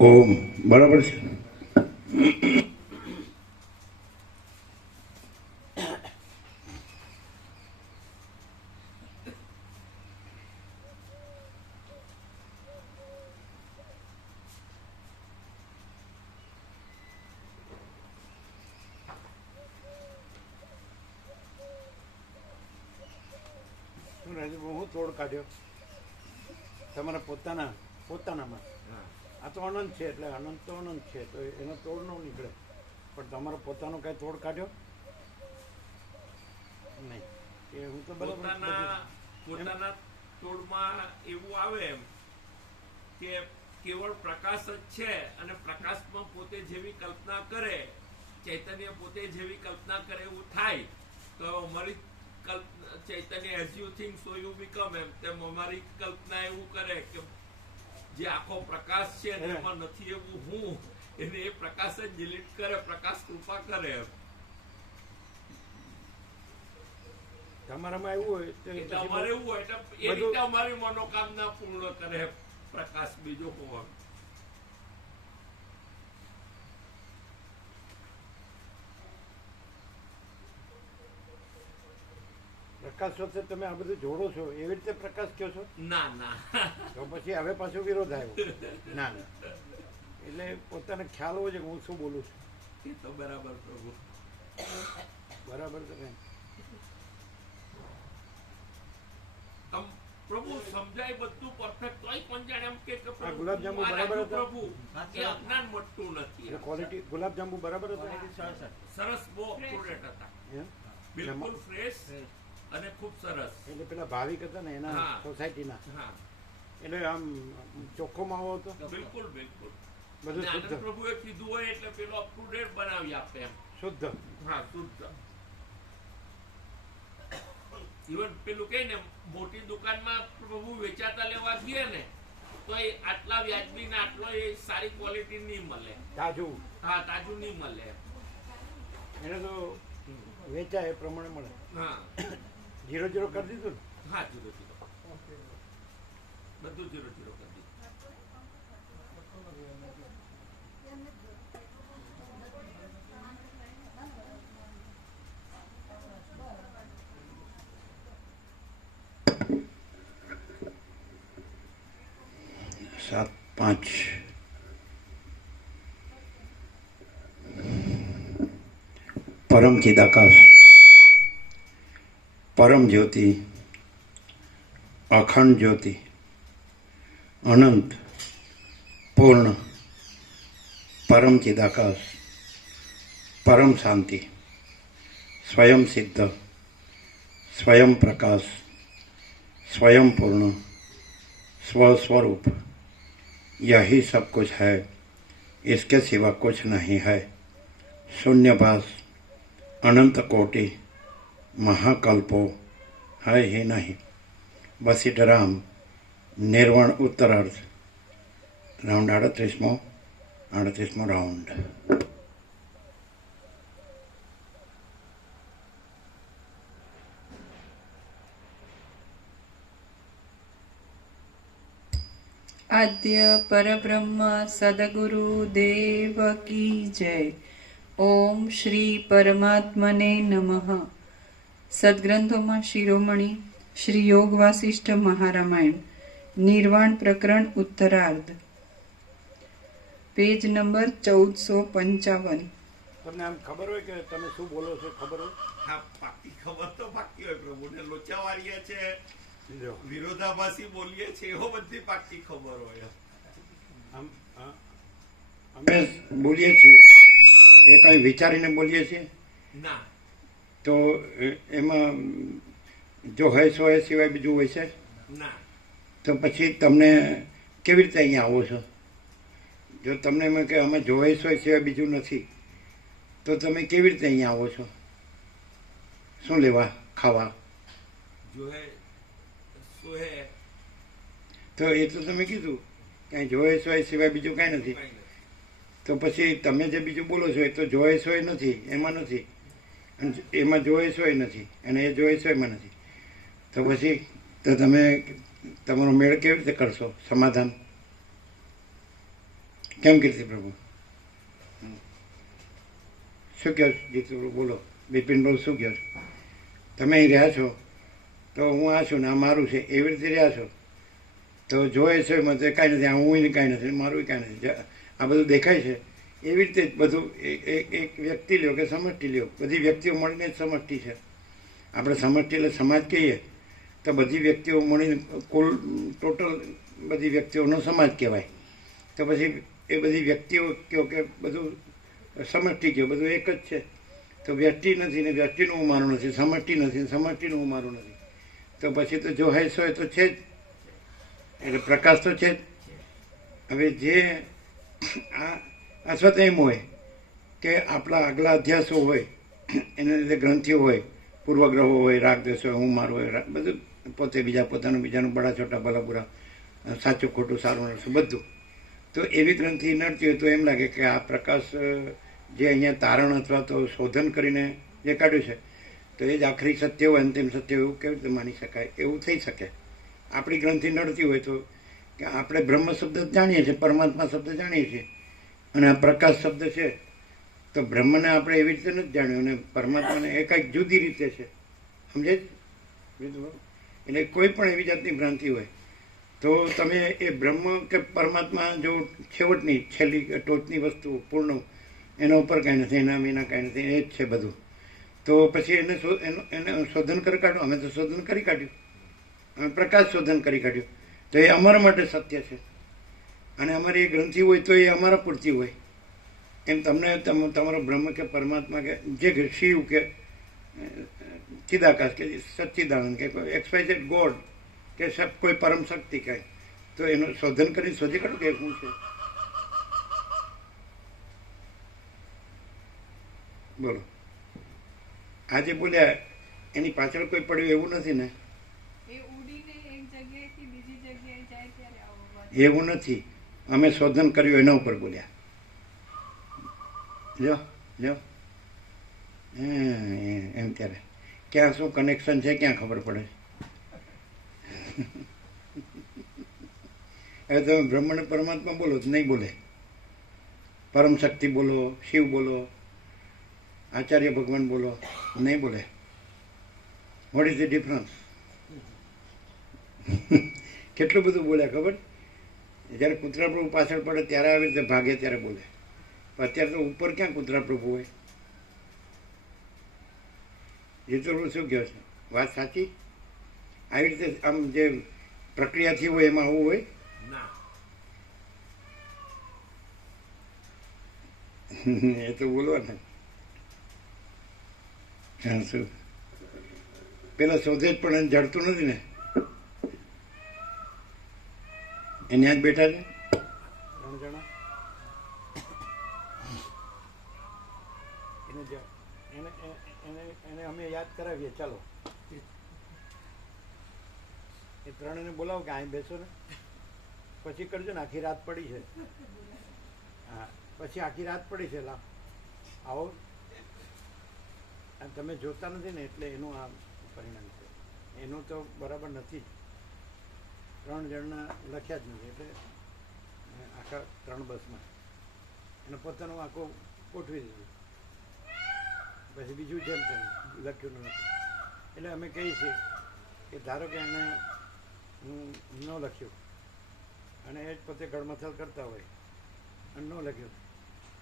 ઓમ બરાબર છે. હું તોડ કાઢ્યો તમારા પોતાનામાં. આ તો અનંત છે એટલે અનંત તો અનંત છે, તો એનો તોડ ન નીકળે. પણ તમારો પોતાનો કઈ તોડ કાઢ્યો નહીં. એ હું તો પોતાના તોડમાં એવું આવે એમ કે કેવળ પ્રકાશ જ છે અને પ્રકાશમાં પોતે જેવી કલ્પના કરે, ચૈતન્ય પોતે જેવી કલ્પના કરે એવું થાય. તો અમારી Chaitanya as you think so you become, એમ તેમ અમારી કલ્પના એવું કરે કે જે આખો પ્રકાશ છે એમાં નથી એવું હું, એને એ પ્રકાશ જ ડિલીટ કરે, પ્રકાશ કૃપા કરે. એમ તમારામાં એવું હોય એટલે અમારે એવું હોય એટલે એ રીતે અમારી મનોકામના પૂર્ણ કરે પ્રકાશ. બીજો હોવા પ્રકાશ વચ્ચે તમે આ બધું જોડો છો, એવી રીતે પ્રકાશ કહો છો? ના ના, તો પછી હવે પાછો વિરોધ આવ્યો. ના ના, એટલે પોતાને ખ્યાલ હોવો છે કે હું શું બોલું છું. એ તો બરાબર પ્રભુ, બરાબર. તમે પ્રભુ સમજાય બધું પરફેક્ટ તોય પણ જાણે એમ કે ગુલાબજાંબુ બરાબર હતા પ્રભુ, એ અજ્ઞાન મળતું નથી. ક્વોલિટી ગુલાબજાંબુ બરાબર હતા, સરસ, બહુ અપટુડેટ હતા, બિલકુલ ફ્રેશ અને ખૂબ સરસ. એટલે પેલા ભાવિક હતા ને એના સોસાયટીના, એટલે આમ ચોખ્ખો માવો હતો. બિલકુલ બિલકુલ બધું શુદ્ધ. પ્રભુએ કીધું હોય એટલે પેલો અપટુડેટ બનાવી આપે એમ. શુદ્ધ. હા, શુદ્ધ. ઇવન પેલું કે ને મોટી દુકાનમાં પ્રભુ વેચાતા લેવા જઈએ ને તો એ આટલા વ્યાજબી ને આટલો એ સારી ક્વોલિટી નહીં મળે, તાજું. હા, તાજું નહીં મળે. એને તો વેચાય એ પ્રમાણે મળે. હા, 0-0 કરી દીધું ને? હા, 0-0 બધું 0-0 કરી દીધું. સાત 5 પરમ ચિદાકાશ, પરમ જ્યોતિ, અખંડ જ્યોતિ, અનંત પૂર્ણ, પરમ ચિદાકાશ, પરમ શાંતિ, स्वयं सिद्ध, स्वयं प्रकाश, स्वयं पूर्ण, स्वस्वरूप, यही सब कुछ है, इसके सिवा कुछ नहीं है. शून्यभास, अनंत कोटि, महाकल्पो है ही नहीं. वसिष्ठराम, निर्वाण उत्तरार्ध, राउंड 38मो राउंड. આદ્ય પરબ્રહ્મ સદગુરુ દેવ કી જય. ઓમ શ્રી પરમાત્મને નમઃ. સદગ્રંથોમાં શિરોમણી શ્રી યોગ વાસિષ્ઠ મહારામાયણ, નિર્વાણ પ્રકરણ ઉત્તરાર્ધ, પેજ નંબર 1455. તમને આમ ખબર હોય કે તમે શું બોલો છો? ખબર હોય? હા, પાકી ખબર તો પાકી હોય. પ્રભુને લોચા વાળીએ છે, વિરોધાભાસી બોલીએ છે, એવો બધી પાકી ખબર હોય. અમે બોલીએ છીએ એ કઈ વિચારીને બોલીએ છીએ ના, તો એમાં જો હોય સો એ સિવાય બીજું હોય છે ના. તો પછી તમને કેવી રીતે અહીંયા આવો છો? જો તમને એમ કે અમે જોઈ સો સિવાય બીજું નથી, તો તમે કેવી રીતે અહીંયા આવો છો? શું લેવા ખાવા? જોહે સોહે તો એ તો તમે કીધું કાંઈ જોઈ સો સિવાય બીજું કાંઈ નથી. તો પછી તમે જે બીજું બોલો છો એ તો જોઈ સોય નથી, એમાં નથી, અને એમાં જોઈ સોય નથી, અને એ જોઈ સોયમાં નથી. તો પછી તો તમે તમારો મેળ કેવી રીતે કરશો? સમાધાન કેમ કીર્તિ પ્રભુ? શું કહો જીતુ પ્રભુ? બોલો. બિપિન પ્રભુ શું કહો? તમે અહીં રહ્યા છો તો હું આ છું ને આ મારું છે એવી રીતે રહ્યા છો તો જોયે છે એમાં તો કાંઈ નથી, આ હું કાંઈ નથી, મારું કાંઈ નથી, આ બધું દેખાય છે એવી રીતે જ બધું એક વ્યક્તિ લ્યો કે સમષ્ટિ લ્યો, બધી વ્યક્તિઓ મળીને જ સમષ્ટિ છે. આપણે સમષ્ટિ એટલે સમાજ કહીએ તો બધી વ્યક્તિઓ મળીને કુલ ટોટલ બધી વ્યક્તિઓનો સમાજ કહેવાય. તો પછી એ બધી વ્યક્તિઓ કહો કે બધું સમષ્ટિ કહો, બધું એક જ છે. તો વ્યક્તિ નથી ને વ્યક્તિનું હું મારું નથી, સમષ્ટિ નથી ને સમષ્ટિનું હું મારું નથી. તો પછી તો જો હેસ હોય તો છે જ, એટલે પ્રકાશ તો છે જ. હવે જે આ અથવા તો એમ હોય કે આપણા આગલા અધ્યાસો હોય એના લીધે ગ્રંથિઓ હોય, પૂર્વગ્રહો હોય, રાગદ્વેષ હોય, હું મારું હોય, બધું પોતે બીજા પોતાનું બીજાનું બડા છોટા ભલા બુરા, સાચું ખોટું સારું નરસું બધું. તો એવી ગ્રંથિ નડતી હોય તો એમ લાગે કે આ પ્રકાશ જે અહીંયા તારણ અથવા તો શોધન કરીને જે કાઢ્યું છે તો એ જ આખરી સત્ય હોય, અંતિમ સત્ય હોય એવું કેવી રીતે માની શકાય? એવું થઈ શકે. આપણી ગ્રંથિ નડતી હોય તો કે આપણે બ્રહ્મ શબ્દ જાણીએ છીએ, પરમાત્મા શબ્દ જાણીએ છીએ અને આ પ્રકાશ શબ્દ છે તો બ્રહ્મને આપણે એવી રીતે નથી જાણ્યું અને પરમાત્માને એ કંઈક જુદી રીતે છે. સમજે જ? એટલે કોઈ પણ એવી જાતની ભ્રાંતિ હોય તો તમે એ બ્રહ્મ કે પરમાત્મા જો છેવટની છેલ્લી ટોચની વસ્તુ પૂર્ણ એના ઉપર કાંઈ નથી, એના વિના કાંઈ નથી, એ જ છે બધું. તો પછી એને શોધન કરી કાઢ્યું. અમે તો શોધન કરી કાઢ્યું, અમે પ્રકાશ શોધન કરી કાઢ્યું. તો એ અમારા માટે સત્ય છે અને અમારી એ ગ્રંથિ હોય તો એ અમારા પૂરતી હોય. એમ તમને તમારો બ્રહ્મ કે પરમાત્મા કે જે શિવ કે ચિદાકાશ કે સચ્ચિદાનંદ કે કોઈ એક્સવાઇઝેડ ગોડ કે કોઈ પરમ શક્તિ કાંઈ, તો એનું શોધન કરીને શોધી કાઢું કે શું છે. બોલો. આજે બોલ્યા એની પાછળ કોઈ પડ્યું એવું નથી ને? એવું નથી. અમે શોધન કર્યું એના ઉપર બોલ્યા. લ્યો લ્યો એમ ત્યારે ક્યાં શું કનેક્શન છે ક્યાં ખબર પડે. હવે તમે બ્રહ્મ અને પરમાત્મા બોલો તો નહીં બોલે, પરમ શક્તિ બોલો, શિવ બોલો, આચાર્ય ભગવાન બોલો, નહીં બોલે. What is the difference? કેટલું બધું બોલ્યા ખબર? જ્યારે કૂતરા પ્રભુ પાછળ પડે ત્યારે આવી રીતે ભાગે ત્યારે બોલે. અત્યારે તો ઉપર ક્યાં કૂતરા પ્રભુ હોય? એ તો શું કહે છે? વાત સાચી? આવી રીતે આમ જે પ્રક્રિયાથી હોય એમાં આવું હોય? એ તો બોલવાના. હા શું પેલા શોધે જ પણ જડતું નથી ને, એને જ બેઠા છે 3 જણા. એને અમે યાદ કરાવીએ. ચાલો એ 3 બોલાવો કે અહીં બેસો ને, પછી કરજો ને. આખી રાત પડી છે. હા પછી આખી રાત પડી છે. લા આવો. તમે જોતા નથી ને એટલે એનું આ પરિણામ છે. એનું તો બરાબર નથી. 3 જણના લખ્યા જ નથી એટલે આખા 3 બસમાં એને પોતાનું આખું ગોઠવી દીધું. પછી બીજું જેમ તેમ લખ્યું નથી. એટલે અમે કહીએ છીએ કે ધારો કે એને ન લખ્યું અને એ જ પોતે ગળમથલ કરતા હોય અને ન લખ્યું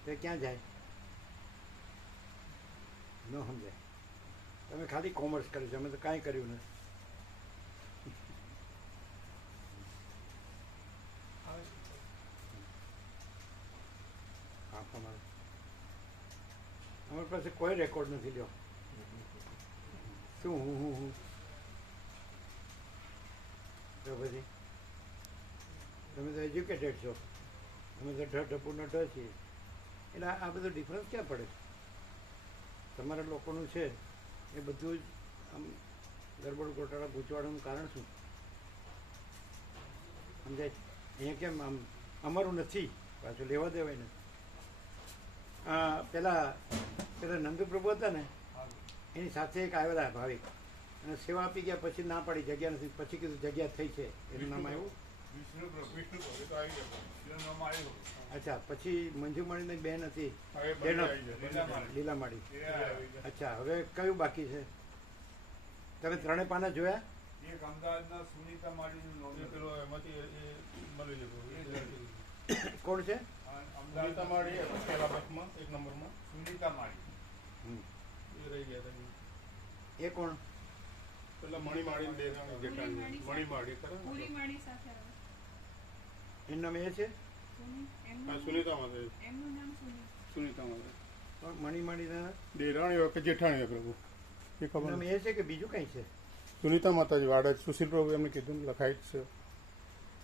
તો એ ક્યાં જાય? ન સમજાય. તમે ખાલી કોમર્સ કર્યું છે, અમે તો કાંઈ કર્યું નથી. અમારી પાસે કોઈ રેકોર્ડ નથી. લ્યો શું હું તો પછી તમે તો એજ્યુકેટેડ છો, અમે તો ઢપુનો ઢ છીએ. એટલે આ બધો ડિફરન્સ ક્યાં પડે? તમારા લોકોનું છે એ બધું જ આમ ગરબડ ગોટાળા ગૂંચવાડવાનું કારણ શું? સમજાય? અહીંયા કેમ આમ અમારું નથી, પાછું લેવા દેવાય નથી. પેલા નંદુપ્રભુ હતા ને એની સાથે એક આવેલા ભાવિક અને સેવા આપી ગયા. પછી ના પાડી, જગ્યા નથી. પછી કીધું જગ્યા થઈ છે. એનું નામ આવ્યું અચ્છા, પછી મંજુમણીની બેન હતી હવે બેન બંને આવી ગયા. લીલામાળી. એ આવી ગયા. અચ્છા, હવે કયું બાકી છે? તમે ત્રણે પાના જોયા? એક અમદાવાદના સુનીતા માળીનું નામ એ પેલો એમાંથી એ મળી જતો. કોણ છે? અમદાવાદ સુનીતા માળી પહેલા બસમાં 1 નંબરમાં સુનીતા માળી હમ. એ રહી ગયા હતા. એ કોણ? પેલા મણીમાળી ને દેરાણી જેઠાણી. મણીમાળી ખરા ને? પૂરી માળી સાથે આવે. એનું નામ એ છે? હા, સુનીતામાં છે. એમનું નામ સુની. સુનીતામાં છે. પણ મણીમાળીના દેરાણી હોય કે જેઠાણી હોય પ્રભુ એ ખબર નામ નથી. એ છે કે બીજું કંઈ છે? સુનીતા માતાજી વાડા સુશીલ પ્રભુ એમને કીધું ને લખાઈ જ છે.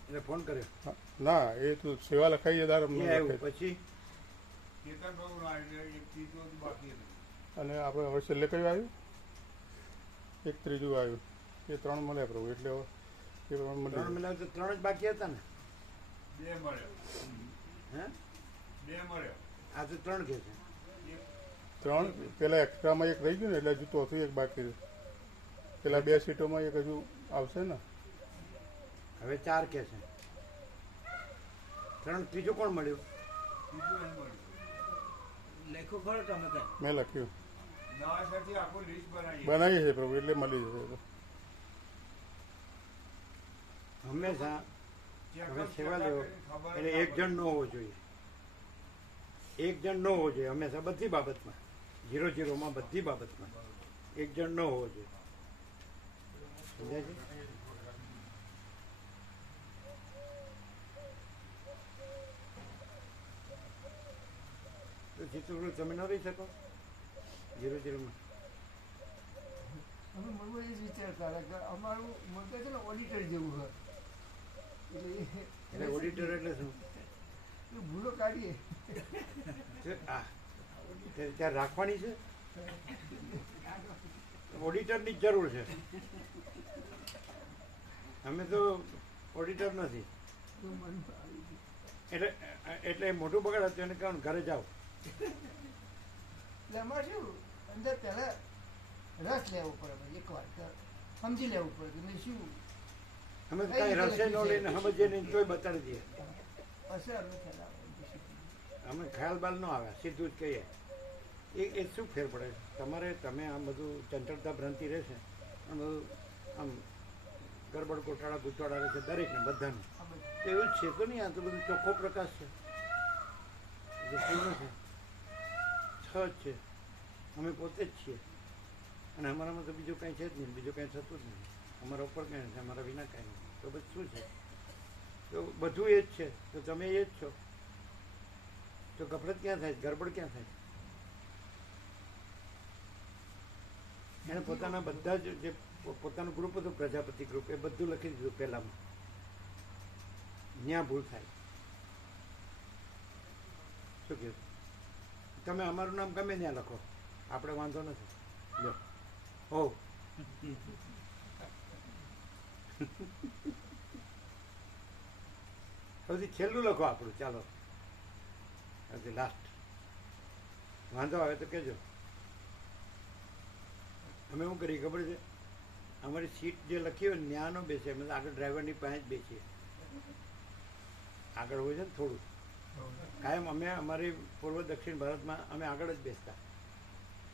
એટલે ફોન કર્યો. હા, ના એ તો સેવા લખાઈ છે તાર એ અમને આવ્યું લખાઈ. પછી કેતન બાબુ એક ત્રીજું હતું બાકી હતું. અને આપણે હવે છેલ્લે કયું આવ્યું? એક ત્રીજું આવ્યું. એ 3 મળ્યા પ્રભુ એટલે હવે એ પ્રમાણે ત્રણ મળી મિલાવ તો 3 જ બાકી હતા ને? બે મળ્યો. હે? બે મળ્યો. આ તો 3 કે છે. 3 પેલા એક્સ્ટ્રામાં એક રહી ગયું ને એટલે હજુ ચોથું એક બાકી છે. પેલા 2 સીટોમાં એક હજુ આવશે ને. હવે 4 કે છે. 3 ત્રીજું કોણ મળ્યું? ત્રીજું એને મળ્યું. લખો ખરો તમે કઈ મેં લખ્યું નવાસાથી આખું લિસ્ટ બનાવી. બનાવીએ છીએ પ્રભુ એટલે મળી જશે એ તો. હંમેશા હવે સેવા લેવો એટલે એક જણ ન હોવો જોઈએ. એક જણ ન હોવો જોઈએ હંમેશા, બધી બાબતમાં. 0-0માં બધી બાબતમાં એક જણ ન હોવો જોઈએ. સમજાય છે? તો ચિત્રગુરુ તમે ન રહી શકો 0-0માં? અમે મનમાં એ જ વિચારતા હતા કે અમારું મગજ છે ને ઓડિટર જેવું હોય એટલે ઓડિટર એટલે શું? એ ભૂલો કાઢીએ આ ત્યાં રાખવાની છે. ઓડિટરની જ જરૂર છે. અમે તો ઓડિટર નથી. તો મનમાં આવી ગયું. એટલે એટલે મોટું બગાડ હતું એને કહું ઘરે જાઓ. એટલે અમારે શું અંદર પહેલાં રસ લેવો પડે પછી એકવાર તો સમજી લેવું પડે કે મેં શું અમે તો કાંઈ રસે ન લઈને સમજીએ નહીં તોય બતાડી દઈએ. અસર અમે ફેલાવો. અમે ખ્યાલ બાલ ન આવે, સીધું જ કહીએ. એ શું ફેર પડે? તમે આમ બધું ચંચળતા ભ્રાંતિ રહેશે આમ બધું આમ ગરબડ ગોટાળા ગૂંચવાડા રહેશે દરેકને બધાને. આ બધું તો એવું જ છે તો નહીં. આ તો બધું ચોખ્ખો પ્રકાશ છે. એ પૂર્ણ છે. છ જ છે. અમે પોતે જ છીએ. અને અમારામાં તો બીજું કાંઈ છે જ નહીં, બીજું કાંઈ થતું જ નહીં. અમારા ઉપર કાંઈ નથી, અમારા વિના કાંઈ નહીં. તો બધું શું છે? તો બધું એ જ છે. તો તમે એ જ છો. તો ગફલત ક્યાં થાય? ગરબડ ક્યાં થાય? એને પોતાના બધા જ જે પોતાનું ગ્રુપ હતું પ્રજાપતિ ગ્રુપ એ બધું લખી દીધું પહેલામાં. ત્યાં ભૂલ થાય. શું કહ્યું? તમે અમારું નામ ગમે ત્યાં લખો, આપણે વાંધો નથી. લો હો સૌથી છેલ્લું લખો આપણું. ચાલો સૌથી લાસ્ટ. વાંધો આવે તો કહેજો. અમે શું કરીએ ખબર છે? અમારી સીટ જે લખી હોય ને ત્યાં ન બેસે, અમે આગળ ડ્રાઈવરની પાસે જ બેસીએ. આગળ હોય છે ને થોડું કાયમ. અમે અમારી પૂર્વ દક્ષિણ ભારતમાં અમે આગળ જ બેસતા.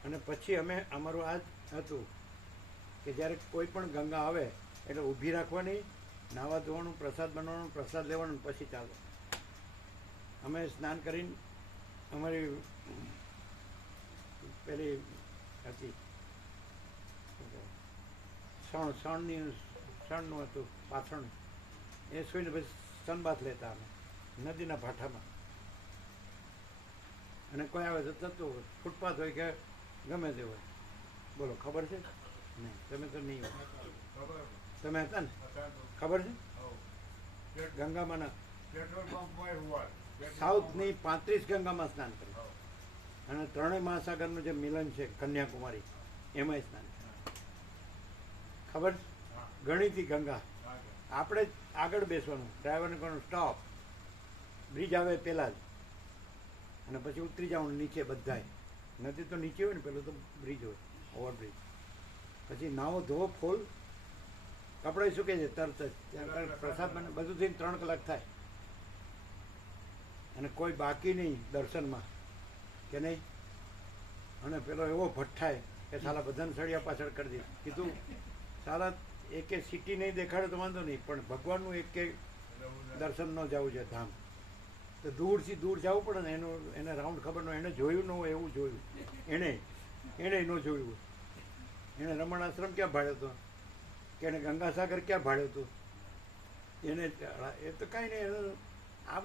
અને પછી અમે અમારું આ જ હતું કે જ્યારે કોઈ પણ ગંગા આવે એટલે ઊભી રાખવાની, નાવા ધોવાનું, પ્રસાદ બનવાનું, પ્રસાદ લેવાનું, પછી ચાલો. અમે સ્નાન કરીને અમારી પેલી હતી શણનું હતું પાથરણ, એ સુઈને પછી સનબાથ લેતા અમે નદીના ભાઠામાં. અને કોઈ આવે તો થતું હોય, ફૂટપાથ હોય કે ગમે તે હોય. બોલો, ખબર છે? નહીં, તમે તો નહીં હોય. ખબર તમે હતા ને? હતા તો. ખબર છે? હવ. ગંગામાંના પેટ્રોલ પંપ હોય હુવાડ. સાઉથની 35 ગંગામાં સ્નાન કર્યું. અને ત્રણેય મહાસાગરનું જે મિલન છે કન્યાકુમારી, એમાંય સ્નાન કર્યું. ખબર છે? ગણીતી ગંગા. આપણે જ આગળ બેસવાનું, ડ્રાઈવરને કહવાનું સ્ટોપ, બ્રિજ આવે પહેલાં જ. અને પછી ઉતરી જવાનું નીચે બધાય. નદી તો નીચે હોય ને, પેલું તો બ્રિજ હોય, ઓવરબ્રિજ. પછી નાવો ધોવો ફૂલ, કપડાં શું કહે છે તરત જ. ત્યાં પ્રસાદ બને, બધું થઈને 3 કલાક થાય. અને કોઈ બાકી નહીં દર્શનમાં, કે નહીં? અને પેલો એવો ભઠ્ઠાય કે સાલા બધાને સળિયા પાછળ કરી દે. કીધું સાલા એકે સિટી નહીં દેખાડે તો વાંધો નહીં, પણ ભગવાનનું એક દર્શન ન જવું છે ધામ, તો દૂરથી દૂર જવું પડે ને. એને રાઉન્ડ ખબર ન હોય, એને જોયું ન હોય એવું જોયું, એણે ન જોયું હોય. એણે રમણ આશ્રમ ક્યાં ભાડ્યો હતો, કે એને ગંગાસાગર ક્યાં ભાડ્યો હતો, એને એ તો કાંઈ નહીં. આ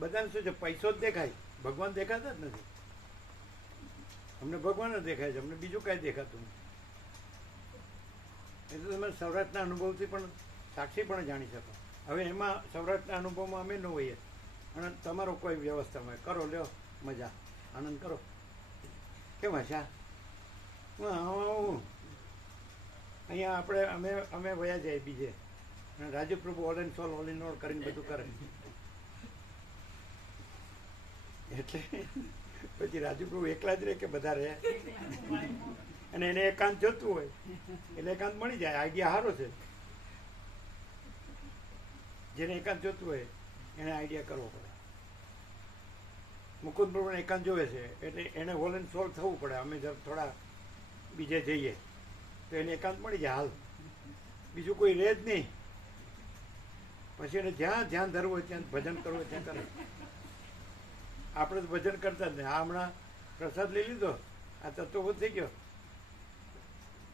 બધાને શું છે, પૈસો જ દેખાય, ભગવાન દેખાતા જ નથી. અમને ભગવાન જ દેખાય છે, અમને બીજું કાંઈ દેખાતું નથી. એ તો તમે સૌરાષ્ટ્રના અનુભવથી પણ સાક્ષી પણ જાણી શકો. હવે એમાં સૌરાષ્ટ્રના અનુભવમાં અમે ન હોઈએ, અને તમારો કોઈ વ્યવસ્થામાં કરો, લ્યો મજા, આનંદ કરો. કેમ હશા? અહીંયા અમે વયા જાય બીજે, અને Raju Prabhu all and soul all in all કરીને બધું કરે. એટલે પછી રાજુ પ્રભુ એકલા જ રહે કે બધા રહે? અને એને એકાંત જોતું હોય એટલે એકાંત મળી જાય. આઈડિયા સારો છે. જેને એકાંત જોતું હોય એને આઈડિયા કરવો પડે. મુકુંદ પ્રભુને એકાંત જોવે છે એટલે એને હોલ એન્ડ સોલ થવું પડે. અમે થોડા બીજે જઈએ તો એને એકાંત મળી જાય હાલ, બીજું કોઈ રહે જ નહીં. પછી એને જ્યાં ધ્યાન ધરવું હોય ત્યાં ભજન કરવું હોય ત્યાં કરે. આપણે તો ભજન કરતા જ નહીં. આ હમણાં પ્રસાદ લઈ લીધો, આ તત્વો થઈ ગયો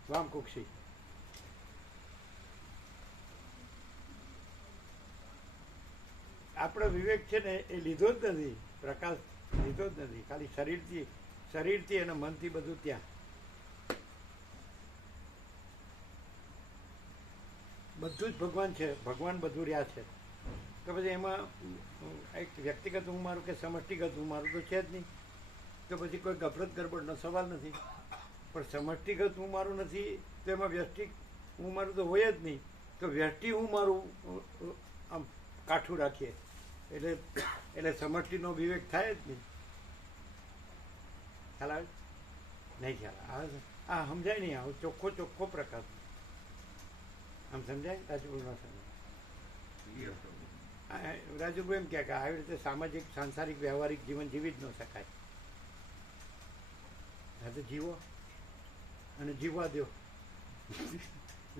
વામ કુક્ષી. આપણો વિવેક છે ને એ લીધો જ નથી, પ્રકાશ લીધો જ નથી. ખાલી શરીરથી અને મનથી બધું ત્યાં. બધું જ ભગવાન છે, ભગવાન બધું રહ્યા છે. તો પછી એમાં એક વ્યક્તિગત હું મારું કે સમષ્ટિગત હું મારું તો છે જ નહીં. તો પછી કોઈ ગફરત ગરબડનો સવાલ નથી. પણ સમષ્ટિગત હું મારું નથી તો એમાં વ્યષ્ટિ હું મારું તો હોય જ નહીં. તો વ્યષ્ટિ હું મારું આમ કાઠું રાખીએ એટલે સમષ્ટિનો વિવેક થાય જ નહીં. ખ્યાલ આવે? નહીં ખ્યાલ આવે? આ સમજાય નહીં. આવું ચોખ્ખો પ્રકાશ આમ સમજાય? રાજુભાઈ ના સમજાય? રાજુભાઈ એમ કહે કે આવી રીતે સામાજિક સાંસારિક વ્યવહારિક જીવન જીવી જ ન શકાય. હા તો જીવો અને જીવવા દો.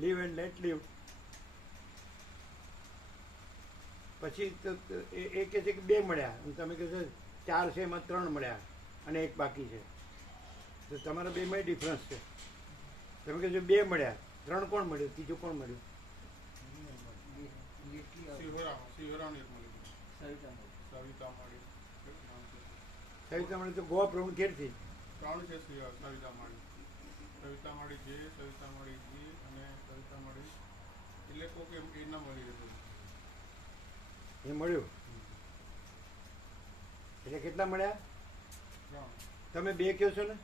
Live and let live. પછી તો એ કહે છે કે 2 મળ્યા, તમે કહો છો 4 છે એમાં 3 મળ્યા અને 1 બાકી છે. તો તમારા 2માં ડિફરન્સ છે. તમે કહો છો 2 મળ્યા, 3 કોણ મળ્યું, ત્રીજું કોણ મળ્યું? સવિતા મળી તો ગોવા પ્રભુ ઘેરથી 3 છે. સવિતા મળી જે, સવિતા મળી જી અને સવિતા મળી એટલે કોક એ ના મળી હતું. એ મળ્યું એટલે કેટલા મળ્યા? 3. તમે 2 કહો છો ને?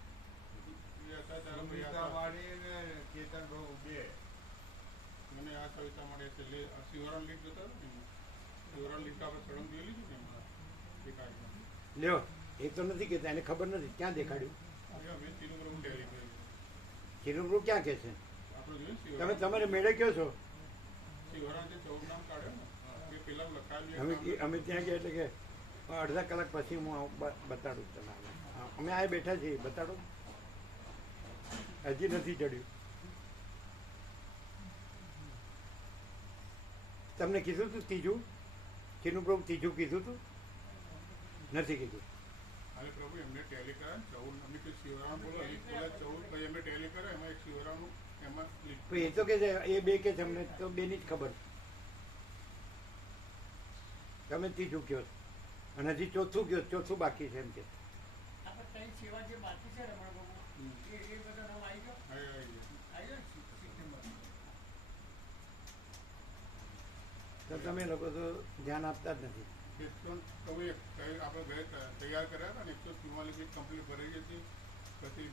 સવિતા માળી ને કેતન બહુ 2. મને આ સવિતા મળી એટલે શિવરામ લીટ જતો ને, શિવરામ લીટ આપણે સળંગ જોઈ લીધું ને એમાં. લ્યો, એ તો નથી કહેતા, એને ખબર નથી. ક્યાં દેખાડ્યું? મેં તિરુગ્રહ ટેરી કર્યું. ચિરુપ્રુ ક્યાં કહે છે? આપણે જોયું તમે તમારે મેળે કહો છો? શિવરામ જે 14 નામ કાઢ્યો ને એ પેલા લખાયેલું. અમે ત્યાં ગયા એટલે કે અડધા કલાક પછી હું બતાડું તમને. અમે આ બેઠા છીએ, બતાડું. હજી નથી ચડ્યું. તમને કીધું તું ત્રીજું? ચીનું પ્રભુ ત્રીજું કીધું તું? નથી કીધું. અરે પ્રભુ એમને ટેલી કરે 14 અમે કોઈ શિવરામ બોલો લીટ બોલે 14 પછી એમને ટેલી કરે એમાં એક શિવરામનું એમાં લીટ. એ તો કે છે એ 2 કે છે, અમને તો 2 ની જ ખબર. તમે ત્રીજું કહો અને હજી ચોથું કહો, ચોથું બાકી છે એમ કે. તો તમે લોકો તો ધ્યાન આપતા જ નથી. 194 આપણે તૈયાર કર્યા હતા ને 144 કમ્પ્લીટ ભરાઈ ગઈ હતી. પછી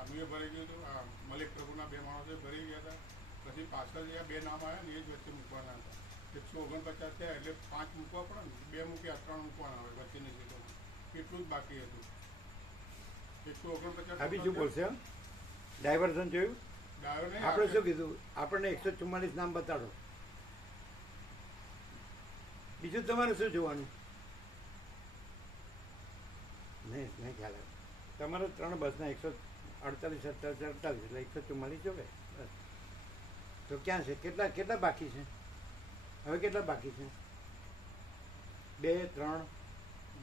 અનુએ ભરાઈ ગયું હતું. આ મલિક પ્રભુના 2 માણસો ભરી ગયા હતા. પછી પાછળ જે 2 નામ આવ્યા ને એ જ વચ્ચે મૂકવાના હતા. 149 થયા એટલે 5 મૂકવા પડે ને, 2 મૂક્યા 3 મૂકવાના હોય વચ્ચેની સીટોમાં. એટલું જ બાકી હતું. 149 આ બીજું બોલશે. ડાયવર્ઝન જોયું? આપણે શું કીધું? આપણને 144 નામ બતાડો. બીજું તમારે શું જોવાનું? તમારે 3 બસના 148 48 એટલે 144 જોવે બસ. તો ક્યાં છે? કેટલા બાકી છે હવે? કેટલા બાકી છે? 2 3?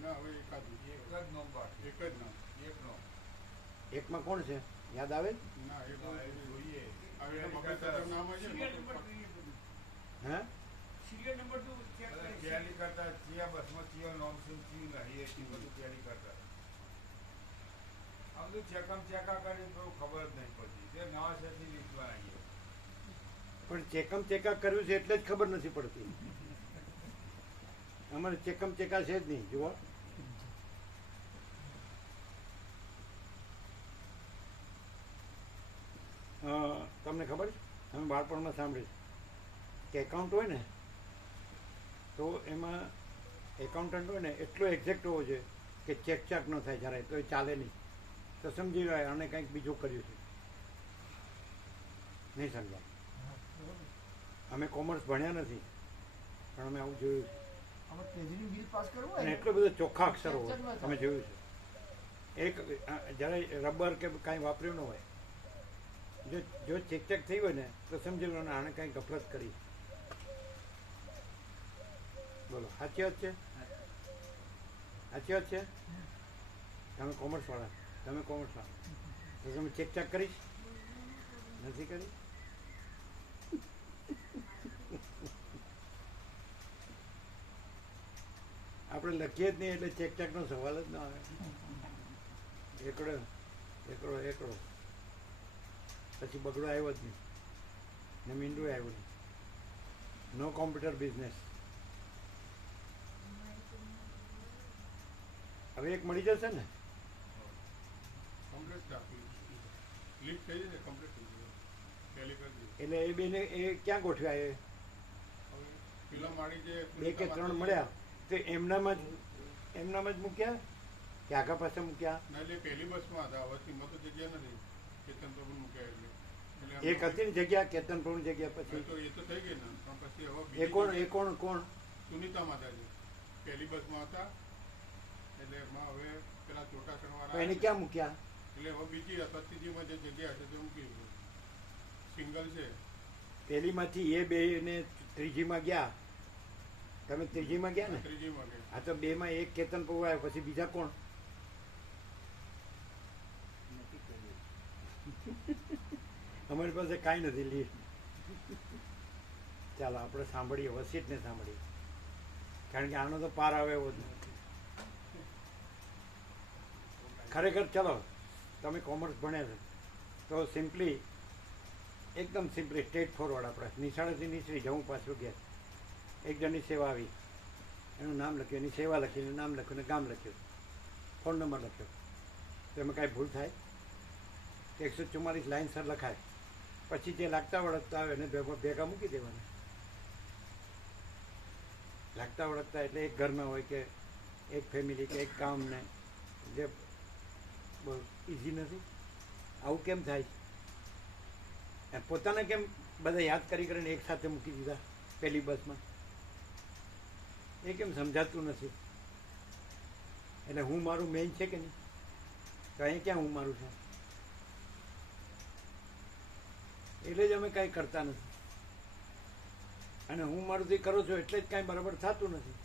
ના હવે એકાદ એક જ નામ બાકી. એક જ નામ. એકનો. એકમાં કોણ છે? યાદ આવે? ના એ હા, એ જોઈએ. હવે મફત સાહેબ નામ હશે ને, સિરિયલ નંબર જોઈએ બધું. હા, સિરિયલ નંબર તો ચેક અરે કરે. ટેલી કરતા ચિયા બસમાં ચિયા નામ છે ચિયું નહીં એ બધું ટેલી કરતા. આમ તો ચેકા કરી તો ખબર જ નહીં પડતી. તે નવા શહેરથી લીધવા આવીએ. પણ ચેકમ કર્યું છે એટલે જ ખબર નથી પડતી. અમારે ચેકમ ચેકા છે જ નહીં. જુઓ, તમને ખબર છે, અમે બાળપણમાં સાંભળ્યું કે એકાઉન્ટ હોય ને તો એમાં એકાઉન્ટન્ટ હોય ને એટલો એક્ઝેક્ટ હોવો જોઈએ કે ચેક ન થાય જ્યારે, તો એ ચાલે નહીં. તો સમજી લો આને કંઈક બીજું કર્યું છે. નહીં સમજાય. અમે કોમર્સ ભણ્યા નથી પણ અમે આવું જોયું છે. આમાં ટ્રેઝરી બિલ પાસ કરવું હોય અને ને, એટલો બધો ચોખ્ખા અક્ષરો ચેક હોય ન અમે થાય. જોયું છે. એક જ્યારે રબર કે કાંઈ વાપર્યું ન હોય, જો ચેક થઈ હોય ને તો સમજી લો ને આણે કાંઈ ગફલત કરી. બોલો, સાચી વાત છે? સાચી વાત છે? તમે કોમર્સવાળા તો તમે ચેક કરીશ નથી કરી? આપણે લખીએ જ નહીં એટલે ચેકનો સવાલ જ ના આવે. એકડો પછી બગડો આવ્યો જ નહીં ને મીંડું આવ્યું નહીં. નો કોમ્પ્યુટર બિઝનેસ. હવે એક મળી જશે ને? કમ્પ્લીટ આપી લીક થઈ જશે, કમ્પ્લીટ થઈ ગયું ટેલી કરી દીધું. એટલે એ બેને એ ક્યાં ગોઠવ્યા? એ હવે ફિલ્મ વાળી જે 2 કે 3 મળ્યા તો એમનામાં જ મૂક્યા કે આગા પાછા મૂક્યા? ના એટલે પહેલી બસમાં હતા, હવે સીમાં તો જગ્યા નથી, કેતન પ્રભુ મૂક્યા એટલે એક હતી ને જગ્યા, કેતનપુરની જગ્યા. પછી તો એ તો થઈ ગઈ ને, પણ પછી હવે એ કોણ સુનીતા માતાજી પહેલી બસમાં હતા એટલે એમાં હવે પેલા ચોટાસણ તો વાળા એને ક્યાં મૂક્યા? એટલે હવે બીજી ત્રીજીમાં જે જગ્યા હશે તે મૂકી દીધું. સિંગલ છે. પહેલીમાંથી એ બે ને ત્રીજીમાં ગયા. તમે ત્રીજીમાં ગયા ને? ત્રીજીમાં ગયા. હા, તો 2માં એક કેતન પ્રભુ આવ્યો, પછી બીજા કોણ? અમારી પાસે કાંઈ નથી લિસ્ટ. ચાલો આપણે સાંભળીએ, વસીટને સાંભળીએ, કારણ કે આનો તો પાર આવે એવો જ નથી ખરેખર. ચલો, તમે કોમર્સ ભણ્યા છે તો એકદમ સિમ્પલી સ્ટ્રેટ ફોરવર્ડ આપણે નિશાળેથી નીચરી જવું પાછું ગયા. એક જણની સેવા આવી, એનું નામ લખ્યું, એની સેવા લખી, એનું નામ લખ્યું, ને ગામ લખ્યું, ફોન નંબર લખ્યો. તો એમાં કાંઈ ભૂલ થાય? 144 લાઇનસર લખાય. પછી જે લાગતા વળગતા આવે એને ભેગા મૂકી દેવાના. લાગતા વળગતા એટલે એક ઘરના હોય કે એક ફેમિલી કે એક ગામને, જે બહુ ઇઝી નથી. આવું કેમ થાય છે? પોતાને કેમ બધા યાદ કરીને એક સાથે મૂકી દીધા પહેલી બસમાં? એ કેમ સમજાતું નથી? એટલે હું મારું મેઇન છે કે નહીં? તો અહીં ક્યાં હું મારું છે? એટલે જ અમે કાંઈ કરતા નથી. અને હું મારુંથી કરો છો એટલે જ કાંઈ બરાબર થતું નથી.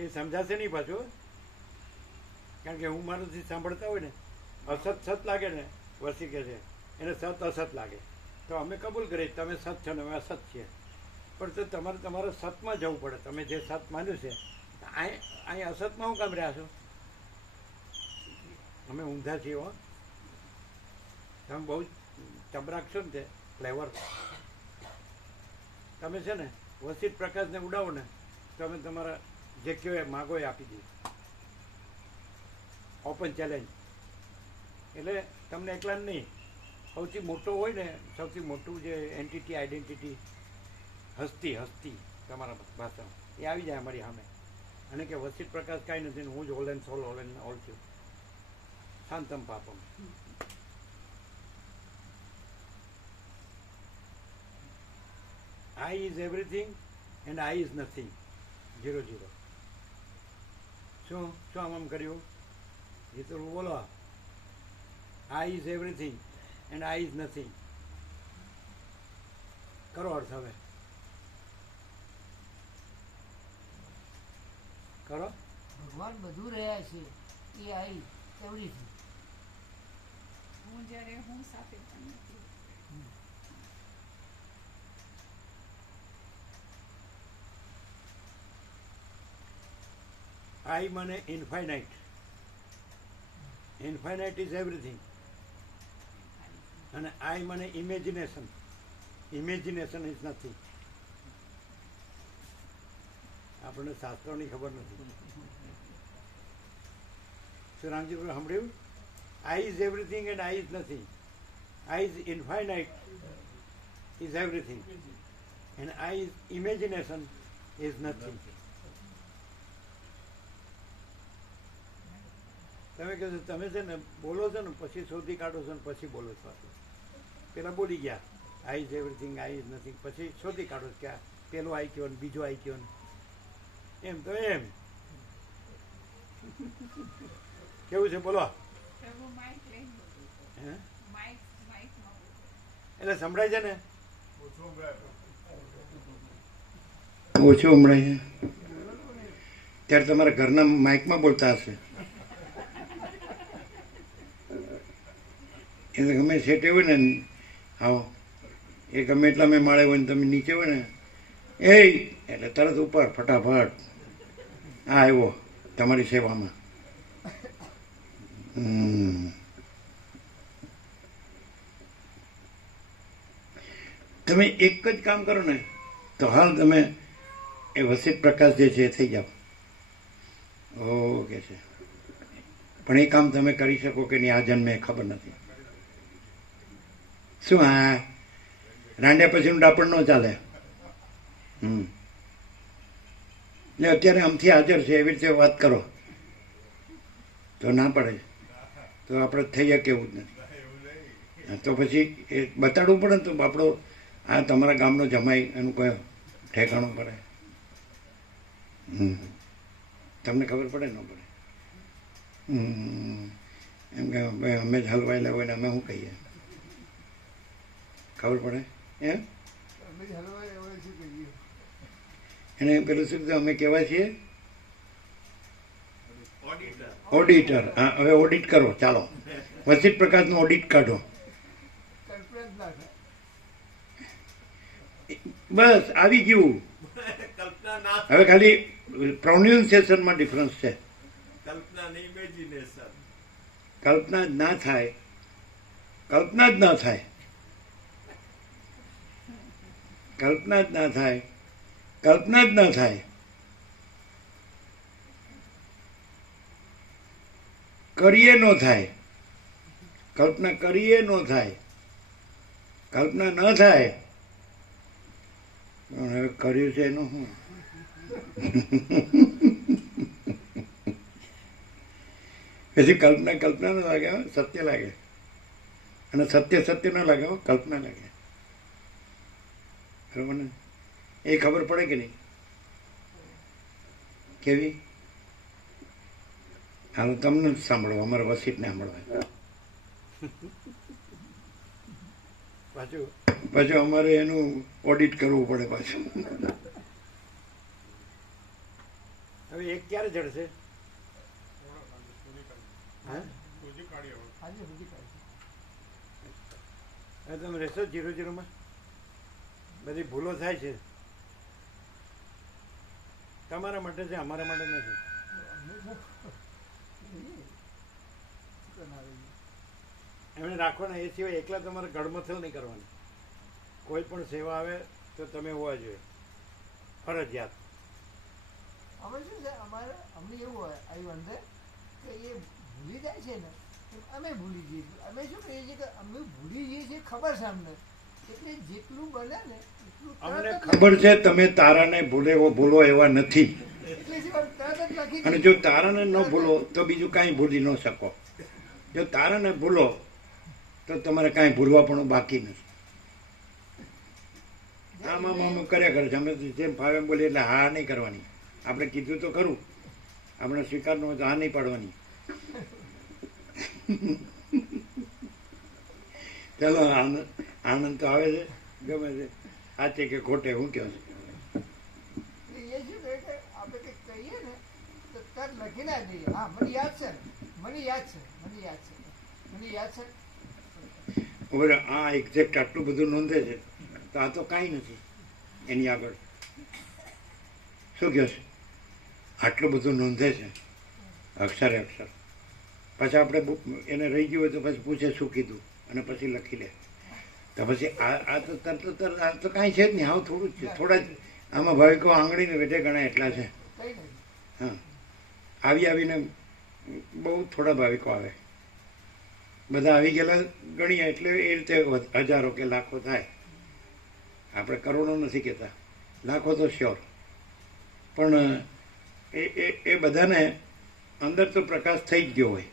એ સમજાશે નહીં પાછું, કારણ કે હું મારુંથી સાંભળતા હોય ને, અસત લાગે ને, વસી કે છે એને અસત લાગે તો અમે કબૂલ કરીએ તમે સત છો ને અમે અસત છીએ. પણ તો તમારે તમારા સતમાં જવું પડે. તમે જે સત માન્યું છે અહીં અસતમાં હું કામ રહ્યા છો? અમે ઊંધા છીએ હો. તમે બહુ ચબરાક છો ને, તે ફ્લેવર. તમે છે ને વસીત પ્રકાશને ઉડાવો ને તો અમે તમારા જે કહો એ માગો એ આપી દઈએ. Open challenge. એટલે તમને એકલા નહીં, સૌથી મોટો હોય ને, સૌથી મોટું જે એન્ટિટી, આઈડેન્ટિટી, હસ્તી તમારા ભાષામાં એ આવી જાય અમારી સામે. અને કે વસીત પ્રકાશ કાંઈ નથી ને હું જ હોલ એન્ડ ઓલ છું. Shantam પાપમ. I is everything and I is nothing. 0 0. શું શું આમ કર્યું? એ તો બોલો. આઈ is everything and I is nothing. કરો અર્થ હવે. કરો. ભગવાન બધું રહ્યા છે એ આઈ એવરીથિંગ. હું જ્યારે હું સાથે પણ નથી. આઈ મને ઇન્ફાઇનાઇટ. Infinite is everything. અને આઈ મને ઇમેજિનેશન. Imagination is nothing. આપણને શાસ્ત્રોની ખબર નથી. શું રામજી સાંભળ્યું? આઈ is everything and I is nothing. I is infinite is everything and I is imagination is nothing. તમે કહો છો તમે છે ને બોલો છો ને પછી શોધી કાઢો છો ને પછી બોલો છો. પેલા બોલી ગયા આઈ is everything I is nothing, પછી શોધી કાઢો કે આ પેલો આઈ કયો ને બીજો આઈ કયો ને એમ તો એમ. કેવું છે બોલો? પ્રભુ માઇક લઈને બોલું. હે માઇકમાં બોલું. એટલે સંભળાય છે ને? ઓછું સંભળાય. ઓછું સંભળાય છે ત્યારે તમારા ઘરના માઇકમાં બોલતા હશે. એટલે ગમે સેટે હોય ને આવો એ ગમે એટલા મેં માળે હોય ને તમે નીચે હોય ને એ એટલે તરત ઉપર ફટાફટ હા આવ્યો તમારી સેવામાં. તમે એક જ કામ કરો ને તો હાલ તમે એ વસિત પ્રકાશ જે છે એ થઈ જાઓ. ઓકે છે પણ એ કામ તમે કરી શકો કે નહીં આ જન્મે ખબર નથી. શું હા રાંડ્યા પછીનું ડાપણ ન ચાલે. એટલે અત્યારે આમથી હાજર છે એવી રીતે વાત કરો તો ના પડે તો આપણે થઈ શકે એવું જ નથી. તો પછી એ બતાડવું પડે ને તો આપણો આ તમારા ગામનો જમાઈ એનું કોઈ ઠેકાણું પડે. તમને ખબર પડે ન પડે? એમ કે ભાઈ અમે જ હલવાયેલા હોય ને અમે શું કહીએ? ખબર પડે એમ? અમે જ હલવાય એવા શું કહીએ? એને પેલું શું કીધું અમે કહેવાય છીએ ઓડિટર. ઓડિટર. હા હવે ઓડિટ કરો ચાલો. વસિત પ્રકાશનું ઓડિટ કાઢો. કલ્પના જ ના થાય. બસ આવી ગયું. કલ્પના ના હવે ખાલી પ્રોનાઉન્સિએશનમાં ડિફરન્સ છે. કલ્પના ને ઇમેજિનેશન. કલ્પના જ ના થાય. કલ્પના જ ના થાય. કલ્પના જ ના થાય. કલ્પના જ ના થાય. કરીએ ન થાય. કલ્પના કરીએ ન થાય. કલ્પના ન થાય. પણ હવે કર્યું છે એનું શું? પછી કલ્પના કલ્પના ન લાગે હો, સત્ય લાગે. અને સત્ય સત્ય ન લાગે હો, કલ્પના લાગે. બરોબર ને? એ ખબર પડે કે નહીં? કેવી? હાલો તમને જ સાંભળો, અમારે વસીતને સાંભળવા. પાછું અમારે એનું ઓડિટ કરવું પડે પાછું. હવે એક ક્યારે જડશે? હા શોધી કાઢીએ હવે. આજે સુધી કાઢી. હવે તમે રહેશો 0-0માં? બધી ભૂલો થાય છે તમારા માટે છે, અમારા માટે નથી. એમને રાખો ને. એ સિવાય એકલા તમારે ગળમથલ નહીં કરવાની. કોઈ પણ સેવા આવે તો તમે હોવા જોઈએ ફરજિયાત. અમે શું છે અમારે અમને એવું હોય આવ્યું અંદર કે એ ભૂલી જાય છે ને અમે ભૂલી જઈએ છીએ. અમે શું કહીએ છીએ કે અમે ભૂલી જઈએ છીએ ખબર છે અમને, એટલે જેટલું બને ને એટલું અમને તરત જ ખબર છે તમે તારાને ભૂલો એવા નથી. એટલે શું તરત જ લખી અને જો તારાને ન ભૂલો તો બીજું કાંઈ ભૂલી ન શકો. જો તારાને ભૂલો તો તમારે કાંઈ ભૂલવા પણ બાકી નથી. આમાં આમ કર્યા કરે છે. અમે તો જેમ ફાવે એમ બોલીએ એટલે હા નહીં કરવાની. આપણે કીધું તો ખરું, આપણે સ્વીકારનું હોય તો હા નહીં પાડવાની. ચાલો, આનંદ તો આવે છે, ગમે છે. સાચે કે ખોટે હું કહો છું? એ શું કહે કે આપણે કંઈક કહીએ ને તો તરત લખી ના દઈએ. હા, મને યાદ છે, મને યાદ છે, મને યાદ છે, મને યાદ છે. હવે આ એક્ઝેક્ટ આટલું બધું નોંધે છે તો આ તો કાંઈ નથી એની આગળ. શું કહો છો? આટલું બધું નોંધે છે અક્ષરે અક્ષર. પછી આપણે એને રહી ગયું હોય તો પછી પૂછે શું કીધું અને પછી લખી લે. તો પછી આ તો તરત આ તો કાંઈ છે જ નહીં. આવું થોડું જ છે. થોડા જ આમાં ભાવિકો આંગળીને વેઢે ગણાય એટલા છે. કઈ નહીં. હા, આવીને બહુ થોડા ભાવિકો આવે. બધા આવી ગયેલા ગણીએ એટલે એ રીતે હજારો કે લાખો થાય. આપણે કરોડો નથી કહેતા, લાખો તો શ્યોર. પણ એ બધાને અંદર તો પ્રકાશ થઈ જ ગયો હોય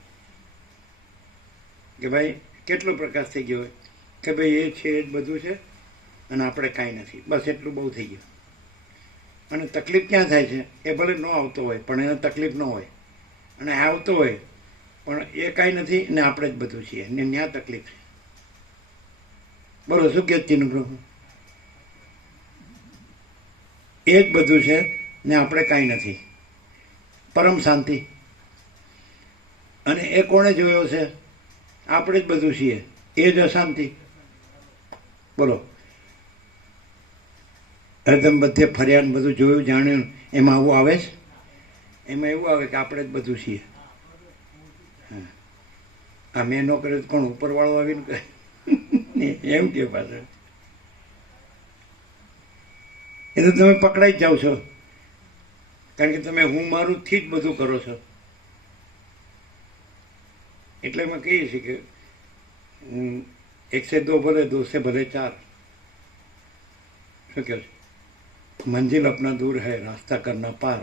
કે ભાઈ કેટલો પ્રકાશ થઈ ગયો હોય કે ભાઈ એ છે એ જ બધું છે અને આપણે કાંઈ નથી. બસ એટલું બહુ થઈ ગયું. અને તકલીફ ક્યાં થાય છે? એ ભલે ન આવતો હોય પણ એને તકલીફ ન હોય, અને આવતો હોય પણ એ કાંઈ નથી ને આપણે જ બધું છીએ ને ત્યાં તકલીફ છે. બોલો શું કહે ચીનું પ્રભુ? એ જ બધું છે ને આપણે કાંઈ નથી. પરમ શાંતિ. અને એ કોણે જોયો છે? આપણે જ બધું છીએ. એ જ અશાંતિ. બોલો, હરદમ બધે ફર્યા ને બધું જોયું જાણ્યું, એમાં આવું આવે છે? એમાં એવું આવે કે આપણે જ બધું છીએ. આ મેં ન કર્યું કોણ ઉપરવાળો આવીને કહે એમ કે પાછળ. એ તો તમે પકડાઈ જ જાઓ છો, કારણ કે તમે હું મારું થી જ બધું કરો છો. એટલે એમાં કહીએ છીએ કે 1 से 2 भले 2 से भले 4. શું કહો છો? મંજિલ અપના દૂર હૈ, રાસ્તા કરના પાર.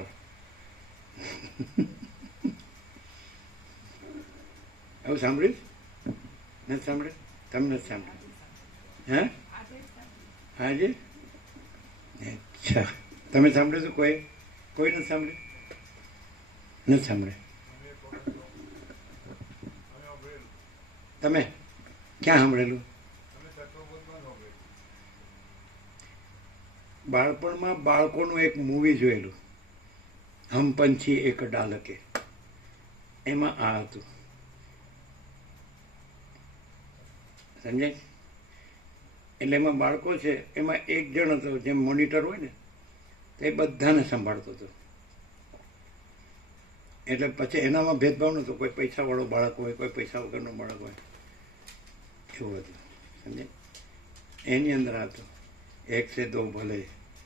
એવું સાંભળ્યું? નથી સાંભળ્યું? તમે નથી સાંભળ્યું? હે? હાજી? અચ્છા, તમે સાંભળ્યું હતું? કોઈ નથી સાંભળ્યું? નથી સાંભળ્યું? તમે ક્યાં સાંભળેલું? બાળપણમાં બાળકોનું એક મૂવી જોયેલું, હમ પંછી એક ડાલકે. એમાં આ હતું, સમજાય? એટલે એમાં બાળકો છે, એમાં એક જણ હતો જેમ મોનિટર હોય ને તે બધાને સંભાળતો હતો. એટલે પછી એનામાં ભેદભાવ નહોતો, કોઈ પૈસાવાળો બાળક હોય, કોઈ પૈસા વગરનું બાળક હોય, એવું હતું. સમજાય? એની અંદર આ હતો 1 से 2 भले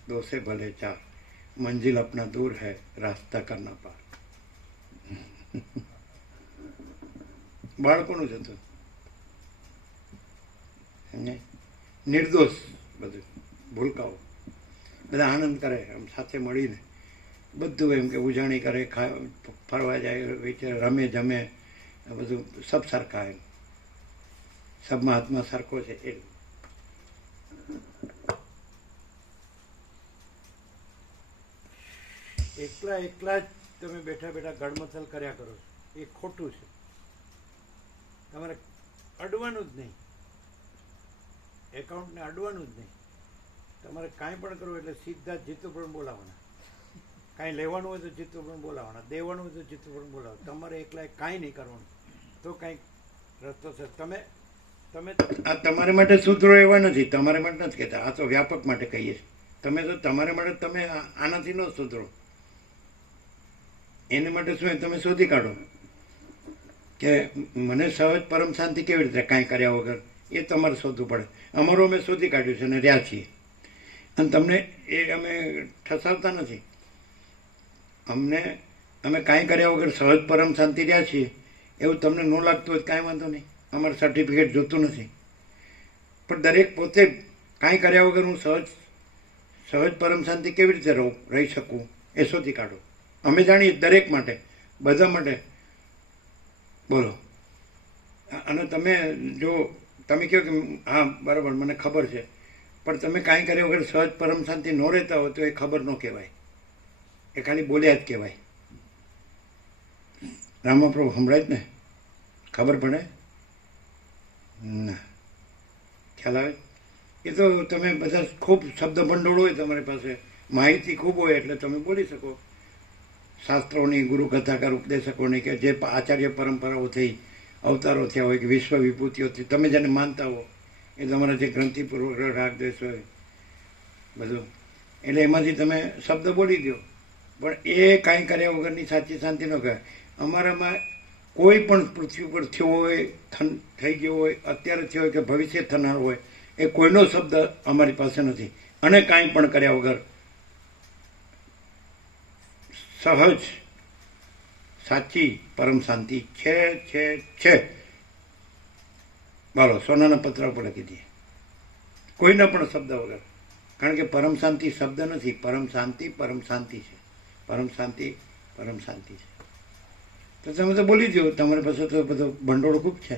2 से भले 4, मंजिल अपना दूर है, रास्ता करना पार. બાળકોનું જ હતું. સમજાય? નિર્દોષ બધું, ભૂલકાઓ બધા આનંદ કરે આમ સાથે મળીને, બધું એમ કે ઉજાણી કરે, ફરવા જાય, રમે જમે, બધું સબ સરખા એમ, સબમાં આત્મા સરખો છે. એ એકલા જ તમે બેઠા બેઠા ગડમથલ કર્યા કરો છો, એ ખોટું છે. તમારે અડવાનું જ નહીં, એકાઉન્ટને અડવાનું જ નહીં. તમારે કાંઈ પણ કરવું એટલે સીધા જીતુભાઈ બોલાવવાના. કાંઈ લેવાનું હોય તો જીતુભાઈ બોલાવવાના, દેવાનું હોય તો જીતુભાઈ બોલાવવાના. તમારે એકલા કાંઈ નહીં કરવાનું, તો કાંઈક રસ્તો છે. તમે આ તમારા માટે સૂત્રો એવા નથી, તમારા માટે નથી કહેતા, આ તો વ્યાપક માટે કહીએ છીએ. તમે તો તમારા માટે તમે આનાથી ન સુધરો. એને માટે શું તમે શોધી કાઢો કે મને સહજ પરમ શાંતિ કેવી રીતે કાંઈ કર્યા વગર, એ તમારે શોધવું પડે. અમારું અમે શોધી કાઢ્યું છે અને રહ્યા છીએ. અને તમને એ અમે ઠસાવતા નથી. અમે કાંઈ કર્યા વગર સહજ પરમ શાંતિ રહ્યા છીએ એવું તમને ન લાગતું હોય કાંઈ વાંધો નહીં, અમારે સર્ટિફિકેટ જોતું નથી. પણ દરેક પોતે કાંઈ કર્યા વગર હું સહજ પરમ શાંતિ કેવી રીતે રહી શકું એ શોધી કાઢો. અમે જાણીએ દરેક માટે, બધા માટે. બોલો. અને તમે જો તમે કહો કે હા બરાબર મને ખબર છે, પણ તમે કાંઈ કર્યા વગર સહજ પરમ શાંતિ ન રહેતા હોય તો એ ખબર ન કહેવાય, એ ખાલી બોલ્યા જ કહેવાય. રામપ્રભુ સંભળાય જ ને? ખબર પડે ના? ખ્યાલ આવે? એ તો તમે બધા ખૂબ શબ્દ ભંડોળ હોય તમારી પાસે, માહિતી ખૂબ હોય એટલે તમે બોલી શકો. શાસ્ત્રોની, ગુરુ કથાકાર ઉપદેશકોની કે જે આચાર્ય પરંપરાઓ થઈ, અવતારો થયા હોય કે વિશ્વ વિભૂતિઓથી તમે જેને માનતા હો એ તમારા જે ગ્રંથિપૂર્વક રાગ દ્વેષ હોય બધું, એટલે એમાંથી તમે શબ્દ બોલી દો. પણ એ કાંઈ કર્યા વગરની સાચી શાંતિ ન કહેવાય. અમારામાં કોઈ પણ પૃથ્વી પર થયો હોય, થઈ ગયો હોય, અત્યારે થયો હોય કે ભવિષ્ય થનાર હોય, એ કોઈનો શબ્દ અમારી પાસે નથી. અને કાંઈ પણ કર્યા વગર સહજ સાચી પરમ શાંતિ છે. બોલો, સોનાના પત્ર ઉપર લખી દઈએ, કોઈના પણ શબ્દ વગર. કારણ કે પરમ શાંતિ શબ્દ નથી, પરમ શાંતિ છે. પરમ શાંતિ છે. તો તમે તો બોલી દો, તમારી પાસે તો બધો ભંડોળ ખૂબ છે.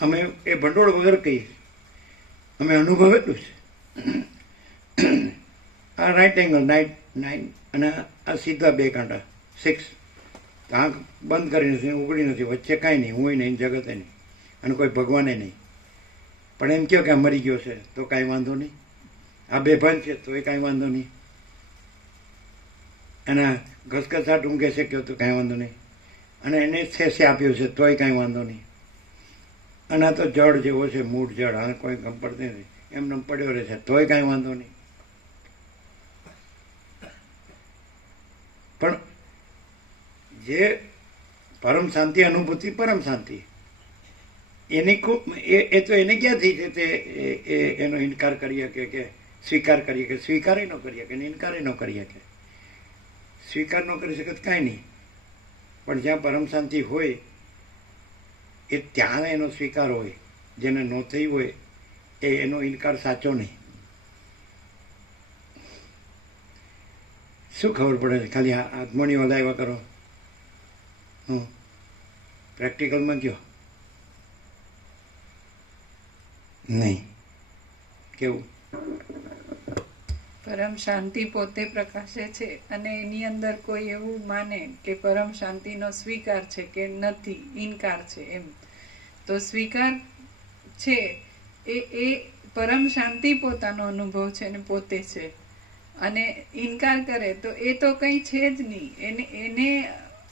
અમે એ ભંડોળ વગર કહીએ, અમે અનુભવેલું છે. આ રાઈટ એંગલ 9 અને આ સીધા 2 કાંટા 6, આંખ બંધ કરી નથી, ઉઘડી નથી, વચ્ચે કાંઈ નહીં, હું નહીં, જગતે નહીં, અને કોઈ ભગવાને નહીં. પણ એમ કહો કે આ મરી ગયો છે તો કાંઈ વાંધો નહીં, આ બેભાન છે તો એ કાંઈ વાંધો નહીં, અને ઘસઘસાટ ઊંઘે છે કહો તો કાંઈ વાંધો નહીં, અને એને છેસે આપ્યો છે તોય કાંઈ વાંધો નહીં. અને આ તો જળ જેવો છે, મૂળ જળ, આને કોઈ પડતી નથી, એમને પડ્યો રહે છે તોય કાંઈ વાંધો નહીં. પણ જે પરમ શાંતિ અનુભૂતિ, પરમ શાંતિ એની ખૂબ એ તો એને ક્યાંથી છે તે એનો ઇનકાર કરીએ કે સ્વીકાર કરીએ કે સ્વીકારે ન કરીએ કે ઇનકારે ન કરીએ કે સ્વીકાર ન કરી શકે કાંઈ નહીં. પણ જ્યાં પરમ શાંતિ હોય એ ત્યાં એનો સ્વીકાર હોય, જેને ન થઈ હોય એનો ઇનકાર સાચો નહીં. શું ખબર પડે છે? ખાલી આત્મની વધાવ્યા કરો. પ્રેક્ટિકલમાં કયો નહીં. કેવું? પરમ શાંતિ પોતે પ્રકાશે છે અને એની અંદર કોઈ એવું માને કે પરમ શાંતિનો સ્વીકાર છે કે નથી, ઇનકાર છે, એમ તો સ્વીકાર છે એ પરમ શાંતિ પોતાનો અનુભવ છે અને પોતે છે, અને ઇનકાર કરે તો એ તો કંઈ છે જ નહીં. એને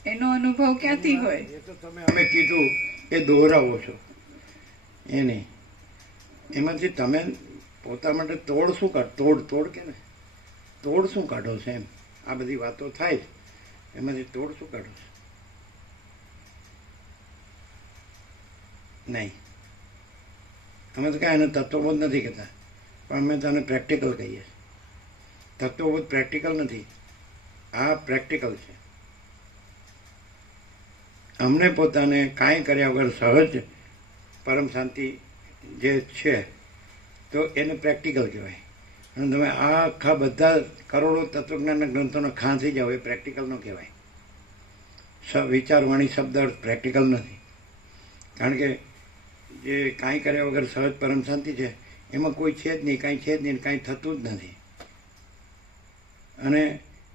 એનો અનુભવ ક્યાંથી હોય? એ તો તમે અમે કીધું એ દોહરાવો છો એ નહીં. એમાંથી તમે પોતા માટે તોડ શું કાઢો? તોડ કે ને તોડ શું કાઢો છે એમ? આ બધી વાતો થાય એમાંથી તોડ શું કાઢો છે? નહીં. અમે તો કાંઈ એને તત્વબોધ નથી કહેતા, પણ અમે તને પ્રેક્ટિકલ કહીએ. તત્વબોધ પ્રેક્ટિકલ નથી, આ પ્રેક્ટિકલ છે. અમને પોતાને કાંઈ કર્યા વગર સહજ પરમ શાંતિ જે છે તો એને પ્રેક્ટિકલ કહેવાય. અને તમે આ આખા બધા કરોડો તત્વજ્ઞાનના ગ્રંથોને ખાંસી જાઓ એ પ્રેક્ટિકલ ન કહેવાય. વિચારવાણી શબ્દ અર્થ પ્રેક્ટિકલ નથી. કારણ કે જે કાંઈ કર્યા વગર સહજ પરમ શાંતિ છે એમાં કોઈ છે જ નહીં, કાંઈ છે જ નહીં, કાંઈ થતું જ નથી. અને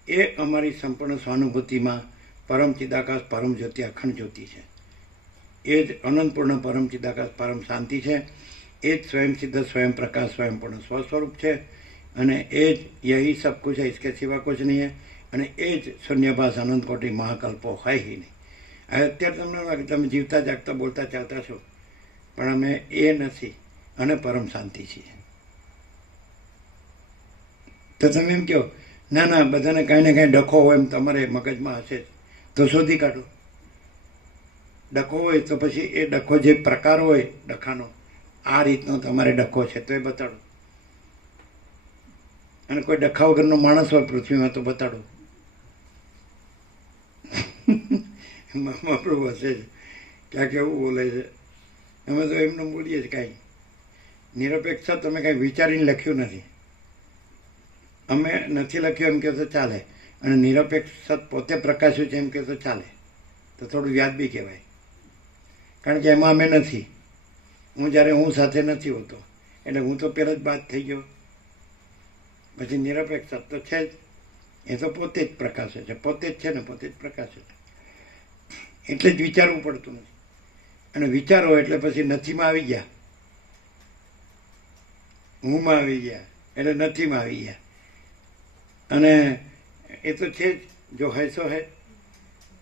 એ અમારી સંપૂર્ણ સ્વાનુભૂતિમાં પરમ ચિદાકાશ, પરમ જ્યોતિ, અખંડ જ્યોતિ છે. એ જ અનંતપૂર્ણ પરમ ચિદાકાશ, પરમ શાંતિ છે. એ જ સ્વયં સિદ્ધ, સ્વયં પ્રકાશ, સ્વયંપૂર્ણ સ્વસ્વરૂપ છે. અને એ જ યહી સબ કુછ है, इसके सिवा कुछ नहीं है. અને એ જ શૂન્યભાસ અનંત કોટી મહાકલ્પો હોય ही નહીં. હવે અત્યારે તમને લાગે તમે જીવતા જાગતા બોલતા ચાલતા છો, પણ અમે એ નથી અને પરમ શાંતિ છીએ. તો તમે એમ કહો ના બધાને કાંઈ ને કાંઈ ડખો હોય એમ તમારે મગજમાં હશે જ, તો શોધી કાઢો. ડખો હોય તો પછી એ ડખો જે પ્રકાર હોય ડખાનો, આ રીતનો તમારે ડખો છે તો એ બતાડો. અને કોઈ ડખા વગરનો માણસ હોય પૃથ્વીમાં તો બતાડો. મહાપ્રભુ હશે છે, ક્યાં કેવું બોલે છે. અમે તો એમને બોલીએ જ કાંઈ નિરપેક્ષ. તમે કાંઈ વિચારીને લખ્યું નથી, અમે નથી લખ્યું એમ કહે તો ચાલે, અને નિરપેક્ષ પોતે પ્રકાશ્યું છે એમ કહે તો ચાલે, તો થોડું વ્યાજબી કહેવાય. કારણ કે એમાં અમે નથી. હું જ્યારે હું સાથે નથી હોતો એટલે હું તો પહેલાં જ બાદ થઈ ગયો. પછી નિરપેક્ષ તો છે જ, એ તો પોતે જ પ્રકાશે છે, પોતે જ છે ને પોતે જ પ્રકાશે છે. એટલે જ વિચારવું પડતું નથી. અને વિચારો એટલે પછી નથીમાં આવી ગયા, હુંમાં આવી ગયા, એટલે નથીમાં આવી ગયા. અને એ તો છે જ, જો હૈ સો હૈ.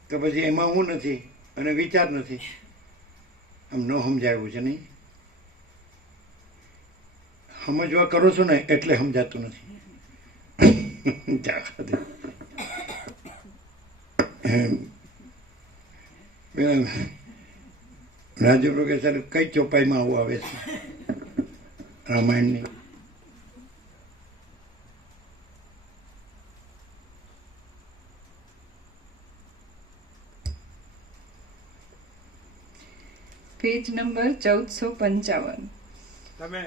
તો પછી એમાં હું નથી અને વિચાર નથી. આમ ન સમજાયું છે નહીં. સમજવા કરો છો ને એટલે સમજાતું નથી. રાજુ પ્રોફેસર કઈ ચોપાઈમાં આવું આવે છે રામાયણની? Page number 1455. તમે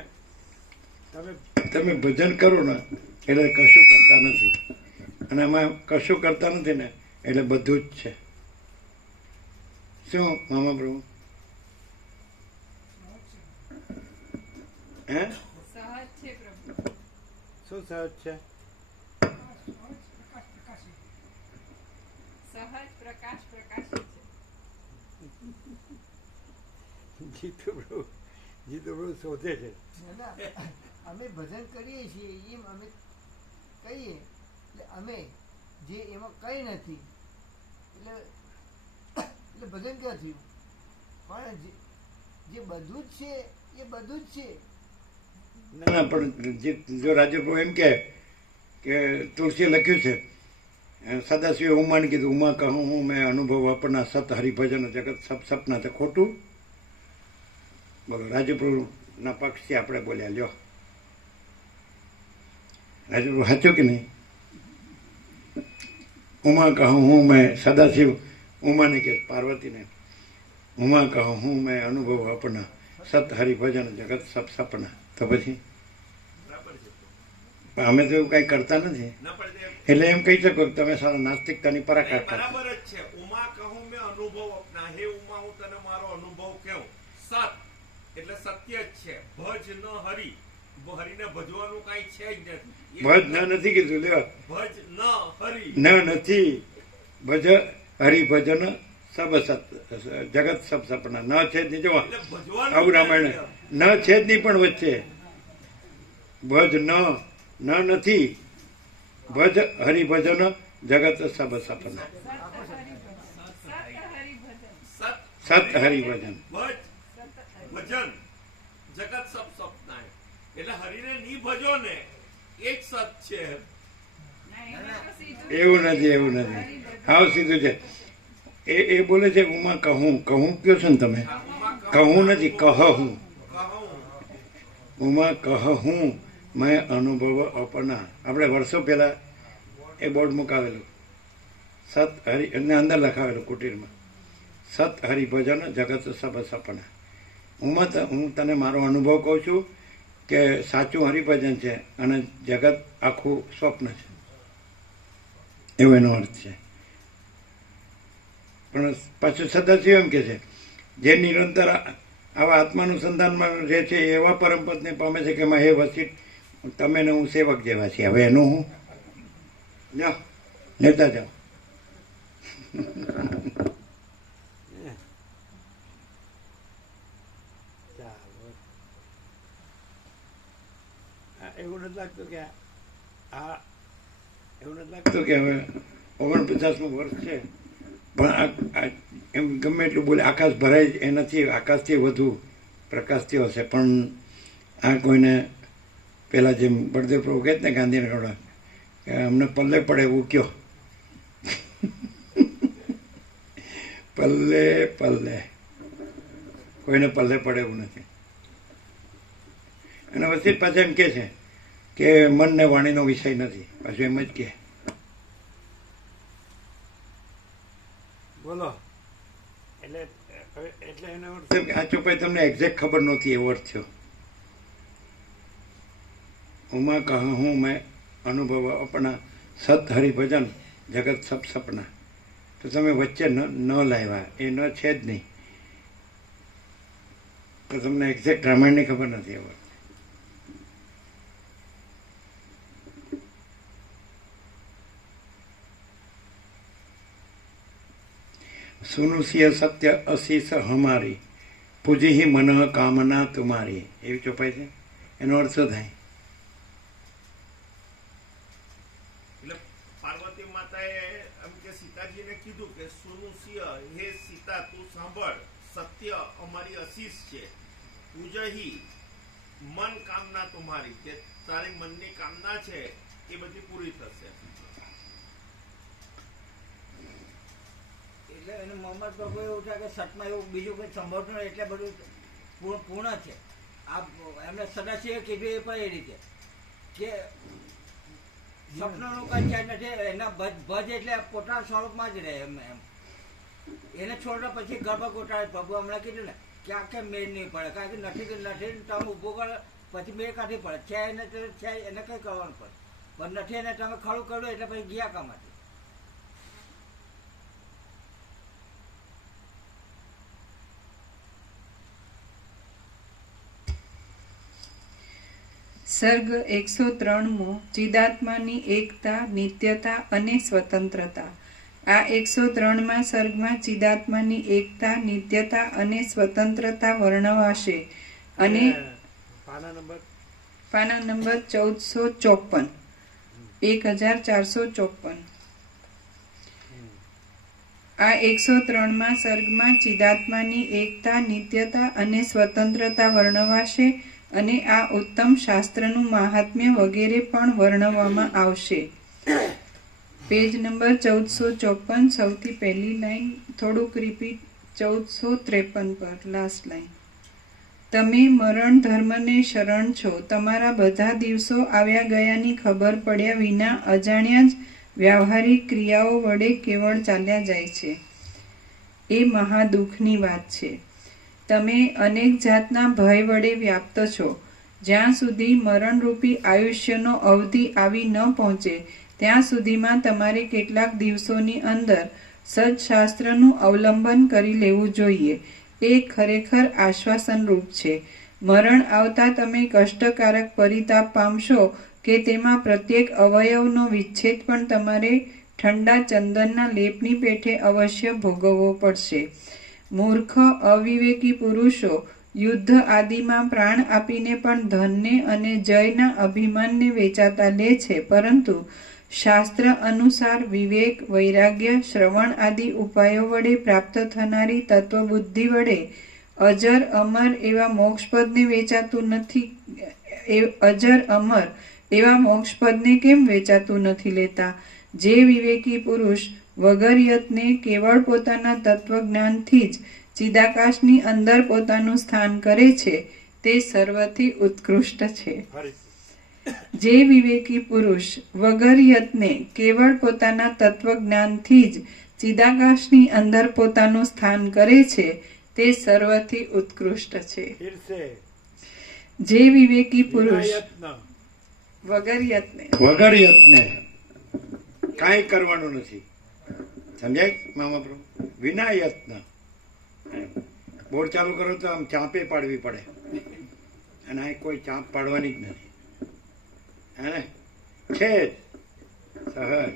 તમે ભજન કરો ને એટલે કશું કરતા નથી. અને એમાં કશું કરતા નથી ને એટલે બધું જ છે. શું મામા પ્રભુ? હે સહજ છે પ્રભુ. શું સહજ છે? સહજ પ્રકાશ પ્રકાશી છે. જીતુ પ્રભુ શોધે છે. ના, અમે ભજન કરીએ છીએ એમ અમે કહીએ એટલે અમે જે એમાં કંઈ નથી એટલે એટલે ભજન ક્યાં થયું? પણ જે બધું જ છે એ બધું જ છે. ના પણ જો રાજુ પ્રભુ એમ કે તુલસીએ લખ્યું છે સદાશિવે ઉમાને કીધું, ઉમા કહું હું મેં અનુભવ અપના સત હરિભજન જગત સપ સપના. તો ખોટું બોલો? રાજુ પ્રભુના પક્ષથી આપણે બોલ્યા. લ્યો રાજુ પ્રભુ સાચું કે નહીં? ઉમા કહું હું મેં સદાશિવ ઉમાને કે પાર્વતીને, ઉમા કહું હું મેં અનુભવ અપના સત હરિભજન જગત સપ સપના. તો પછી બરાબર છે. અમે તો એવું કઈ કરતા નથી. ના પણ એટલે એમ કહી શકો કે તમે સારા નાસ્તિકતાની એ પરાકાષ્ઠા. બરાબર જ છે. ઉમા કહું મેં અનુભવ અપના. હે ઉમા, હું તને મારો અનુભવ કહું. સત એટલે સત્ય જ છે. ભજ ન હરી. હરીને ભજવાનું કઈ છે જ નથી. ભજ ન નથી કીધું. લ્યો, ભજ ન હરી. ન નથી ભજ હરિભજન સબ સત જગત સબ સપના. ન છે જ નહીં. જો એટલે ભજવાનું આવું રામાયણ નથી. ન છે જ નહીં પણ વચ્ચે ભજ ન નથી ભજ હરિભજન જગત સબ સપના. સત સત હરિભજન. ભજ ભજન જગત સબ સપના. એટલે હરીને ની ભજો ને એ જ સત છે. એવું નથી, એવું નથી. હાવ સીધું છે. એ બોલે છે ઉમા કહું કયો છો ને તમે? કહું નથી, કહું. કહું ઉમા કહું મેં અનુભવ અપના. આપણે વર્ષો પહેલા એ બોર્ડ મુકાવેલું, સત હરિ એને અંદર લખાવેલું કુટીરમાં, સત હરિભજન જગત સબ સપના. હું તને મારો અનુભવ કહું છું કે સાચું હરિભજન છે અને જગત આખું સ્વપ્ન છે. એવો એનો અર્થ છે. પણ પાછું સદાશિવ એમ કે છે જે નિરંતર આવા આત્માનુસંધાનમાં રહે છે એવા પરમપદને પામે છે કે હે વસીટ તમે ને હું સેવક જેવા છીએ. હવે એનું હું જાઓ લેતા જાઓ. એવું નથી લાગતું કે એવું નથી લાગતું કે હવે 49મું વર્ષ છે પણ એમ ગમે એટલું બોલે આકાશ ભરાય એ નથી. આકાશથી વધુ પ્રકાશ થયો હશે પણ આ કોઈને પેલા જેમ બળદેવ પ્રભુ કહે ને ગાંધીનગર કે અમને પલ્લે પડે એવું કયો. પલ્લે કોઈને પલ્લે પડે એવું નથી. અને વચ્ચે પાછા એમ કે છે કે મન ને વાણીનો વિષય નથી. પાછું એમ જ કે બોલો. એટલે એનો અર્થ આ ચોપાઈ તમને એક્ઝેક્ટ ખબર નહોતી એવો અર્થ થયો. ઉમા કહું હું મેં અનુભવ અપના સત હરિભજન જગત સબ સપના. તો તમે વચ્ચે ન લાવ્યા. એ ન છે જ નહીં તો તમને એક્ઝેક્ટ રામાયણની ખબર નથી એવો. સુનુષ્ય સત્ય અશીષ હમારી પૂજી મન કામના તુમારી, એવી ચોપાઈ છે. એનો અર્થ શું થાય? એટલે પાર્વતી માતાએ એમ કે સીતાજીને કીધું કે સુનુષ્ય, હે સીતા તું સાંભળ, સત્ય અમારી આશીષ છે, પૂજહી મન કામના તુમારી, કે તારી મનની કામના છે એ બધી પૂરી થશે. એટલે એને મોહમ્મદ પ્રભુ એવું છે કે સતમાં એવું બીજું કંઈ સંભવતું નથી, એટલે બધું પૂર્ણ છે. આ એમને સદાશિવે કીધું એ પણ એ રીતે કે સપનાનું કંઈ છે નથી, એના ભજ એટલે પોતાના સ્વરૂપમાં જ રહે. એમ એને છોડ્યા પછી ગર્ભ ગોટાળે પ્રભુ હમણાં કીધું ને કે આ કેમ મેળ નહીં પડે, કારણ કે નથી તમે ઊભું કરો પછી મેળ કાઢી પડે. છે એને છે એને કંઈ કરવાનું પડે, પણ નથી એને તમે ખડું કર્યું એટલે પછી ગયા કામાંથી. સર્ગ 103 ચિદાત્માની એકતા, નિત્યતા અને સ્વતંત્રતા. આ 103માં સર્ગમાં ચિદાત્માની એકતા, નિત્યતા અને સ્વતંત્રતા વર્ણવાશે. અને પાના નંબર 1454, 1454. આ 103માં સર્ગમાં ચિદાત્માની એકતા, નિત્યતા અને સ્વતંત્રતા વર્ણવાશે અને આ ઉત્તમ શાસ્ત્રનું મહાત્મ્ય વગેરે પણ વર્ણવવામાં આવશે. પેજ નંબર 1454, સૌથી પહેલી લાઈન, થોડુંક રિપીટ. 1453 પર લાસ્ટ લાઈન. તમે મરણ ધર્મને શરણ છો, તમારા બધા દિવસો આવ્યા ગયાની ખબર પડ્યા વિના અજાણ્યા જ વ્યાવહારિક ક્રિયાઓ વડે કેવળ ચાલ્યા જાય છે. એ મહાદુઃખની વાત છે. તમે અનેક જાતના ભય વડે વ્યાપ્ત છો. જ્યાં સુધી મરણરૂપી આયુષ્યનો અવધિ આવી ન પહોંચે ત્યાં સુધીમાં તમારે કેટલાક દિવસોની અંદર સદશાસ્ત્રનું અવલંબન કરી લેવું જોઈએ. એ ખરેખર આશ્વાસનરૂપ છે. મરણ આવતા તમે કષ્ટકારક પરિતાપ પામશો કે તેમાં પ્રત્યેક અવયવનો વિચ્છેદ પણ તમારે ઠંડા ચંદનના લેપની પેઠે અવશ્ય ભોગવવો પડશે. મૂર્ખ અવિવેકી પુરુષો યુદ્ધ આદિમાં પ્રાણ આપીને પણ ધનને અને જયના અભિમાનને વેચાતા લે છે, પરંતુ શાસ્ત્ર અનુસાર વિવેક, વૈરાગ્ય, શ્રવણ આદિ ઉપાયો વડે પ્રાપ્ત થનારી તત્વબુદ્ધિ વડે અજર અમર એવા મોક્ષપદને વેચાતું નથી. અજર અમર એવા મોક્ષપદને કેમ વેચાતું નથી લેતા? જે વિવેકી પુરુષ વગર યત્ને કેવળ પોતાના તત્વજ્ઞાનથી જ ચિદાકાશની અંદર પોતાનું સ્થાન કરે છે તે સર્વથી ઉત્કૃષ્ટ છે. જે વિવેકી પુરુષ વગર યત્ને કેવળ પોતાના તત્વજ્ઞાનથી જ ચિદાકાશની અંદર પોતાનું સ્થાન કરે છે તે સર્વથી ઉત્કૃષ્ટ છે. જે વિવેકી પુરુષ વગર યત્ને કાંઈ કરવાનું નથી. સમજાય મામા પ્રભુ? વિના યત્ન. બોર્ડ ચાલુ કરો તો આમ ચાંપે પાડવી પડે, અને આ કોઈ ચાંપ પાડવાની જ નથી. હે ને? છે સહજ.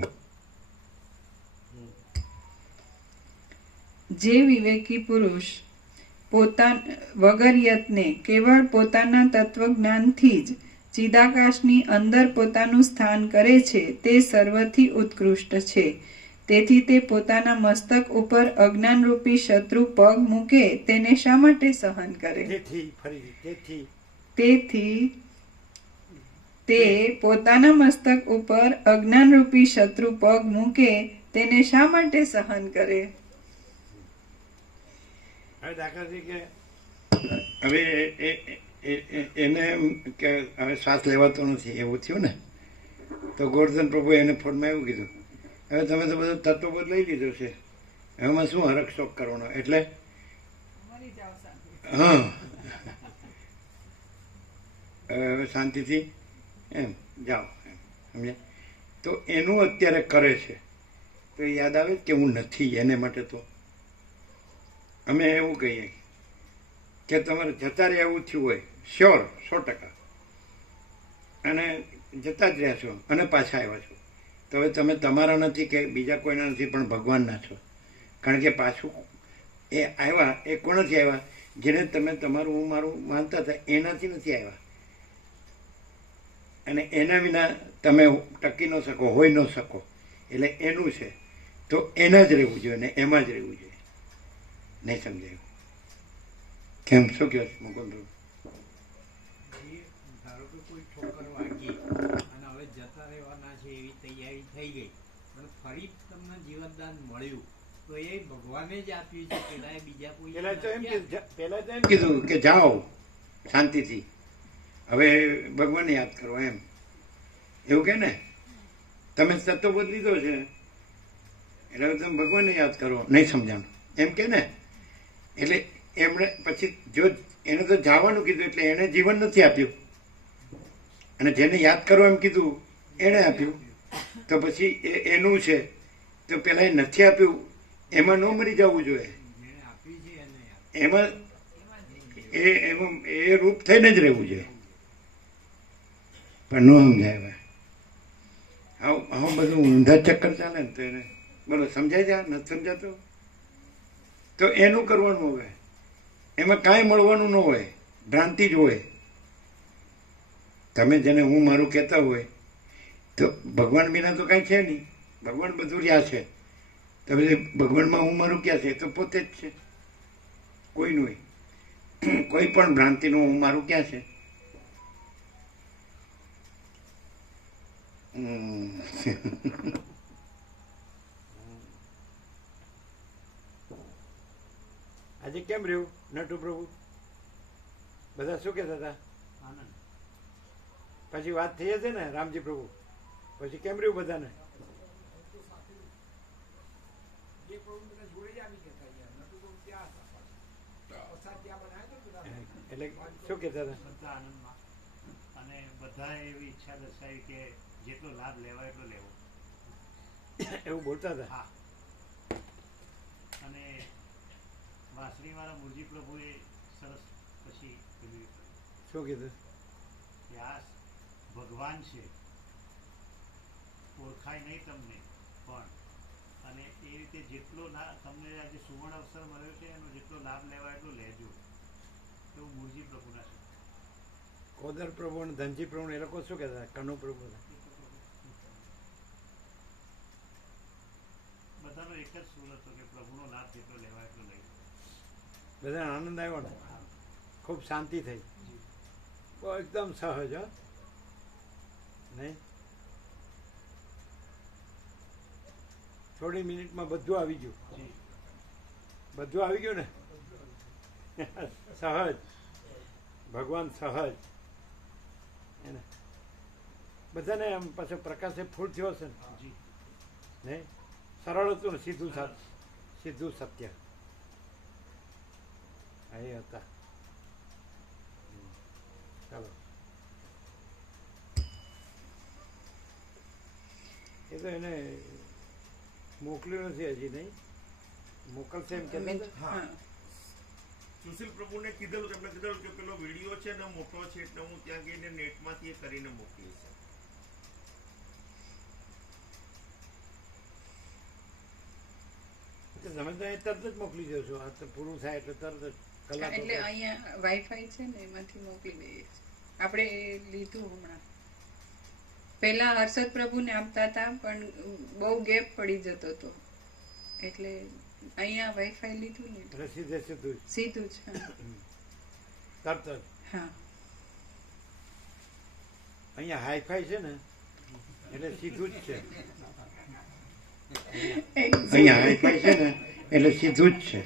જે વિવેકી પુરુષ વગર યત્ને કેવળ પોતાના તત્વજ્ઞાનથી જ ચિદાકાશની અંદર પોતાનું સ્થાન કરે છે તે સર્વથી ઉત્કૃષ્ટ છે. તેથી તે પોતાના મસ્તક ઉપર અજ્ઞાનરૂપી શત્રુ પગ મૂકે તેને શા માટે સહન કરે? તેથી તે પોતાના મસ્તક ઉપર અજ્ઞાનરૂપી શત્રુ પગ મૂકે તેને શા માટે સહન કરે? હવે એને કે હવે શ્વાસ લેવાતો નથી એવું થયું ને, તો ગોરધન પ્રભુ એને ફોનમાં એવું કીધું, હવે તમે તો બધું તત્વબોધ લઈ લીધું છે, એમાં શું હરકશોક કરવાનો? એટલે હા, હવે શાંતિથી એમ જાઓ, એમ સમજ્યા? તો એનું અત્યારે કરે છે તો યાદ આવે કે હું નથી. એને માટે તો અમે એવું કહીએ કે તમારે જતા રહ્યા એવું થયું હોય, શ્યોર 100%, અને જતા જ રહ્યા છો અને પાછા આવ્યા છો, તો હવે તમે તમારા નથી કે બીજા કોઈના નથી પણ ભગવાનના છો. કારણ કે પાછું એ આવ્યા એ કોનાથી આવ્યા? જેને તમે તમારું હું મારું માનતા હતા એનાથી નથી આવ્યા. અને એના વિના તમે ટકી ન શકો, હોઈ ન શકો. એટલે એનું છે તો એના જ રહેવું જોઈએ ને એમાં જ રહેવું જોઈએ. નહીં સમજાયું? કેમ શું કહો છો મુકુંદ? ધારો કે કોઈ ઠોકર વાગી અને હવે જતા રહેવાના છે એવી તૈયારી થઈ ગઈ, પણ ફરી તમને જીવનદાન મળ્યું તો એ ભગવાને જ આપ્યું છે, પેલા બીજા કોઈ પહેલા તો એમ કીધું કે જાઓ શાંતિથી, હવે ભગવાનને યાદ કરો એમ. એવું કે ને તમે તત્વબોધ લીધો છે એટલે તમે ભગવાનને યાદ કરો. નહીં સમજાણું એમ કે ને? એટલે એમણે પછી જો એને તો જવાનું કીધું એટલે એણે જીવન નથી આપ્યું, અને જેને યાદ કરો એમ કીધું એણે આપ્યું. તો પછી એનું છે તો પેલા એ નથી આપ્યું એમાં ન મરી જવું જોઈએ. એમાં એ રૂપ થઈને જ રહેવું જોઈએ. પણ ન સમજાય. આવું બધું ઊંધા ચક્કર ચાલે ને તો એને બોલો સમજાય જાય નથી સમજાતું તો એનું કરવાનું હોય. એમાં કાંઈ મળવાનું ન હોય, ભ્રાંતિ જ હોય. તમે જેને હું મારું કહેતા હોય તો ભગવાન વિના તો કાંઈ છે નહીં. ભગવાન બધું રહ્યા છે. તમે ભગવાનમાં હું મારું ક્યાં છે? તો પોતે જ છે. કોઈ નહીં, કોઈ પણ ભ્રાંતિનું હું મારું ક્યાં છે? આજે કેમ રહ્યું નટુ પ્રભુ? બધા શું કહેતા હતા? પછી વાત થઈ હશે ને રામજી પ્રભુ? પછી કેમ રહ્યું બધાને? એટલે શું કહેતા હતા? બધા આનંદમાં અને બધાએ એવી ઈચ્છા દર્શાવી કે જેટલો લાભ લેવાય એટલો લેવો. એવું બોલતા હતા. હા. અને વાસણીવાળા મુરજી પ્રભુએ સરસ પછી શું કીધું કે આ ભગવાન છે, ઓળખાય નહીં તમને પણ, અને એ રીતે જેટલો તમને આજે સુવર્ણ અવસર મળ્યો છે એનો જેટલો લાભ લેવાય એટલો લેજો. એવું મુરજી પ્રભુના છે. કોદર પ્રભુ અને ધનજી પ્રભુ એ લોકો શું કહેતા? કનુ પ્રભુ બધાનો એક જ સૂર હતો કે પ્રભુનો લાભ જેટલો લેવાય એટલો લઈ. બધાને આનંદ આવ્યો ને? ખૂબ શાંતિ થઈ. એકદમ સહજ. નહીં થોડી મિનિટમાં બધું આવી ગયું. બધું આવી ગયું ને? સહજ. ભગવાન સહજ. એને બધાને આમ પાછો પ્રકાશે ફૂલ થયો હશે ને? નહીં સરળ હતું ને? સીધું સીધું સત્ય એ હતા. ચાલો એ તો એને મોકલ્યું નથી હજી. નહીં મોકલશે એમ કે સુશીલ પ્રભુને કીધેલું, તમને કીધેલું કે પેલો વિડીયો છે ને મોટો છે એટલે હું ત્યાં ગઈને નેટમાંથી એ કરીને મોકલીશ. તમે તો તરત જ મોકલી દો છો. આ તો પૂરું થાય એટલે તરત જ કલાક. એટલે અહીંયા વાઈફાઈ છે ને એમાંથી મોકલી દઈએ છીએ. આપણે લીધું હમણાં. પહેલા હર્ષદ પ્રભુને આપતા હતા પણ બહુ ગેપ પડી જતો હતો એટલે અહીંયા વાઈફાઈ લીધું ને સીધે સીધું સીધું જ. તરત જ. હા અહીંયા હાઈફાઈ છે ને એટલે સીધું જ છે. અહીંયા હાઈફાઈ છે ને એટલે સીધું જ છે.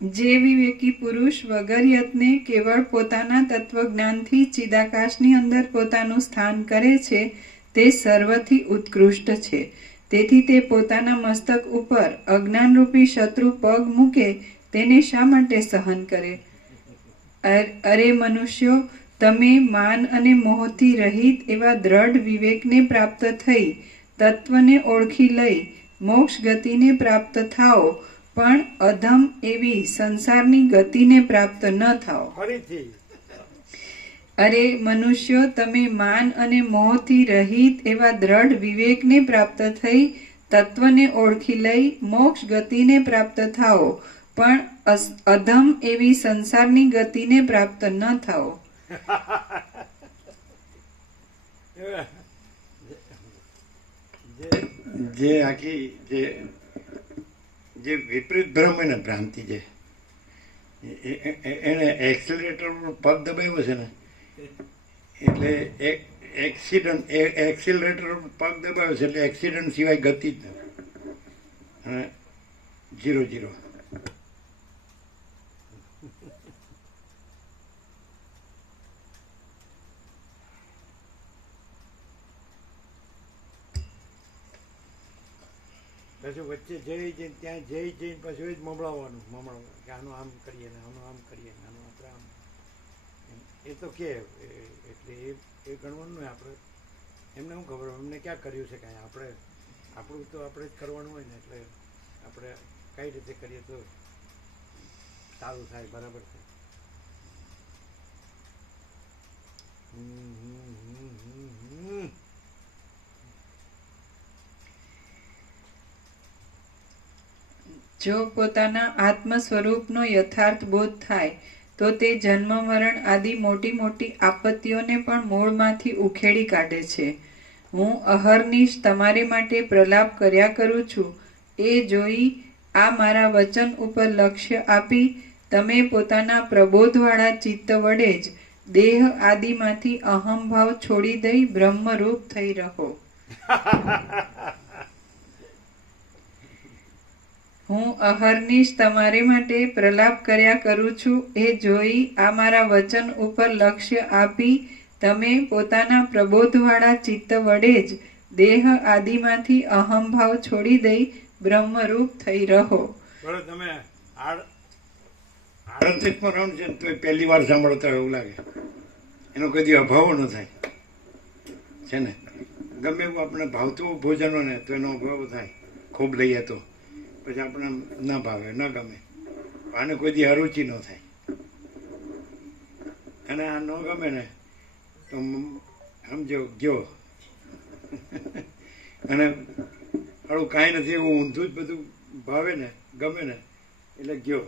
જે વિવેકી પુરુષ વગર યત્ને કેવળ પોતાના તત્વજ્ઞાનથી ચિદાકાશની અંદર પોતાનું સ્થાન કરે છે તે સર્વથી ઉત્કૃષ્ટ છે. તેથી તે પોતાના મસ્તક ઉપર અજ્ઞાનરૂપી શત્રુ પગ મૂકે તેને શા માટે સહન કરે? અરે મનુષ્યો, તમે માન અને મોહથી રહિત એવા દ્રઢ વિવેકને પ્રાપ્ત થઈ તત્વને ઓળખી લઈ મોક્ષ ગતિને પ્રાપ્ત થાઓ, પણ અધમ એવી સંસારની ગતિને પ્રાપ્ત ન થાઓ. ફરીથી અરે મનુષ્યો, તમે માન અને મોહથી રહિત એવા દ્રઢ વિવેકને પ્રાપ્ત થઈ તત્વને ઓળખી લઈ મોક્ષ ગતિને પ્રાપ્ત થાઓ, પણ અધમ એવી સંસારની ગતિને પ્રાપ્ત ન થાઓ. જે આખી જે વિપરીત ભ્રમ હોય ને, ભ્રાંતિ જે એને એક્સિલેટર પર પગ દબાવ્યો છે ને, એટલે એક્સિલરેટર પગ દબાવ્યો છે એટલે એક્સિડન્ટ સિવાય ગતિ જ નથી. અને 0-0. પછી વચ્ચે જઈ જઈને ત્યાં જઈને પછી જ મમળાવવાનું કે આનું આમ કરીએ ને આનું આમ કરીએ ને આનું આપણે આમ, એ તો કે એટલે એ ગણવાનું નહીં. આપણે એમને શું ખબર, અમને ક્યાં કર્યું છે કાંઈ, આપણે આપણું તો આપણે જ કરવાનું હોય ને, એટલે આપણે કઈ રીતે કરીએ તો સારું થાય, બરાબર છે. જો પોતાના આત્મ સ્વરૂપનો યથાર્થ બોધ થાય તો તે જન્મ મરણ આદિ મોટી મોટી આપત્તિઓને પણ મૂળમાંથી ઉખેડી કાઢે છે. હું અહર્નિશ તમારી માટે પ્રલાપ કર્યા કરું છું, એ જોઈ આ મારા વચન ઉપર લક્ષ્ય આપી તમે પોતાના પ્રબોધવાળા ચિત્ત વડે જ દેહ આદિમાંથી અહંભાવ છોડી દઈ બ્રહ્મરૂપ થઈ રહો. હું અહર્નિશ તમારી માટે પ્રલાપ કર્યા કરું છું, એ જોઈ આ મારા વચન ઉપર લક્ષ્ય આપી તમે પોતાના પ્રબોધવાળા ચિત્ત વડે જ દેહ આદિમાંથી અહંભાવ છોડી દઈ બ્રહ્મરૂપ થઈ રહો. બરાબર. તમે 38માં રાઉન્ડ છે ને તો પહેલી વાર સાંભળતા એવું લાગે, એનો કદી અભાવ ન થાય છે ને. ગમે એવું આપણે ભાવતું ભોજન હોય ને તો એનો અભાવ થાય, ખૂબ લઈએ તો પછી આપણે ના ભાવે, ન ગમે, આને કોઈ દી અરુચિ ન થાય. અને આ ન ગમે ને તો સમજો ગયો, અને હાળું કાંઈ નથી એવું ઊંધું જ બધું ભાવે ને ગમે ને એટલે ગયો.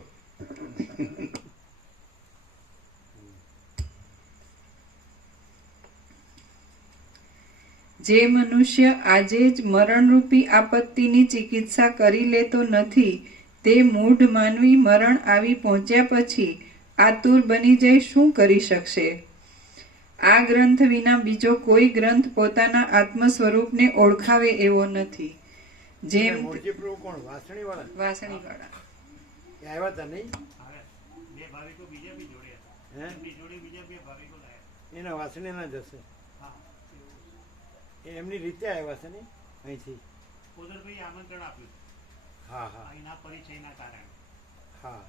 જે મનુષ્ય આજે જ મરણરૂપી આપત્તિની ચિકિત્સા કરી લેતો નથી, તે મૂઢ માનવી મરણ આવી પહોંચ્યા પછી આતુર બની જઈ શું કરી શકશે? આ ગ્રંથ વિના બીજો કોઈ ગ્રંથ પોતાના આત્મ સ્વરૂપને ઓળખાવે એવો નથી. જેમ વાસણીવાળા આવ્યા હતા નહીં, બે ભાવિકો બીજા બી જોડે હતા, એમની જોડે બીજા બે ભાવિકો લાયા. એના વાસણીના જ હશે, એમની રીતે આવ્યા છે ને અહીંથી. કોદરભાઈ આમંત્રણ આપ્યું. હા હા, અહીંના પરિચયના કારણે. હા,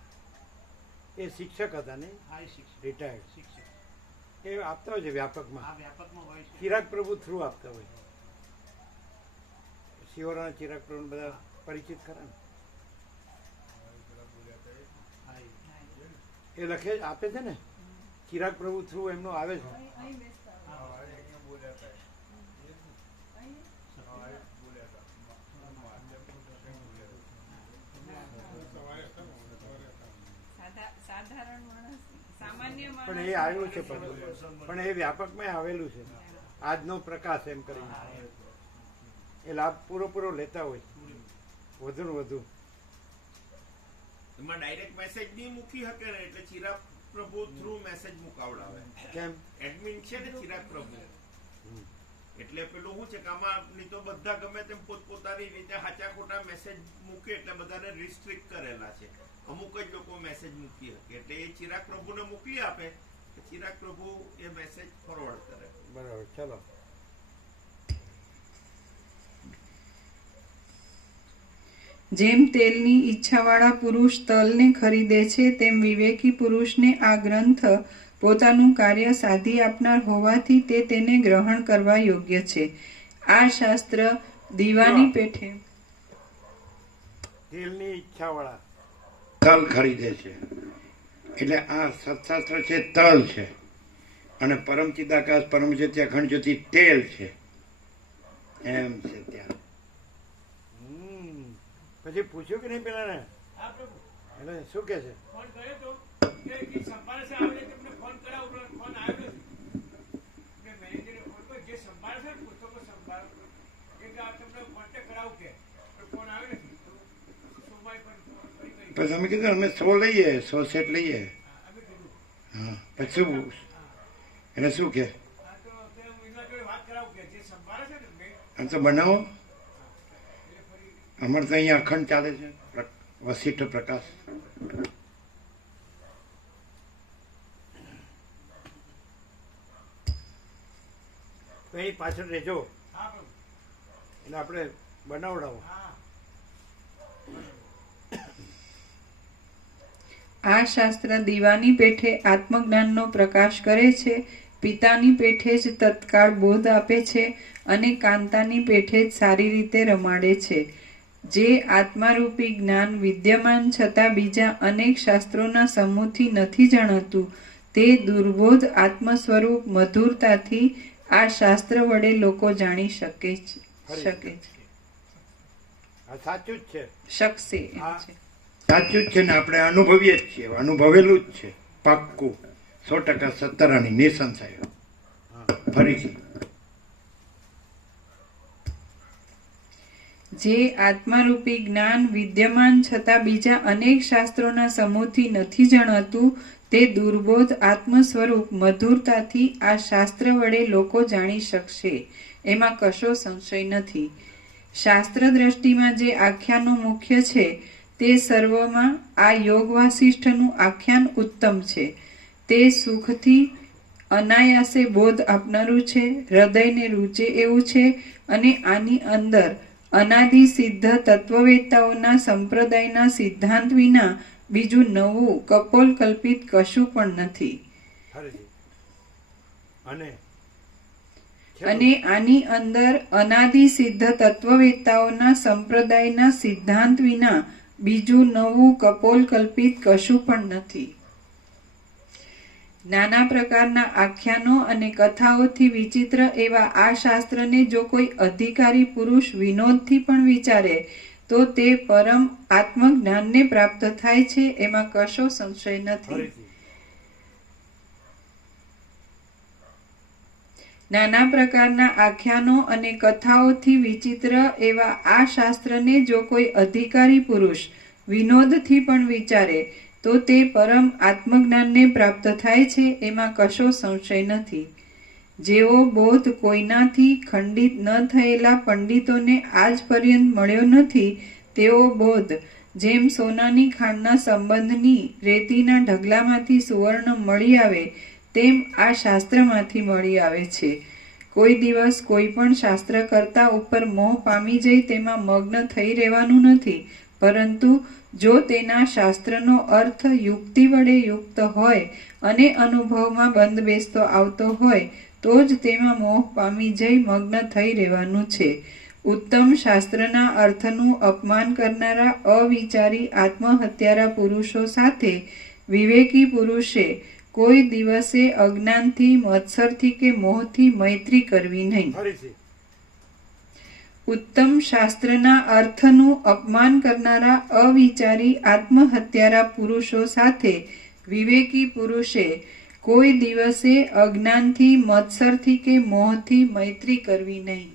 એ શિક્ષક હતા ને? હા, એ શિક્ષક, રિટાયર્ડ શિક્ષક. એ આપતા હોય છે વ્યાપકમાં. આ વ્યાપકમાં હોય છે. ચિરાગ પ્રભુ થ્રુ આપતા હોય. શિવરાના ચિરાગ પ્રભુ બધા પરિચિત ખરા ને? એ લખે આપે છે ને, ચિરાગ પ્રભુ થ્રુ એમનો આવે છે. પણ એ આવેલું છે, પણ એ વ્યાપકમાં આવેલું છે, આજનો પ્રકાશ એમ કરીને. એ લાભ પૂરો લેતા હોય વધુ ને વધુ. એમાં ડાયરેક્ટ મેસેજ નહીં મૂકી શકે ને, એટલે ચિરાગ પ્રભુ થ્રુ મેસેજ મુકાવડાવે. કેમ? એડમિન છે ને ચિરાગ પ્રભુ, એટલે પેલું શું છે કે આમાં નહીં તો બધા ગમે તેમ પોતપોતાની રીતે સાચા ખોટા મેસેજ મૂકે, એટલે બધાને રિસ્ટ્રિક્ટ કરેલા છે. અમુક જ લોકો મેસેજ મૂકી શકે, એટલે એ ચિરાગ પ્રભુને મોકલી આપે, ચિરાગ પ્રભુ એ મેસેજ ફોરવર્ડ કરે. બરાબર. ચલો. જેમ તેલની ઈચ્છાવાળા પુરુષ તલને ખરીદે છે, તેમ વિવેકી પુરુષને આ ગ્રંથ પોતાનું કાર્ય સાધી આપનાર હોવાથી તે તેને ગ્રહણ કરવા યોગ્ય છે. આ શાસ્ત્ર દીવાની પેઠે તેલની ઈચ્છાવાળા તલ ખરીદે છે. એટલે આ સત્શાસ્ત્ર છે તલ છે અને પરમચિદાકાશ પરમજ્યોતિ અખંડ જ્યોતિ તેલ છે એમ છે ત્યાં. પછી પૂછ્યું કે નહીં પેલા ને એટલે શું કે છે? ફોન કર્યો તો કે સંભાળે છે આવે તમને ફોન કરાવો પણ ફોન આવ્યો નથી. મેં મેનેજરને ફોન કર્યો જે સંભાળે છે ને પુસ્તકો સંભાળ કે આ તમને કોન્ટેક્ટ કરાવું કે ફોન આવ્યો નથી. સોમવારે પણ પછી અમે કીધું અમે 100 લઈએ 100 સેટ લઈએ. અમે કીધું હા પછી શું એટલે શું કે આ તો હું એના જોડે વાત કરાવું કે જે સંભાળે છે ને મેં આમ તો બનાવો. એટલે ફરી અમારે તો અહીંયા અખંડ ચાલે છે વશિષ્ઠ પ્રકાશ. તો એ પાછળ રહેજો હા પ્રભુ એટલે આપણે બનાવડાવો. હા આ શાસ્ત્ર દીવાની પેઠે આત્મજ્ઞાનનો પ્રકાશ કરે છે, પિતાની પેઠે જ તત્કાળ બોધ આપે છે અને કાંતાની પેઠે જ સારી રીતે રમાડે છે. જે આત્મારૂપી જ્ઞાન વિદ્યમાન છતાં બીજા અનેક શાસ્ત્રોના સમૂહથી નથી જણાતું તે દુર્બોધ આત્મ સ્વરૂપ મધુરતાથી આ શાસ્ત્ર વડે લોકો જાણી શકે છે. આ સાચું જ છે, શકશે એમ છે. સાચું જ છે ને આપણે અનુભવીએ જ છીએ, અનુભવેલું જ છે પાક્કું 100% સત્તરાની નિસંશય. ફરીથી જે આત્મારૂપી જ્ઞાન વિદ્યમાન છતાં બીજા અનેક શાસ્ત્રોના સમૂહથી નથી જણાતું તે દુર્બોધ આત્મ સ્વરૂપ મધુરતાથી આ શાસ્ત્ર વડે લોકો જાણી શકશે એમાં કશો સંશય નથી. શાસ્ત્ર દ્રષ્ટિમાં જે આખ્યાનો મુખ્ય છે તે સર્વમાં આ યોગ વાસિષ્ઠનું આખ્યાન ઉત્તમ છે. તે સુખથી અનાયાસે બોધ આપનારું છે, હૃદયને રૂચે એવું છે અને આની અંદર અનાદિ સિદ્ધ તત્વવેત્તાઓના સંપ્રદાયના સિદ્ધાંત વિના બીજું નવું કપોલ કલ્પિત કશું પણ નથી. અને આની અંદર અનાદિ સિદ્ધ તત્વવેત્તાઓના સંપ્રદાયના સિદ્ધાંત વિના બીજું નવું કપોલ કલ્પિત કશું પણ નથી. નાના પ્રકારના આખ્યાનો અને કથાઓથી વિચિત્ર એવા આ શાસ્ત્રને જો કોઈ અધિકારી પુરુષ વિનોદથી પણ વિચારે તો તે પરમ આત્મજ્ઞાનને પ્રાપ્ત થાય છે એમાં કશો સંશય નથી. નાના પ્રકારના આખ્યાનો અને કથાઓથી વિચિત્ર એવા આ શાસ્ત્રને જો કોઈ અધિકારી પુરુષ વિનોદથી પણ વિચારે તો તે પરમ આત્મજ્ઞાનને પ્રાપ્ત થાય છે એમાં કશો સંશય નથી. જેવો બોધ કોઈનાથી ખંડિત ન થયેલા પંડિતોને આજ પર્યંત મળ્યો નથી તેવો બોધ જેમ સોનાની ખાણના સંબંધની રેતીના ઢગલામાંથી સુવર્ણ મળી આવે તેમ આ શાસ્ત્રમાંથી મળી આવે છે. કોઈ દિવસ કોઈ પણ શાસ્ત્ર કરતા ઉપર મોહ પામી જઈ તેમાં મગ્ન થઈ રહેવાનું નથી, પરંતુ જો તેના શાસ્ત્રનો અર્થ યુક્તિ વડે યુક્ત હોય અને અનુભવમાં બંધ બેસતો આવતો હોય તો જ તેમાં મોહ પામી જઈ મગ્ન થઈ રહેવાનું છે. ઉત્તમ શાસ્ત્રના અર્થનું અપમાન કરનારા અવિચારી આત્મહત્યારા પુરુષો સાથે વિવેકી પુરુષે કોઈ દિવસે અજ્ઞાનથી, મત્સરથી કે મોહથી મૈત્રી કરવી નહીં. ઉત્તમ શાસ્ત્રના અર્થનું અપમાન કરનારા અવિચારી આત્મહત્યારા પુરુષો સાથે વિવેકી પુરુષે કોઈ દિવસે અજ્ઞાનથી, મત્સરથી કે મોહથી મૈત્રી કરવી નહીં.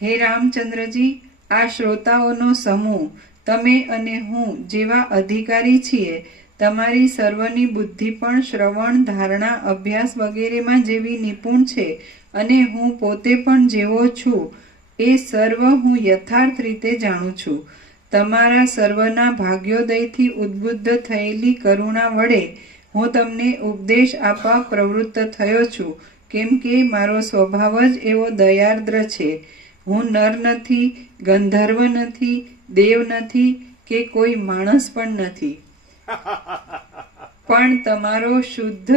હે રામચંદ્રજી, આ શ્રોતાઓનો સમૂહ તમે અને હું જેવા અધિકારી છીએ, તમારી સર્વની બુદ્ધિ પણ શ્રવણ, ધારણા, અભ્યાસ વગેરેમાં જેવી નિપુણ છે અને હું પોતે પણ જેવો છું એ સર્વ હું યથાર્થ રીતે જાણું છું. તમારા સર્વના ભાગ્યોદયથી ઉદ્બુદ્ધ થયેલી કરુણા વડે હું તમને ઉપદેશ આપવા પ્રવૃત્ત થયો છું, કેમ કે મારો સ્વભાવ જ એવો દયાર્દ્ર છે. હું નર નથી, ગંધર્વ નથી, દેવ નથી કે કોઈ માણસ પણ નથી, પણ તમારો શુદ્ધ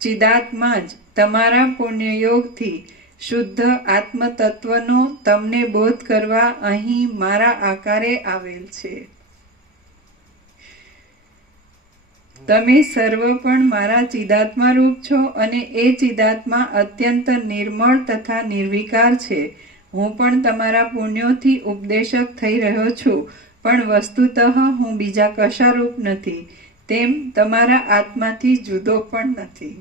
ચિદાત્મા જ તમારા પુણ્યયોગથી શુદ્ધ આત્મતત્વનો તમને બોધ કરવા અહીં મારા આકારે આવેલ છે. તમે સર્વ પણ મારા ચિદાત્મા રૂપ છો અને એ ચિદાત્મા અત્યંત નિર્મળ તથા નિર્વિકાર છે. હું પણ તમારા પુણ્યોથી ઉપદેશક થઈ રહ્યો છું, પણ વસ્તુતઃ હું બીજા કશા રૂપ નથી, તેમ તમારા આત્માથી જુદો પણ નથી.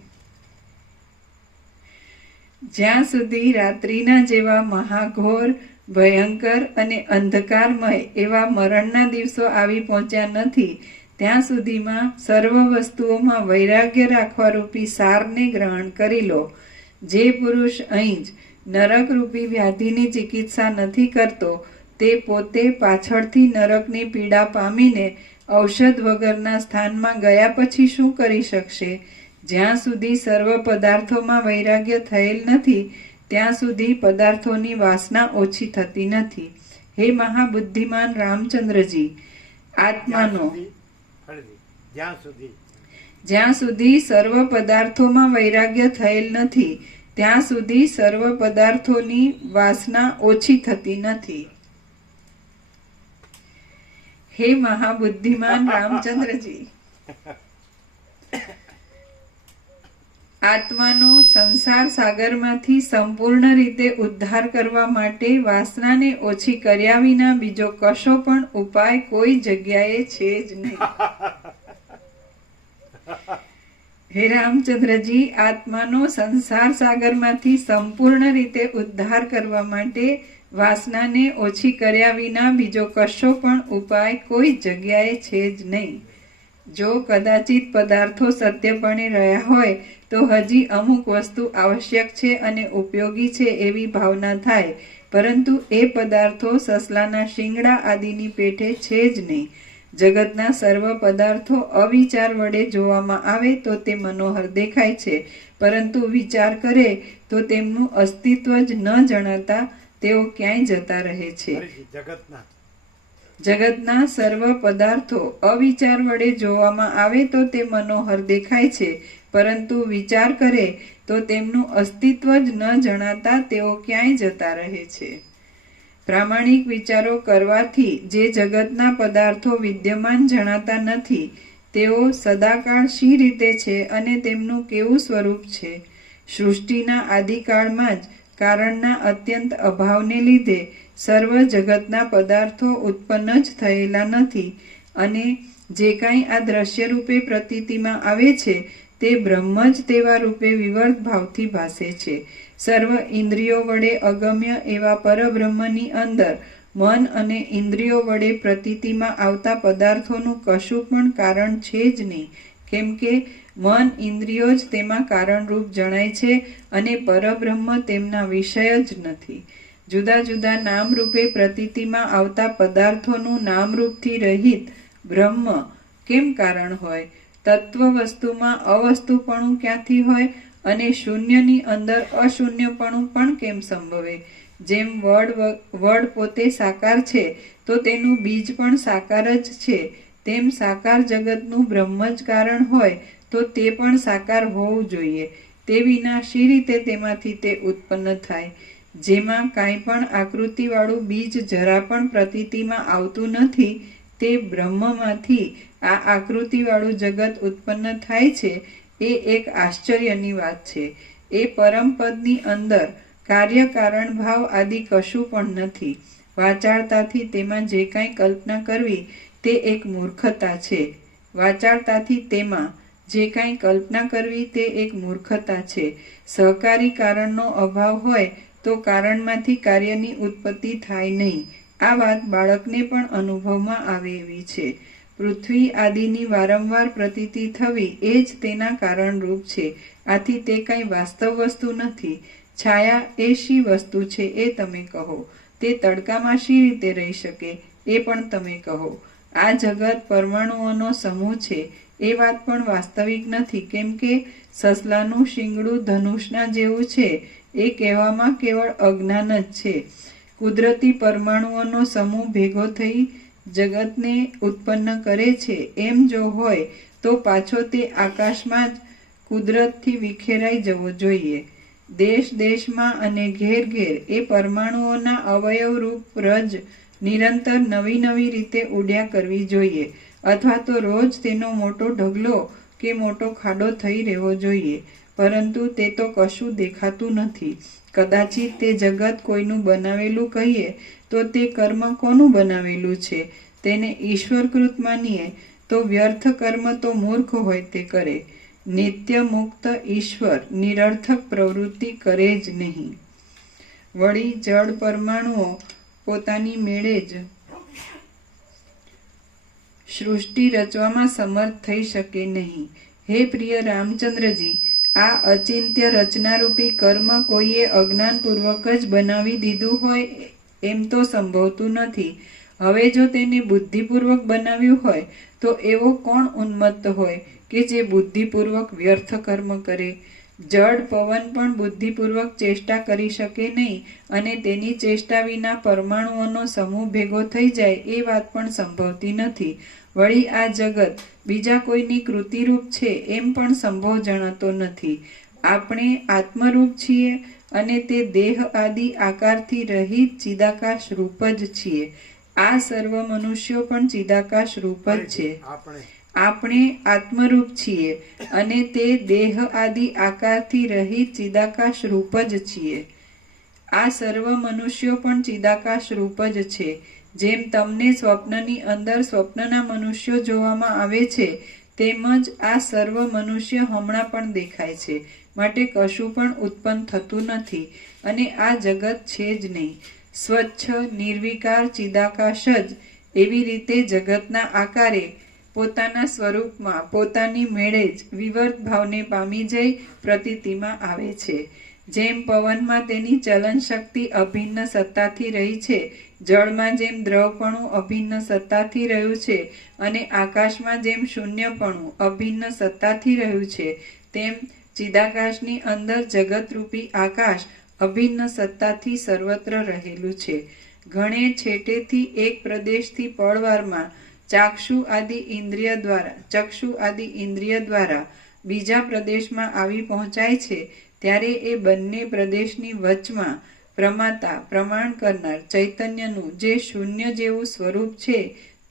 જ્યાં સુધી રાત્રિના જેવા મહાઘોર, ભયંકર અને અંધકારમય એવા મરણના દિવસો આવી પહોંચ્યા નથી, ત્યાં સુધીમાં સર્વ વસ્તુઓમાં વૈરાગ્ય રાખવા રૂપી સારને ગ્રહણ કરી લો. જે પુરુષ અહીં જ નરકરૂપી વ્યાધિની ચિકિત્સા નથી કરતો, તે પોતે પાછળથી નરકની પીડા પામીને ઔષધ વગરના સ્થાનમાં ગયા પછી શું કરી શકશે? જ્યાં સુધી સર્વ પદાર્થોમાં વૈરાગ્ય થયેલ નથી, ત્યાં સુધી પદાર્થોની વાસના ઓછી થતી નથી. હે મહાબુદ્ધિમાન રામચંદ્રજી, આત્માનો જ્યાં સુધી સર્વ પદાર્થોમાં વૈરાગ્ય થયેલ નથી, ત્યાં સુધી સર્વ પદાર્થોની વાસના ઓછી થતી નથી. હે મહાબુદ્ધિમાન રામચંદ્રજી, આત્માનો સંસાર સાગરમાંથી સંપૂર્ણ રીતે ઉદ્ધાર કરવા માટે વાસનાને ઓછી કર્યા વિના બીજો કશો પણ ઉપાય કોઈ જગ્યાએ છે જ નહીં. હે રામચંદ્રજી, આત્માનો સંસાર સાગરમાંથી સંપૂર્ણ રીતે ઉદ્ધાર કરવા માટે વાસનાને ઓછી કર્યા વિના બીજો કશો પણ ઉપાય કોઈ જગ્યાએ છે જ નહીં. જો કદાચિત પદાર્થો સત્યપણે રહ્યા હોય તો હજી અમુક વસ્તુ આવશ્યક છે અને ઉપયોગી છે એવી ભાવના થાય, પરંતુ એ પદાર્થો સસલાના શિંગડા આદિની પેઠે છે જ નહીં. જગતના સર્વ પદાર્થો અવિચાર વડે જોવામાં આવે તો તે મનોહર દેખાય છે, પરંતુ વિચાર કરે તો તેમનું અસ્તિત્વ જ ન જણાતા તેઓ ક્યાંય જતા રહે છે. જગતના સર્વ પદાર્થો અવિચાર વડે જોવામાં આવે તો તે મનોહર દેખાય છે, પરંતુ વિચાર કરે તો તેમનું અસ્તિત્વ જ ન જણાતા તેઓ ક્યાંય જતા રહે છે. પ્રામાણિક વિચારો કરવાથી જે જગતના પદાર્થો વિદ્યમાન જણાતા નથી, તેઓ સદાકાળ શી રીતે છે અને તેમનું કેવું સ્વરૂપ છે? સૃષ્ટિના આદિકાળમાં જ કારણના અત્યંત અભાવને લીધે સર્વ જગતના પદાર્થો ઉત્પન્ન જ થયેલા નથી, અને જે કાંઈ આ દ્રશ્ય રૂપે પ્રતીતિમાં આવે છે તે બ્રહ્મ જ તેવા રૂપે વિવર્ત ભાવથી ભાસે છે. સર્વ ઇન્દ્રિયો વડે અગમ્ય એવા પરબ્રહ્મની અંદર મન અને ઇન્દ્રિયો વડે પ્રતીતિમાં આવતા પદાર્થોનું કશું પણ કારણ છે જ નહીં, કેમ કે મન ઇન્દ્રિયો જ તેમાં કારણરૂપ જણાય છે અને પરબ્રહ્મ તેમના વિષય જ નથી. જુદા જુદા નામરૂપે પ્રતીતિમાં આવતા પદાર્થોનું નામરૂપથી રહિત બ્રહ્મ કેમ કારણ હોય? તત્વ વસ્તુમાં અવસ્તુપણું ક્યાંથી હોય અને શૂન્યની અંદર અશૂન્યપણું પણ કેમ સંભવે? જેમ વડ પોતે સાકાર છે તો તેનું બીજ પણ સાકાર જ છે, તેમ સાકાર જગતનું બ્રહ્મ જ કારણ હોય તો તે પણ સાકાર હોવું જોઈએ. તે વિના શી રીતે તેમાંથી તે ઉત્પન્ન થાય? જેમાં કાંઈ પણ આકૃતિવાળું બીજ જરા પણ પ્રતીતિમાં આવતું નથી, તે બ્રહ્મમાંથી આ આકૃતિવાળું જગત ઉત્પન્ન થાય છે, એ એક આશ્ચર્યની વાત છે. એ પરમપદની અંદર કાર્યકારણ ભાવ આદિ કશું પણ નથી. વાચાળતાથી તેમાં જે કાંઈ કલ્પના કરવી તે એક મૂર્ખતા છે. વાચાળતાથી તેમાં જે કાંઈ કલ્પના કરવી તે એક મૂર્ખતા છે. સહકારી કારણનો અભાવ હોય તો કારણમાંથી કાર્યની ઉત્પત્તિ થાય નહીં. આ વાત બાળકને પણ અનુભવમાં આવે એવી છે. પૃથ્વી આદિની વારંવાર પ્રતીતિ થવી એ જ તેના કારણરૂપ છે. આથી તે કંઈ વાસ્તવ વસ્તુ નથી. છાયા એ શી વસ્તુ છે એ તમે કહો. તે તડકામાં શી રીતે રહી શકે એ પણ તમે કહો. આ જગત પરમાણુઓનો સમૂહ છે એ વાત પણ વાસ્તવિક નથી, કેમ કે સસલાનું શિંગડું ધનુષના જેવું છે એ કહેવામાં કેવળ અજ્ઞાન જ છે. કુદરતી પરમાણુઓનો સમૂહ ભેગો થઈ જગતને ઉત્પન્ન કરે છે એમ જો હોય તો પાછો તે આકાશમાં જ કુદરતથી વિખેરાઈ જવો જોઈએ. દેશ દેશમાં અને ઘેર ઘેર એ પરમાણુઓના અવયવ રૂપ રજ નિરંતર નવી નવી રીતે ઉડ્યા કરવી જોઈએ, અથવા તો રોજ તેનો મોટો ઢગલો કે મોટો ખાડો થઈ રહેવો જોઈએ. પરંતુ તે તો કશું દેખાતું નથી. કદાચિત તે જગત કોઈનું બનાવેલું કહીએ તો તે કર્મ કોનું બનાવેલું છે તેને ઈશ્વરકૃત માનીએ તો વ્યર્થ કર્મ તો મૂર્ખ હોય તે કરે. નિત્ય મુક્ત ઈશ્વર નિરર્થક પ્રવૃત્તિ કરે જ નહીં. વળી જળ પરમાણુઓ પોતાની મેળે જ સૃષ્ટિ રચવામાં સમર્થ થઈ શકે નહીં. હે પ્રિય રામચંદ્રજી, આ અચિંત્ય રચનારૂપી કર્મ કોઈએ અજ્ઞાનપૂર્વક જ બનાવી દીધું હોય એમ તો સંભવતું નથી. હવે જો તેને બુદ્ધિપૂર્વક બનાવ્યું હોય તો એવો કોણ ઉન્મત્ત હોય કે જે બુદ્ધિપૂર્વક વ્યર્થ કર્મ કરે? જડ પવન પણ બુદ્ધિપૂર્વક ચેષ્ટા કરી શકે નહીં, અને તેની ચેષ્ટા વિના પરમાણુઓનો સમૂહ ભેગો થઈ જાય એ વાત પણ સંભવતી નથી. વળી આ જગત બીજા કોઈની કૃતિરૂપ છે એમ પણ સંભવ જણાતો નથી. આપણે આત્મરૂપ છીએ અને તે દેહ આદિ આકારથી રહિત ચિદાકાશ રૂપ જ છીએ. આ સર્વ મનુષ્યો પણ ચિદાકાશ રૂપ જ છે. આપણે આત્મરૂપ છીએ અને તે દેહ આદિ આકારથી રહિત ચિદાકાશ રૂપ જ છીએ. આ સર્વ મનુષ્યો પણ ચિદાકાશ રૂપ જ છે. જેમ તમને સ્વપ્નની અંદર સ્વપ્નના મનુષ્યો જોવામાં આવે છે, તેમજ આ સર્વ મનુષ્ય હમણાં પણ દેખાય છે. માટે કશું પણ ઉત્પન્ન થતું નથી અને આ જગત છે જ નહીં. સ્વચ્છ નિર્વિકાર ચિદાકાશ જ એવી રીતે જગતના આકારે પોતાના સ્વરૂપમાં પોતાની મેળે જ વિવર્ત ભાવને પામી જઈ પ્રતીતિમાં આવે છે. જેમ પવનમાં તેની ચલન શક્તિ અભિન્ન સત્તાથી રહી છે, જળમાં જેમ દ્રવપણું અભિન્ન સત્તાથી રહ્યું છે અને આકાશમાં જેમ શૂન્યપણું અભિન્ન સત્તાથી રહ્યું છે, તેમ ચિદાકાશની અંદર જગતરૂપી આકાશ અભિન્ન સત્તાથી સર્વત્ર રહેલું છે. ઘણે છેટેથી એક પ્રદેશથી પળવારમાં ચક્ષુ આદિ ઇન્દ્રિય દ્વારા બીજા પ્રદેશમાં આવી પહોંચાય છે, ત્યારે એ બંને પ્રદેશની વચમાં પ્રમાતા પ્રમાણ કરનાર ચૈતન્યનું જે શૂન્ય જેવું સ્વરૂપ છે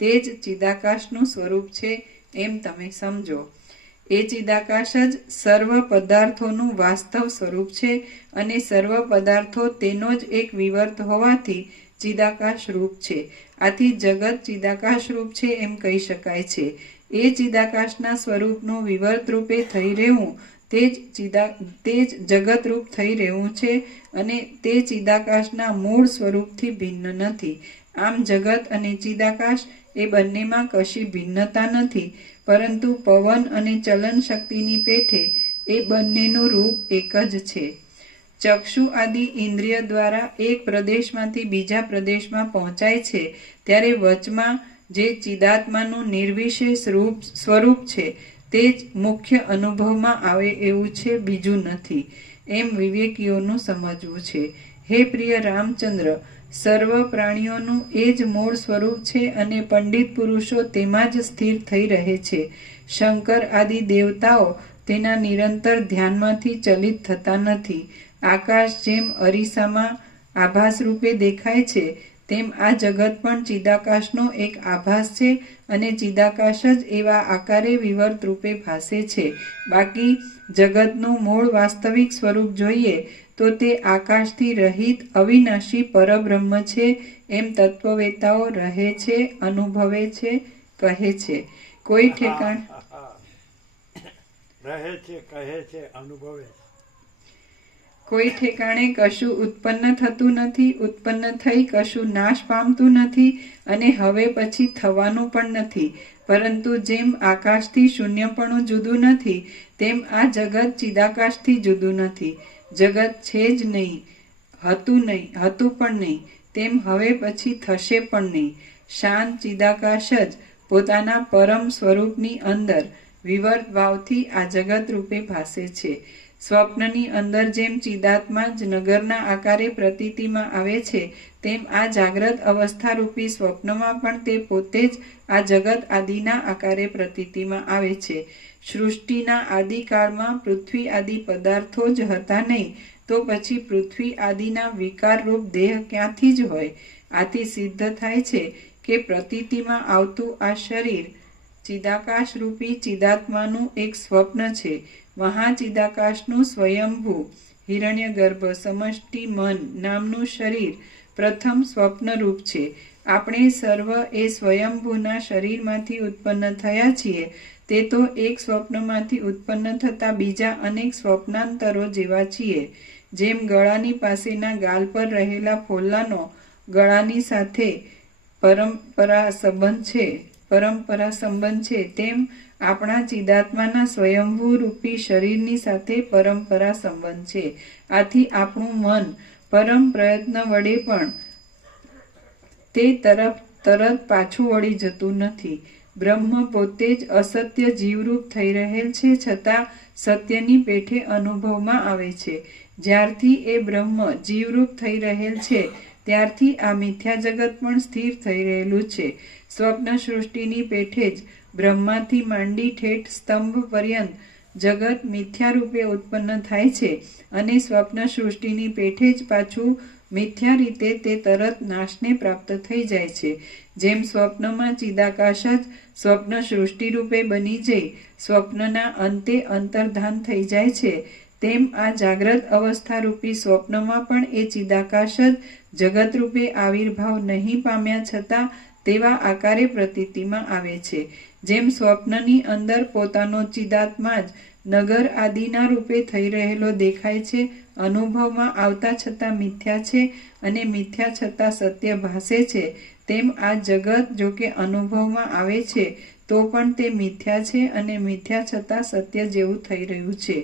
તે જ ચિદાકાશનું સ્વરૂપ છે એમ તમે સમજો. એ ચિદાકાશ જ સર્વ પદાર્થોનું વાસ્તવ સ્વરૂપ છે અને સર્વ પદાર્થો તેનો જ એક વિવર્ત હોવાથી ચિદાકાશ રૂપ છે. આથી જગત ચિદાકાશ રૂપ છે એમ કહી શકાય છે. એ ચિદાકાશના સ્વરૂપનું વિવર્ત રૂપે થઈ રહેવું તે જ જગત રૂપ થઈ રહેવું છે અને તે ચિદાકાશના મૂળ સ્વરૂપથી ભિન્ન નથી. આમ જગત અને ચિદાકાશ એ બંનેમાં કશી ભિન્નતા નથી, પરંતુ પવન અને ચલન શક્તિની પેઠે એ બંનેનું રૂપ એક જ છે. ચક્ષુ આદિ ઇન્દ્રિય દ્વારા એક પ્રદેશમાંથી બીજા પ્રદેશમાં પહોંચાય છે, ત્યારે વચમાં જે ચિદાત્માનું નિર્વિશેષ સ્વરૂપ છે તે જ મુખ્ય અનુભવમાં આવે એવું છે, બીજું નથી. એમ વિવેકીઓનું સમજવું છે. હે પ્રિય રામચંદ્ર, સર્વ પ્રાણીઓનું એ જ મૂળ સ્વરૂપ છે અને પંડિત પુરુષો તેમાં જ સ્થિર થઈ રહે છે. શંકર આદિ દેવતાઓ તેના નિરંતર ધ્યાનમાંથી ચલિત થતા નથી. આકાશ જેમ અરીસામાં આભાસ રૂપે દેખાય છે, તેમ આ જગત પણ ચિદાકાશનો એક આભાસ છે અને ચિદાકાશ જ એવા આકારે વિવર્ત રૂપે ભાસે છે. બાકી જગતનું મૂળ વાસ્તવિક સ્વરૂપ જોઈએ તો તે આકાશથી રહિત અવિનાશી પરબ્રહ્મ છે એમ તત્વવેતાઓ રહે છે, અનુભવે છે, કહે છે. કોઈ ઠેકાણ રહે છે, કહે છે, અનુભવે છે. કોઈ ઠેકાણે કશું ઉત્પન્ન થતું નથી, ઉત્પન્ન થઈ કશું નાશ પામતું નથી અને હવે પછી થવાનું પણ નથી. પરંતુ જેમ આકાશથી શૂન્યપણું જુદું નથી, તેમ આ જગત ચિદાકાશથી જુદું નથી. જગત છે જ નહીં, હતું પણ નહીં, તેમ હવે પછી થશે પણ નહીં. શાંત ચિદાકાશ જ પોતાના પરમ સ્વરૂપની અંદર વિવર્ત ભાવથી આ જગત રૂપે ભાસે છે. સ્વપ્નની અંદર જેમ ચિદાત્મા જ નગરના આકારે પ્રતીતિમાં આવે છે, તેમ આ જાગ્રત અવસ્થા રૂપી સ્વપ્નમાં પણ તે પોતે જ આ જગત આદિના આકારે પ્રતીતિમાં આવે છે. સૃષ્ટિના આદિકાળમાં પૃથ્વી આદિ પદાર્થો જ હતા નહીં, તો પછી પૃથ્વી આદિના વિકારરૂપ દેહ ક્યાંથી જ હોય? આથી સિદ્ધ થાય છે કે પ્રતીતિમાં આવતું આ શરીર ચિદાકાશ રૂપી ચિદાત્માનું એક સ્વપ્ન છે. મહાચિદાકાશનું સ્વયંભૂ હિરણ્યગર્ભ સમષ્ટિ મન નામનું શરીર પ્રથમ સ્વપ્નરૂપ છે. આપણે સર્વ એ સ્વયંભૂના શરીરમાંથી ઉત્પન્ન થયા છીએ. તે તો એક સ્વપ્નમાંથી ઉત્પન્ન થતા બીજા અનેક સ્વપ્નાંતરો જેવા છીએ. જેમ ગળાની પાસેના ગાલ પર રહેલા ફોલ્લાનો ગળાની સાથે પરંપરા સંબંધ છે, તેમ આપણા ચિદાત્માના સ્વયંભૂ રૂપી શરીરની સાથે પરંપરા સંબંધ છે. આથી આપણું મન પરમ પ્રયત્ન વડે પણ તે તરફ તરત પાછું વળી જતું નથી. બ્રહ્મ પોતે જ અસત્ય જીવરૂપ થઈ રહેલ છે, છતાં સત્યની પેઠે અનુભવમાં આવે છે. જ્યારથી એ બ્રહ્મ જીવરૂપ થઈ રહેલ છે ત્યારથી આ મિથ્યા જગત પણ સ્થિર થઈ રહેલું છે. સ્વપ્ન સૃષ્ટિની પેઠે જ બ્રહ્માથી માંડી ઠેઠ સ્તંભ પર્યંત જગત મિથ્યા રૂપે ઉત્પન્ન થાય છે અને સ્વપ્ન સૃષ્ટિની પેઠે જ પાછું મિથ્યા રીતે તે તરત નાશને પ્રાપ્ત થઈ જાય છે. જેમ સ્વપ્નમાં ચિદાકાશ જ સ્વપ્ન સૃષ્ટિ રૂપે બની જઈ સ્વપ્નના અંતે અંતર્ધાન થઈ જાય છે, તેમ આ જાગ્રત અવસ્થા રૂપી સ્વપ્નમાં પણ એ ચિદાકાશ જ જગત રૂપે આવિર્ભાવ નહીં પામ્યા છતાં તેવા આકારે પ્રતીતિમાં આવે છે. જેમ સ્વપ્નની અંદર પોતાનો ચિદાત્મા જ નગર આદિના રૂપે થઈ રહેલો દેખાય છે, અનુભવમાં આવતા છતાં મિથ્યા છે અને મિથ્યા છતાં સત્ય ભાસે છે, તેમ આ જગત જો કે અનુભવમાં આવે છે તો પણ તે મિથ્યા છે અને મિથ્યા છતાં સત્ય જેવું થઈ રહ્યું છે.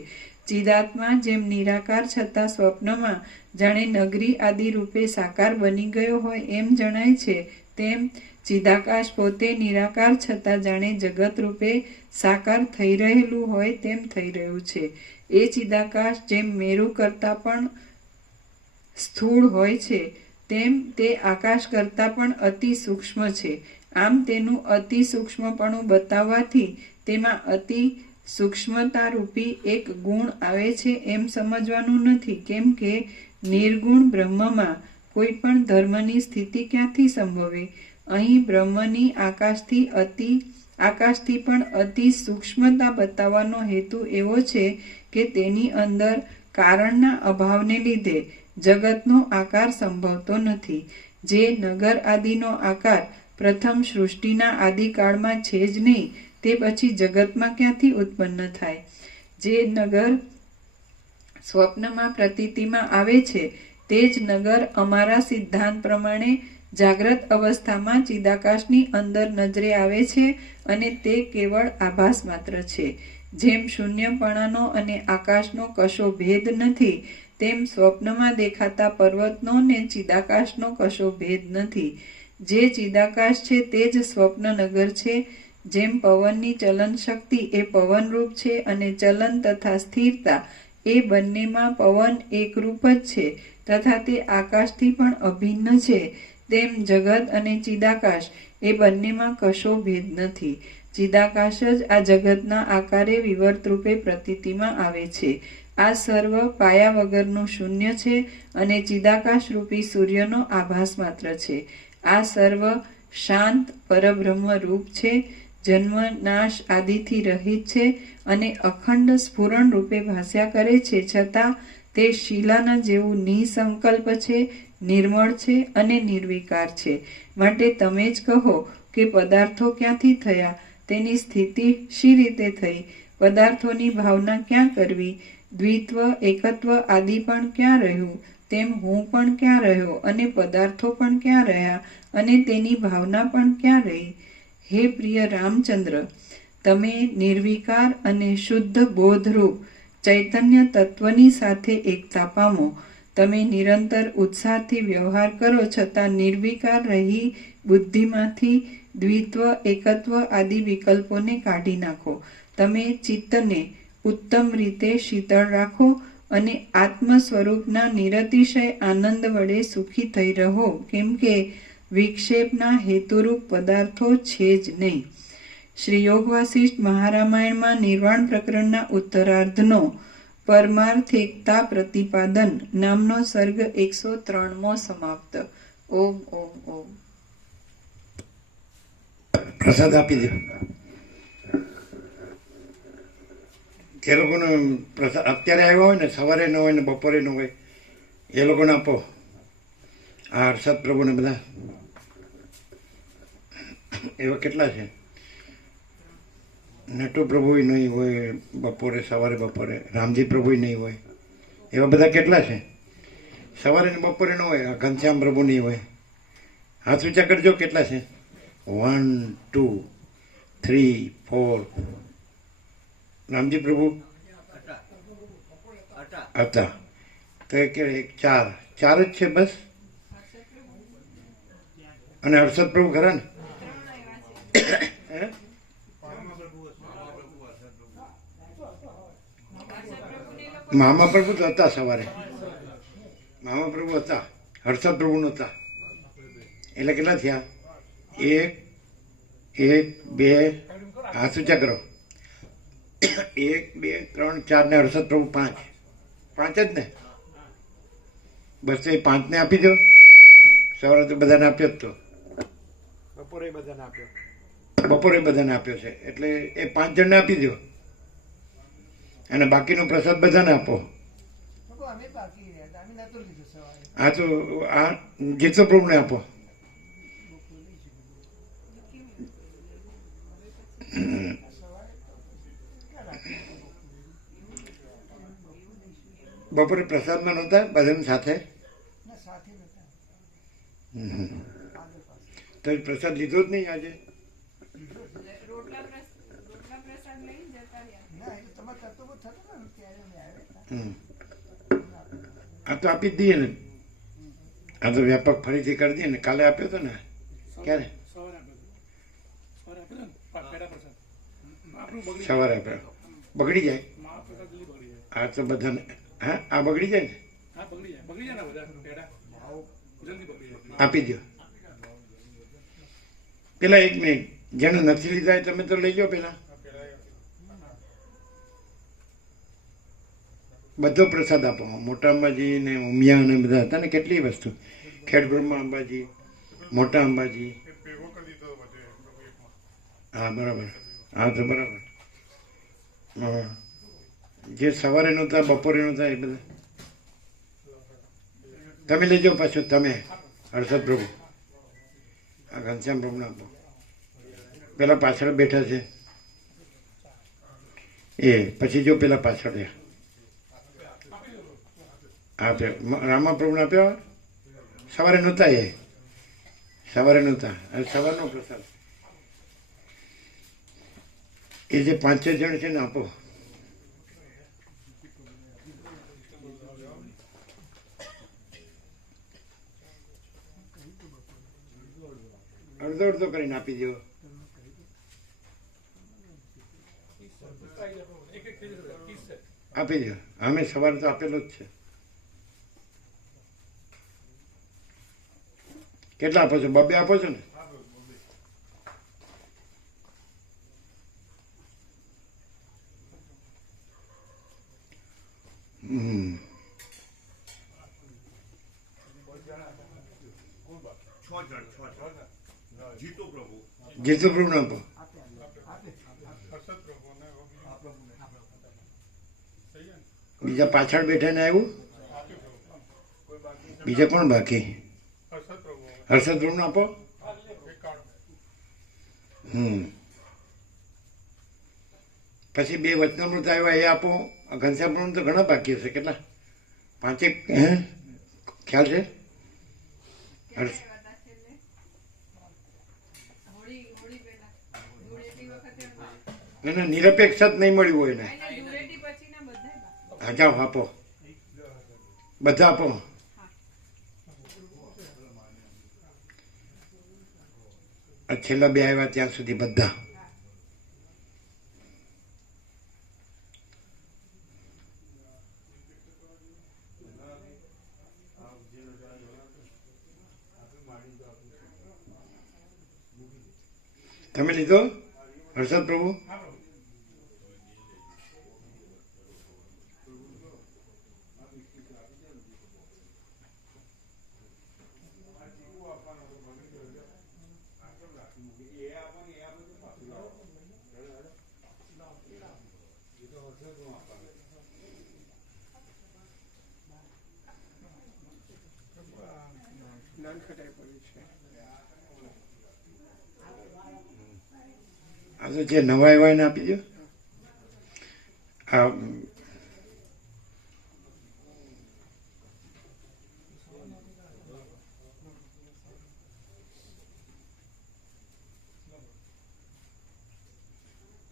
ચિદાત્મા જેમ નિરાકાર છતાં સ્વપ્નમાં જાણે નગરી આદિ રૂપે સાકાર બની ગયો હોય એમ જણાય છે, તેમ ચિદાકાશ પોતે નિરાકાર છતાં જાણે જગત રૂપે સાકાર થઈ રહેલું હોય તેમ થઈ રહ્યું છે. એ ચિદાકાશ જેમ મેરુ કરતાં પણ સ્થૂળ હોય છે, તેમ તે આકાશ કરતાં પણ અતિ સૂક્ષ્મ છે. આમ તેનું અતિ સૂક્ષ્મપણું બતાવવાથી તેમાં અતિ સૂક્ષ્મતા રૂપી એક ગુણ આવે છે એમ સમજવાનું નથી, કેમ કે નિર્ગુણ બ્રહ્મમાં કોઈ પણ ધર્મની સ્થિતિ ક્યાંથી સંભવે? અહીં બ્રહ્મની આકાશથી પણ અતિ સૂક્ષ્મતા બતાવવાનો હેતુ એવો છે કે તેની અંદર કારણના અભાવને લીધે જગતનો આકાર સંભવતો નથી. જે નગર આદિનો આકાર પ્રથમ સૃષ્ટિના આદિકાળમાં છે જ નહીં, તે પછી જગતમાં ક્યાંથી ઉત્પન્ન થાય? જે નગર સ્વપ્નમાં પ્રતીતિમાં આવે છે તે જ નગર અમારા સિદ્ધાંત પ્રમાણે જાગ્રત અવસ્થામાં ચિદાકાશની અંદર નજરે આવે છે અને તે કેવળ આભાસ માત્ર છે. જેમ શૂન્યપણાનો અને આકાશનો કશો ભેદ નથી, તેમ સ્વપ્નમાં દેખાતા પર્વતનો ને ચિદાકાશનો કશો ભેદ નથી. જે ચિદાકાશ છે તે જ સ્વપ્નનગર છે. જેમ પવનની ચલન શક્તિ એ પવનરૂપ છે અને ચલન તથા સ્થિરતા એ બંનેમાં પવન એકરૂપ જ છે તથા તે આકાશથી પણ અભિન્ન છે, તેમ જગત અને ચિદાકાશ એ બંનેમાં કશો ભેદ નથી. ચિદાકાશ જ આ જગતના આકારે વિવર્ત રૂપે પ્રતીતિમાં આવે છે. આ સર્વ પાયા વગરનું શૂન્ય છે અને ચિદાકાશ રૂપી સૂર્યનો આભાસ માત્ર છે. આ સર્વ શાંત પરબ્રહ્મ રૂપ છે, જન્મ નાશ આદિથી રહિત છે અને અખંડ સ્ફુરણ રૂપે ભાસ્યા કરે છે, છતાં તે શિલાના જેવું નિસંકલ્પ છે, નિર્મળ છે અને નિર્વિકાર છે. માટે તમે જ કહો કે પદાર્થો ક્યાંથી થયા, તેની સ્થિતિ શી રીતે થઈ, પદાર્થોની ભાવના ક્યાં કરવી, દ્વિત્વ એકત્વ આદિ પણ ક્યાં રહ્યું, તેમ હું પણ ક્યાં રહ્યો અને પદાર્થો પણ ક્યાં રહ્યા અને તેની ભાવના પણ ક્યાં રહી? હે પ્રિય રામચંદ્ર, તમે નિર્વિકાર અને શુદ્ધ બોધરૂપ ચૈતન્ય તત્વની સાથે એકતા પામો. તમે નિરંતર ઉત્સાહથી વ્યવહાર કરો છતાં નિર્વિકાર રહી બુદ્ધિમાંથી દ્વિત્વ એકત્વ આદિ વિકલ્પોને કાઢી નાખો. તમે ચિત્તને ઉત્તમ રીતે શીતળ રાખો અને આત્મ સ્વરૂપના નિરતિશય આનંદ વડે સુખી થઈ રહો, કેમ કે વિક્ષેપના હેતુરૂપ પદાર્થો છે જ નહીં. શ્રી યોગ વાસિષ્ઠ મહારામાયણમાં નિર્વાણ પ્રકરણના ઉત્તરાર્ધનો પરમાર્થિકતા પ્રતિપાદન નામનો સર્ગ 103મો સમાપ્ત. ઓમ ઓમ ઓમ. પ્રસાદ આપી દો. જે લોકોનો પ્રસાદ અત્યારે આવ્યો હોય ને, સવારે ન હોય ને બપોરે ન હોય, એ લોકોને આપો. આ હર્ષદ પ્રભુને બધા એવા કેટલા છે? નટુ પ્રભુ નહીં હોય બપોરે, સવારે બપોરે. રામજી પ્રભુ નહીં હોય. એવા બધા કેટલા છે? સવારે ને બપોરે ન હોય. ઘનશ્યામ પ્રભુ નહીં હોય. હાથ ઊંચા કરજો. કેટલા છે? 1 2 3 4. રામજી પ્રભુ હતા તો કે 4 જ છે બસ. અને હર્ષદ પ્રભુ ખરા ને? મામા પ્રભુ તો હતા સવારે. મામા પ્રભુ હતા, હર્ષદ પ્રભુ નહોતા. એટલે કેટલા થયા? 1 2 હાથ ઊંચા કરો. 1 2 3 4 ને હર્ષદ પ્રભુ 5 જ ને? બસ તો એ 5 ને આપી દો. સવારે તો બધાને આપ્યો જ તો. બપોરે બધાને આપ્યો છે. એટલે એ 5 જણને આપી દો. અને બાકીનો પ્રસાદ બધાને આપો. અમે બાકી રહ્યા હતા, અમે નહોતું લીધું સવારે. આ તો આ જેટલો પ્રભુને આપો. બપોરે પ્રસાદમાં નહોતા બધાની સાથે? ના, સાથે નહોતા. આગળ પાછળ. તો પ્રસાદ લીધો જ નહીં આજે? ના, એટલે તમારે કર્તવ્ય થતું ને ત્યારે અમે આવ્યા હતા. આ તો આપી જ દઈએ ને. આ તો વ્યાપક ફરીથી કરી દઈએ ને. કાલે આપ્યો હતો ને? ક્યારે? સવારે આપ્યો. બગડી જાય? આ તો બધાને હા, આ બગડી જાય ને? આપી દો. પેલા 1 મિનિટ, જેને નથી લીધા તમે તો લઈ જાઓ. પેલા બધો પ્રસાદ આપો. મોટા અંબાજી ને ઉમિયા ને બધા હતા ને, કેટલી વસ્તુ. ખેડ બ્રહ્મા અંબાજી, મોટા અંબાજી. ભેગો કરી દીધો બધે એકમાં. હા બરાબર. હા તો બરાબર. હા, જે સવારે નહોતા બપોરે નહોતા એ બધા તમે લઈ જાઓ. પાછું તમે હર્ષદ પ્રભુ, આ ઘનશ્યામ પ્રભુને આપો. પેલા પાછળ બેઠા છે એ, પછી જો પેલા પાછળ રહ્યા. આપ્યો રામા પ્રભુને આપ્યો. સવારે નહોતા એ, સવારે નહોતા. સવારનો પ્રસાદ એ જે 5-6 જણ છે ને આપો. અડધો કરીને આપી દો. આપી દો. અમે સવારે તો આપેલો જ છે. કેટલા આપો છો? 2 આપો છો ને? જીતુ પ્રભુ ને આપો. હર્ષદ પ્રભુ અને બીજા પાછળ બેઠા ને આવ્યું. બીજા કોણ બાકી? હર્ષદ પ્રભુ હર્ષદ પ્રભુ ને આપો. પછી 2 વચનામૃત આવ્યા એ આપો. ઘનશ્યામ પ્રભુ તો ઘણા બાકી હશે. કેટલા? 5 ખ્યાલ છે? ના, નિરપેક્ષ જ નહીં મળ્યું હોય ને. હા જાઓ આપો. બધા આપો. આ છેલ્લા 2 આવ્યા ત્યાં સુધી બધા. તમે લીધો હર્ષદ પ્રભુ? નાનખટાઈ પડી છે. આ તો જે નવા એવા એને આપી દો. આ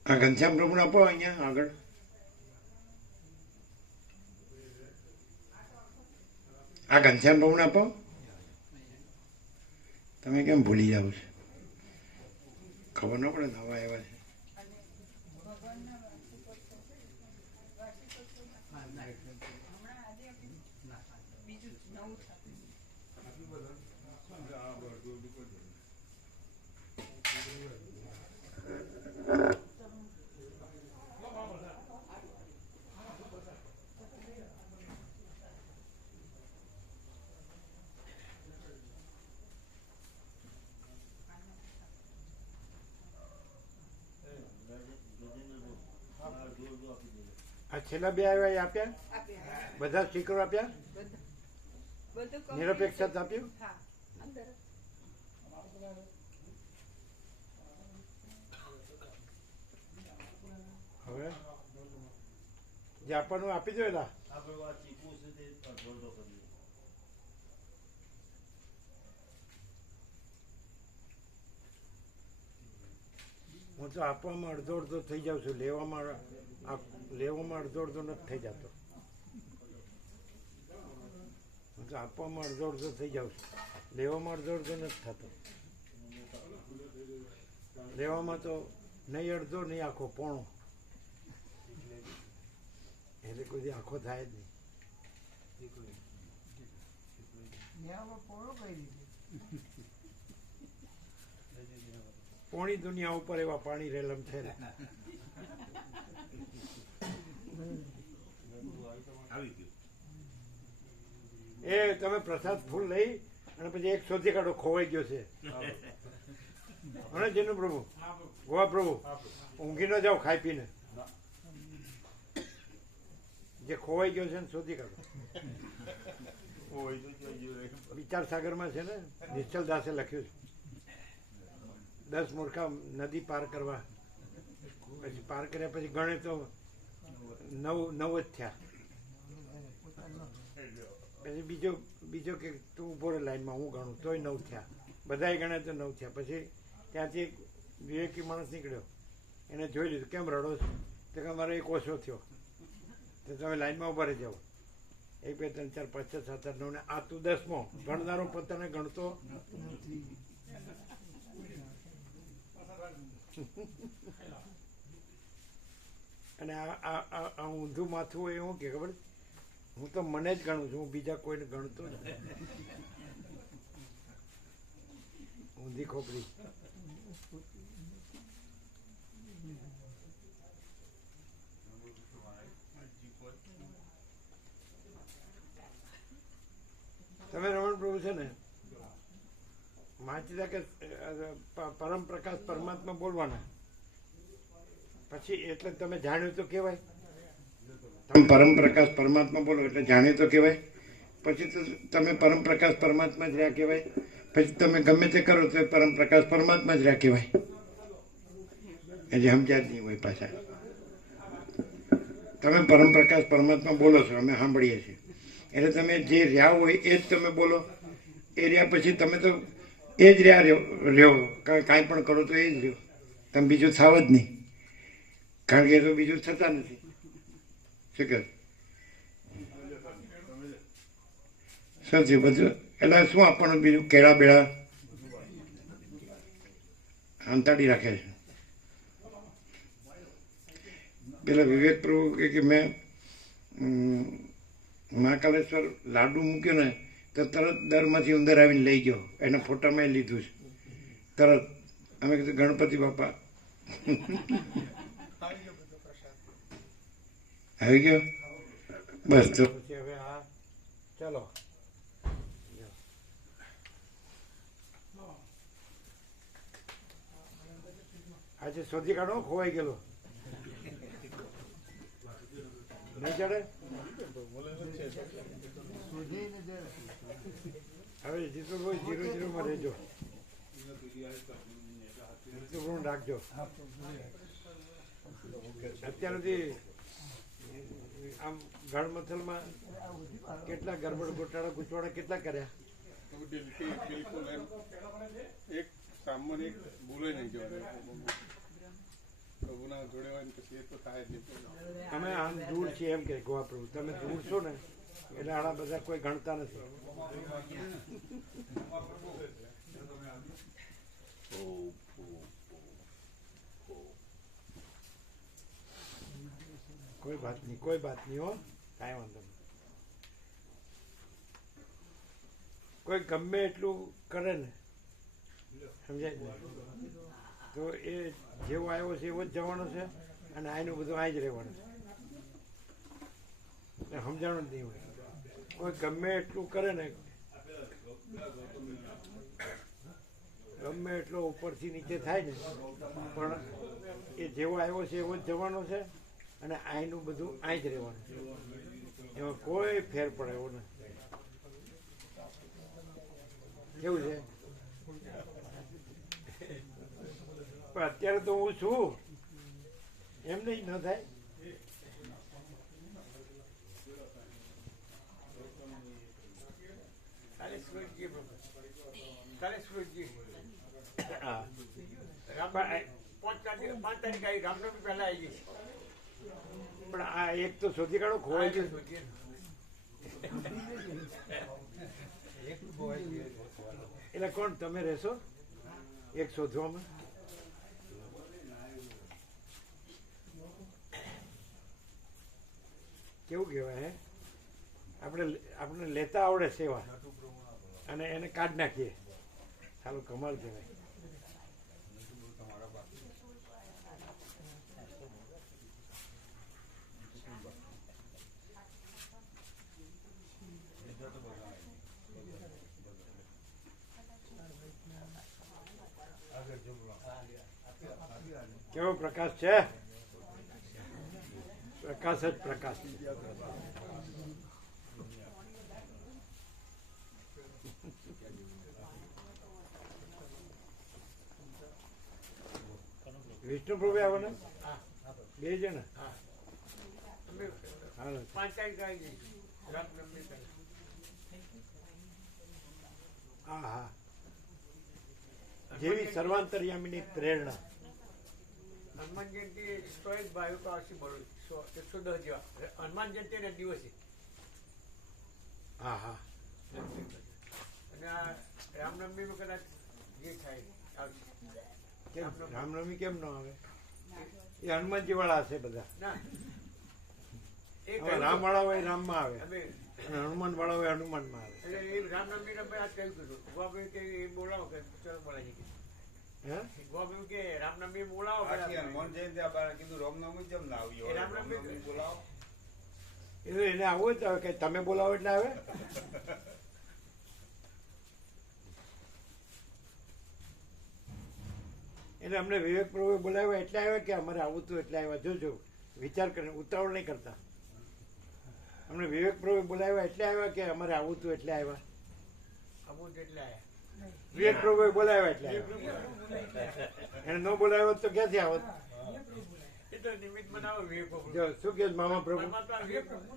આ ઘનશ્યામ પ્રભુને આપો અહીંયા આગળ. આ ઘનશ્યામ પ્રભુને આપો. તમે કેમ ભૂલી જાઓ છો? ખબર ન પડે નવા એવા છે. આ છેલ્લા બે આવ્યા એ આપ્યા, બધા સ્ટીકરો આપ્યા, નિરપેક્ષ આપ્યું. હવે જે આપવાનું આપી દો. એલા હું તો આપવામાં અડધો અડધો થઈ જાઉં છું, લેવામાં અડધો અડધો નથી થઈ જતો. હું તો આપવામાં અડધો અડધો થઈ જાઉં છું, લેવામાં અડધો અડધો નથી થતો. લેવામાં તો નહીં અડધો નહીં આખો પોણો, એટલે કોઈ આખો થાય જ નહીં. પોણી દુનિયા ઉપર એવા પાણી રેલમ છે ને. એ તમે પ્રસાદ ફૂલ લઈ અને પછી એક શોધી કાઢો ખોવાઈ ગયો છે. અને જેનું પ્રભુ ગોવા પ્રભુ ઊંઘી ન જાઓ ખાઈ પીને. જે ખોવાઈ ગયો છે ને શોધી કાઢો. વિચાર સાગરમાં છે ને નિશ્ચલ દાસે લખ્યું છે 10 મૂર્ખા નદી પાર કરવા, પછી પાર કર્યા પછી ગણે તો 9 જ થયા. પછી બીજો કે તું ઉભો રહે લાઈનમાં, હું ગણું તોય 9 થયા. બધાએ ગણે તો 9 થયા. પછી ત્યાંથી એક વિવેકી માણસ નીકળ્યો, એને જોઈ લીધું, કેમ રડો છો? તો કે મારો એક ઓછો થયો. તો તમે લાઈનમાં ઉભા રહી જાઓ. 1 2 3 4 5 6 7 8 9 ને આ તું 10મો ગણનારો પોતાને ગણતો. અને આ ઊંધું માથું હોય એવું કે ખબર, હું તો મને જ ગણું છું, હું બીજા કોઈને ગણતો જ. ઊંધી ખોપરી. તમે રમણ પ્રભુ છે ને વાંચતા કે પરમ પ્રકાશ પરમાત્મા બોલવાના, પછી એટલે તમે જાણ્યું તો કહેવાય. તમે પરમ પ્રકાશ પરમાત્મા બોલો એટલે જાણ્યું તો કહેવાય. પછી તો તમે પરમ પ્રકાશ પરમાત્મા જ રહ્યા કહેવાય. પછી તમે ગમે તે કરો તો પરમ પ્રકાશ પરમાત્મા જ રહ્યા કહેવાય. એટલે સમજ્યા જ નહીં હોય પાછા. તમે પરમ પ્રકાશ પરમાત્મા બોલો છો, અમે સાંભળીએ છીએ. એટલે તમે જે રહ્યા હોય એ જ તમે બોલો. એ રહ્યા પછી તમે તો એ જ રહ્યો કાંઈ પણ કરો તો એ જ રહ્યો. તમે બીજું થાવ જ નહીં, કારણ કે એ તો બીજું થતા નથી. શું કહે શું થયું બધું? એટલે શું આપવાનું બીજું? કેળા બેળા અંતાડી રાખે છે. પેલા વિવેક પ્રભુ કે મેં મહાકાલેશ્વર લાડુ મૂક્યો ને તો તરત દરમાંથી ઉંદર આવીને લઈ ગયો. એના ફોટામાં લીધું છે તરત. અમે કીધું ગણપતિ બાપા આવી ગયો. બસ તો પછી હવે હા ચાલો આજે શોધી કાઢો ખોવાઈ ગયેલો. નહીં ચડે? શોધીને જરા. હવે જીતુભાઈ 00 માં રહેજો, જીતુભાઈ રાખજો. અત્યાર સુધી આમ ગળમથલમાં કેટલા ગરબડ ગોટાળા ગૂંચવાડા કેટલા કર્યા? બિલકુલ એમ એક સામાન્ય એક ભૂલે નહીં જવાનું. પ્રભુના જોડે હોય ને પછી એ તો થાય જ નહીં. અમે આમ દૂર છીએ એમ કે ગોવા પ્રભુ, તમે દૂર છો ને એટલે આના બધા કોઈ ગણતા નથી. કોઈ બાત નહીં, કોઈ બાત નહીં હો, કાંઈ વાંધો નહીં. કોઈ ગમે એટલું કરે ને, સમજાય ને, તો એ જેવો આવ્યો છે એવો જ જવાનો છે, અને આનું બધું આ જ રહેવાનું છે. સમજાણું જ નહીં હોય. કોઈ ગમે એટલું કરે ને, ગમે એટલો ઉપરથી નીચે થાય ને, પણ એ જેવો આવ્યો છે એવો જ જવાનો છે, અને આનું બધું આ જ રહેવાનું છે. એમાં કોઈ ફેર પડે એવો નથી. કેવું છે? પણ અત્યારે તો હું છું એમ નહીં, ન થાય. હા. પણ આ એક તો શોધી કાઢો, ખોવાઈ ગયું. એટલે કોણ તમે રહેશો એક શોધવામાં? કેવું કહેવાય હે, આપણે લેતા આવડે સેવા અને એને કાઢ નાખીએ, સારું કમાલ કહેવાય. કેવો પ્રકાશ છે? પ્રકાશ જ પ્રકાશ છે. વિષ્ણુ પ્રભુ આવે ને, બે જણ. હા હા, જેવી સર્વાંતર્યામીની પ્રેરણા. હનુમાન જયંતિ 101 ભાઈઓ તો આવશે, 110 જેવા હનુમાન જયંતિ ના દિવસે. હા હા. અને આ રામનવમી માં કદાચ જે થાય આવશે. કેમ રામનવમી કેમ ન આવે? એ હનુમાનજી વાળા હશે બધા. ના, રામ વાળા હોય રામમાં આવે, અમે અને હનુમાન વાળા હોય હનુમાનમાં આવે. એટલે એ રામનવમી ના ભાઈ આ કહ્યું હતું ગોવાભાઈ કે એ બોલાવો કે ચલો બોલાવી. હે? ગોવાભાઈ કે રામનવમી બોલાવો. હનુમાન જયંતિ આપણે કીધું રામનવમી કેમ ના આવ્યો? એ રામનવમી રામનવમી બોલાવો. એને આવું જ આવે કે તમે બોલાવો એટલે આવે. એટલે અમને વિવેક પ્રભુએ બોલાવ્યા એટલે આવ્યા કે અમારે આવું હતું એટલે આવ્યા. જોજો, વિચાર કરીને ઉતાવળ નહીં કરતા. અમને વિવેક પ્રભુએ બોલાવ્યા એટલે આવ્યા કે અમારે આવું હતું એટલે આવ્યા. આવું જ એટલે આયા. વિવેક પ્રભુએ બોલાવ્યા એટલે આવ્યા. એને ન બોલાવ્યો તો ક્યાંથી આવત? એ તો નિમિત્ત બનાવો વિવેક પ્રભુ. જો શું કે મામા પ્રભુ એમાં તો આ વિવેક પ્રભુ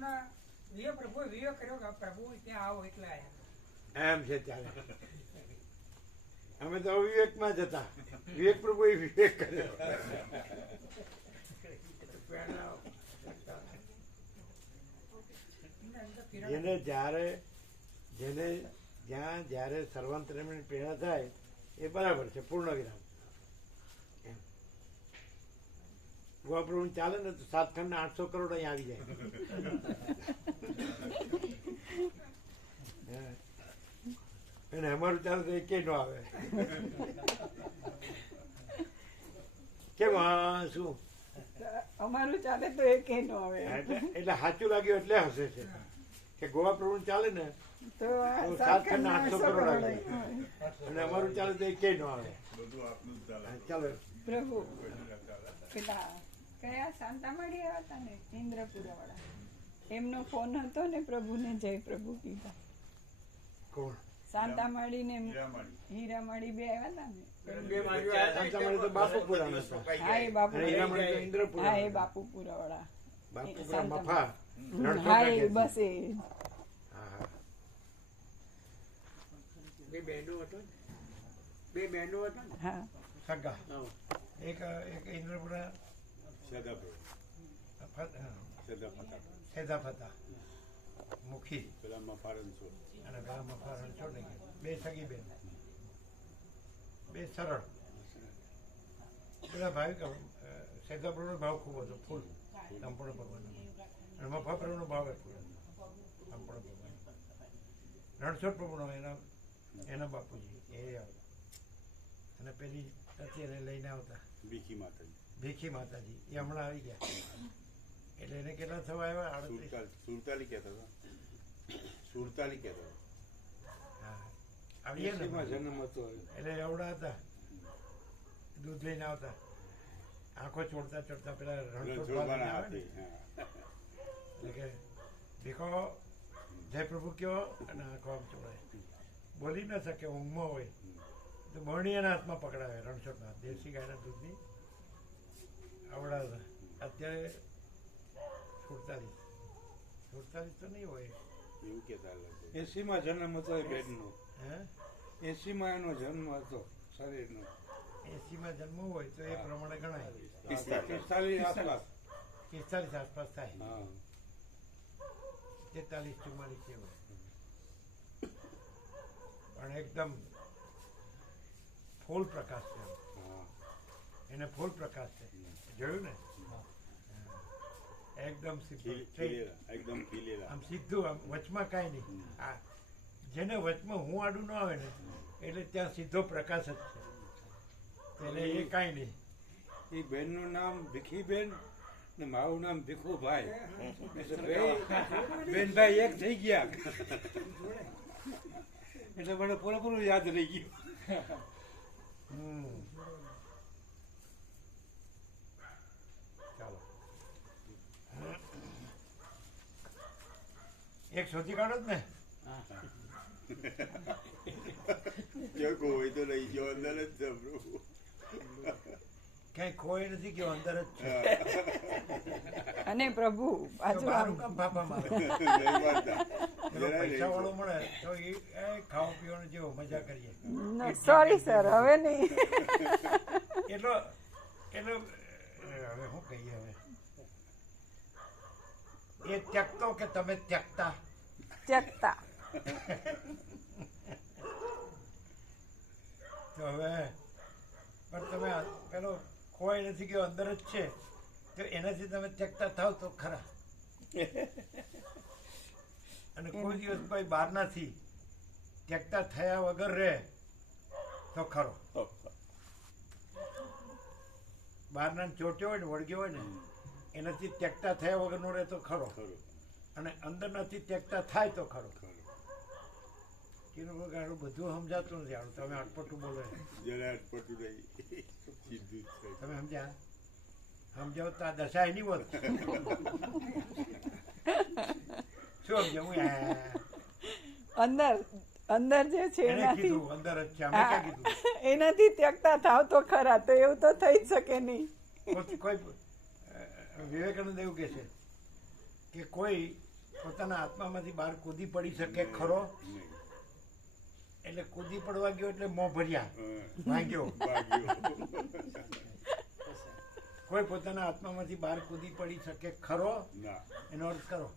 એમ છે. ચાલે, અમે તો અવિવેકમાં જ હતા. વિવેક પ્રભુ એ વિવેક કર્યો. જેને જ્યાં જ્યારે સર્વાંતર્યામીની પ્રેરણા થાય એ બરાબર છે, પૂર્ણ વિરામ. ગોવા પ્રભુ ચાલે ને તો 7 ખંડના 800 કરોડ અહીંયા આવી જાય. અને અમારું ચાલે તો એકે ન આવે. કેમ? હા, શું અમારું ચાલે તો એ કે ન આવે એટલે સાચું લાગ્યું એટલે હસે છે કે ગોવા પ્રભુ ચાલે ને તો તો 7 ખંડના 800 કરોડ આવી જાય, અને અમારું ચાલે તો એકે ન આવે. ચાલો પ્રભુ પેલા કયા શાંતામાળી આવ્યા હતા ને ઇન્દ્રપુરા વાળા, એમનો ફોન હતો ને પ્રભુને જય પ્રભુ કીધા. કોણ? શાંતામાળી ને હીરામાળી. હીરામાળી બે આવ્યા હતા ને. બે માળીઓ આવ્યા હતા, શાંતામાળી તો બાપુપુરાના હતા. હા એ બાપુ અને હીરામણી તો ઇન્દ્રપુરા. હા એ બાપુપુરા વાળા. બાપુપુરા મફા. હા એ બસ એ હા, હા. બે બહેનો હતો ને, બે બહેનો હતા ને. હા સગા. હા. એક ઇન્દ્રપુરા સદાપુર. સેદા ફતા મુખી પેલા મફારન છો. અને પેલા મફા રણછોડ ને બે સગી બેન, બે સરળ. પેલા ભાવિક સેદાપુરનો ભાવ ખૂબ હતો, ફૂલ સંપૂર્ણ ભગવાનનો. અને મફાપુરનો ભાવ એ ફૂલ સંપૂર્ણ ભગવાન. રણછોડ પ્રભુનો એના બાપુજી એ આવતા. અને પેલી હતી એને લઈને આવતા ભીખી માતાજી. ભીખી માતાજી, એ હમણાં આવી ગયા. એટલે એને કેટલા થવા આવ્યા? 47 કહેતા હતા. 47 કહેતા હતા. હા, આવીએ ને એટલે એવડા હતા, દૂધ લઈને આવતા, આંખો ચોડતા ચોડતા પેલા રણછોડ બાંધીને આવે ને. એટલે કે દેખો જય પ્રભુ કયો, અને આંખો આમ ચોડાય, બોલી ન શકે, ઊંઘમાં હોય તો બરણી એના હાથમાં પકડાવે, રણછોડના દેશી ગાયના દૂધની. આવડા હતા. અત્યારે 47 તો નહીં હોય. એવું કહેતા લગભગ. 80માં જન્મ હતો એ બેનનો. હે 80માં એનો જન્મ હતો શરીરનો. 80માં જન્મ હોય તો એ પ્રમાણે ગણાય. 45 આસપાસ. 45 આસપાસ થાય. હા 43 44 જેવો. પણ એકદમ ફૂલ પ્રકાશ છે. હા. એને ફૂલ પ્રકાશ છે, જોયું ને? એકદમ સીધું, એકદમ ખીલેલા. આમ સીધું, આમ વચમાં કાંઈ નહીં. આ જેને વચમાં હું આડું ન આવે ને એટલે ત્યાં સીધો પ્રકાશ જ છે, એટલે એ કાંઈ નહીં. એ બેનનું નામ ભીખીબેન ને મારું નામ ભીખુભાઈ. બેનભાઈ એક થઈ ગયા એટલે મને પૂરેપૂરું યાદ રહી ગયું. ચાલો, એક શોધી કાઢો જ ને. જો કોઈ તો લઈ ગયો અંદર જ જબરું. ક્યાંય ખોઈ નથી ગયો, અંદર જ છે. અને પ્રભુ બાજુ બહાર કામ ફાફા મારે. નહીં મારતા. પેલો પૈસા વાળો મળે તો એ ખાવા પીવાનું જેવો મજા કરીએ. સોરી સર હવે નહીં. એટલો હવે શું કહીએ હવે? એ ત્યક્તો કે તમે ત્યક્તા? ત્યક્તા. તો હવે પણ તમે પેલો ખોવાઈ નથી ગયો, અંદર જ છે, તો એનાથી તમે ત્યક્તા થાવ તો ખરા. અને કોઈ દિવસ કોઈ બહારનાથી ત્યક્તા થયા વગર રહે તો ખરો. બહારના ચોટ્યો હોય ને, વળગ્યો હોય ને, એનાથી ત્યક્તા થયા વગરનો રહે તો ખરો. અને અંદરનાથી ત્યક્તા થાય તો ખરો. એનું ગાડું બધું સમજાતું નથી. આવડું તમે અટપટું બોલો. જરા અટપટું નહીં, સીધું જ છે. તમે સમજ્યા? સમજાવ તો આ દશા એની હોત. શું સમજાવું? અંદર અંદર જે છે એને એનાથી કીધું અંદર જ છે. અમે ક્યાં કીધું? એનાથી ત્યક્તા થાવ તો ખરા, તો એવું તો થઈ જ શકે નહીં. કોઈ વિવેકાનંદ એવું કહે છે કે કોઈ પોતાના આત્મામાંથી બહાર કૂદી પડી શકે ખરો? નહીં. એટલે કૂદી પડવા ગયો એટલે મોં ભર્યા, ભાગ્યો. કોઈ પોતાના આત્મામાંથી બહાર કૂદી પડી શકે ખરો? ના. એનો અર્થ કરો.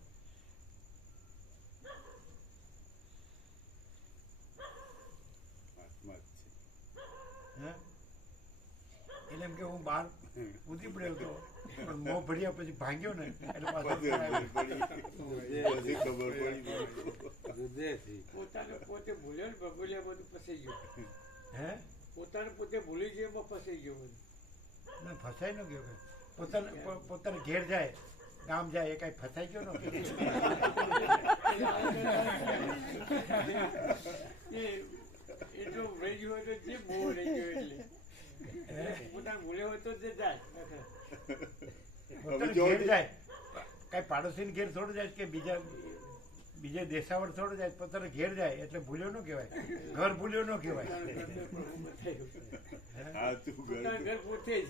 આત્મા જ છે. હે? એટલે એમ કે હું બહાર કૂદી પડ્યો હતો પણ મોં ભર્યા પછી ભાગ્યો ને એટલે પાછો પછી ખબર પડી. હૃદયથી. પોતાને પોતે ભૂલ્યો ને ભગોલ્યા બધું ફસાઈ ગયું. હે પોતાને પોતે ભૂલી ગયો એમાં ફસાઈ ગયો બધું. ના ફસાઈ ન ગયો કે પોતાને ઘેર જાય, ગામ જાય, એ કઈ ફસાઈ ગયો ને? એ જો રહી ગયો હોય તો જે બહુ રહી ગયો એટલે પોતાને ભૂલ્યો હોય તો જ જાય. પોતાને ઘેર જાય, કાંઈ પાડોશીને ઘેર થોડું જાય કે બીજે દેશાવર થોડું જાય, પોતાને ઘેર જાય એટલે ભૂલ્યો ન કહેવાય, ઘર ભૂલ્યો ન કહેવાય. ઘર પોતે જ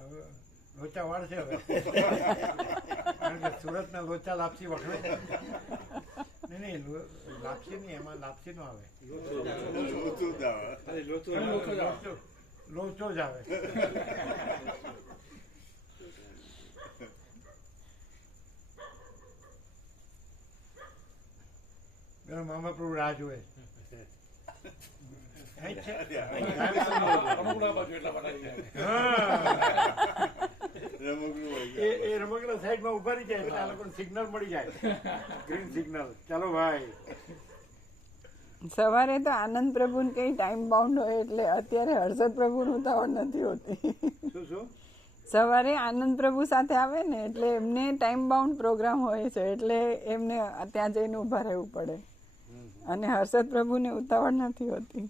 હવે લોચા વાળશે હવે, કારણ કે સુરતના લોચા લાપસી વખણાય. નહીં લાપસી નહીં, એમાં લાપસી નો આવે, લોચો જ આવે. મામા પ્રભુ રાહ જોવે. એ રમકડા સાઈડમાં ઉભા રહી જાય એટલે આ લોકોને સિગ્નલ મળી જાય, ગ્રીન સિગ્નલ. ચાલો ભાઈ. સવારે તો આનંદ પ્રભુને કઈ ટાઈમ બાઉન્ડ હોય એટલે અત્યારે હર્ષદ પ્રભુનું ઉતાવળ નથી હોતી. શું સવારે આનંદ પ્રભુ સાથે આવે ને એટલે એમને ટાઈમ બાઉન્ડ પ્રોગ્રામ હોય છે એટલે એમને ત્યાં જઈને ઊભા રહેવું પડે, અને હર્ષદ પ્રભુને ઉતાવળ નથી હોતી.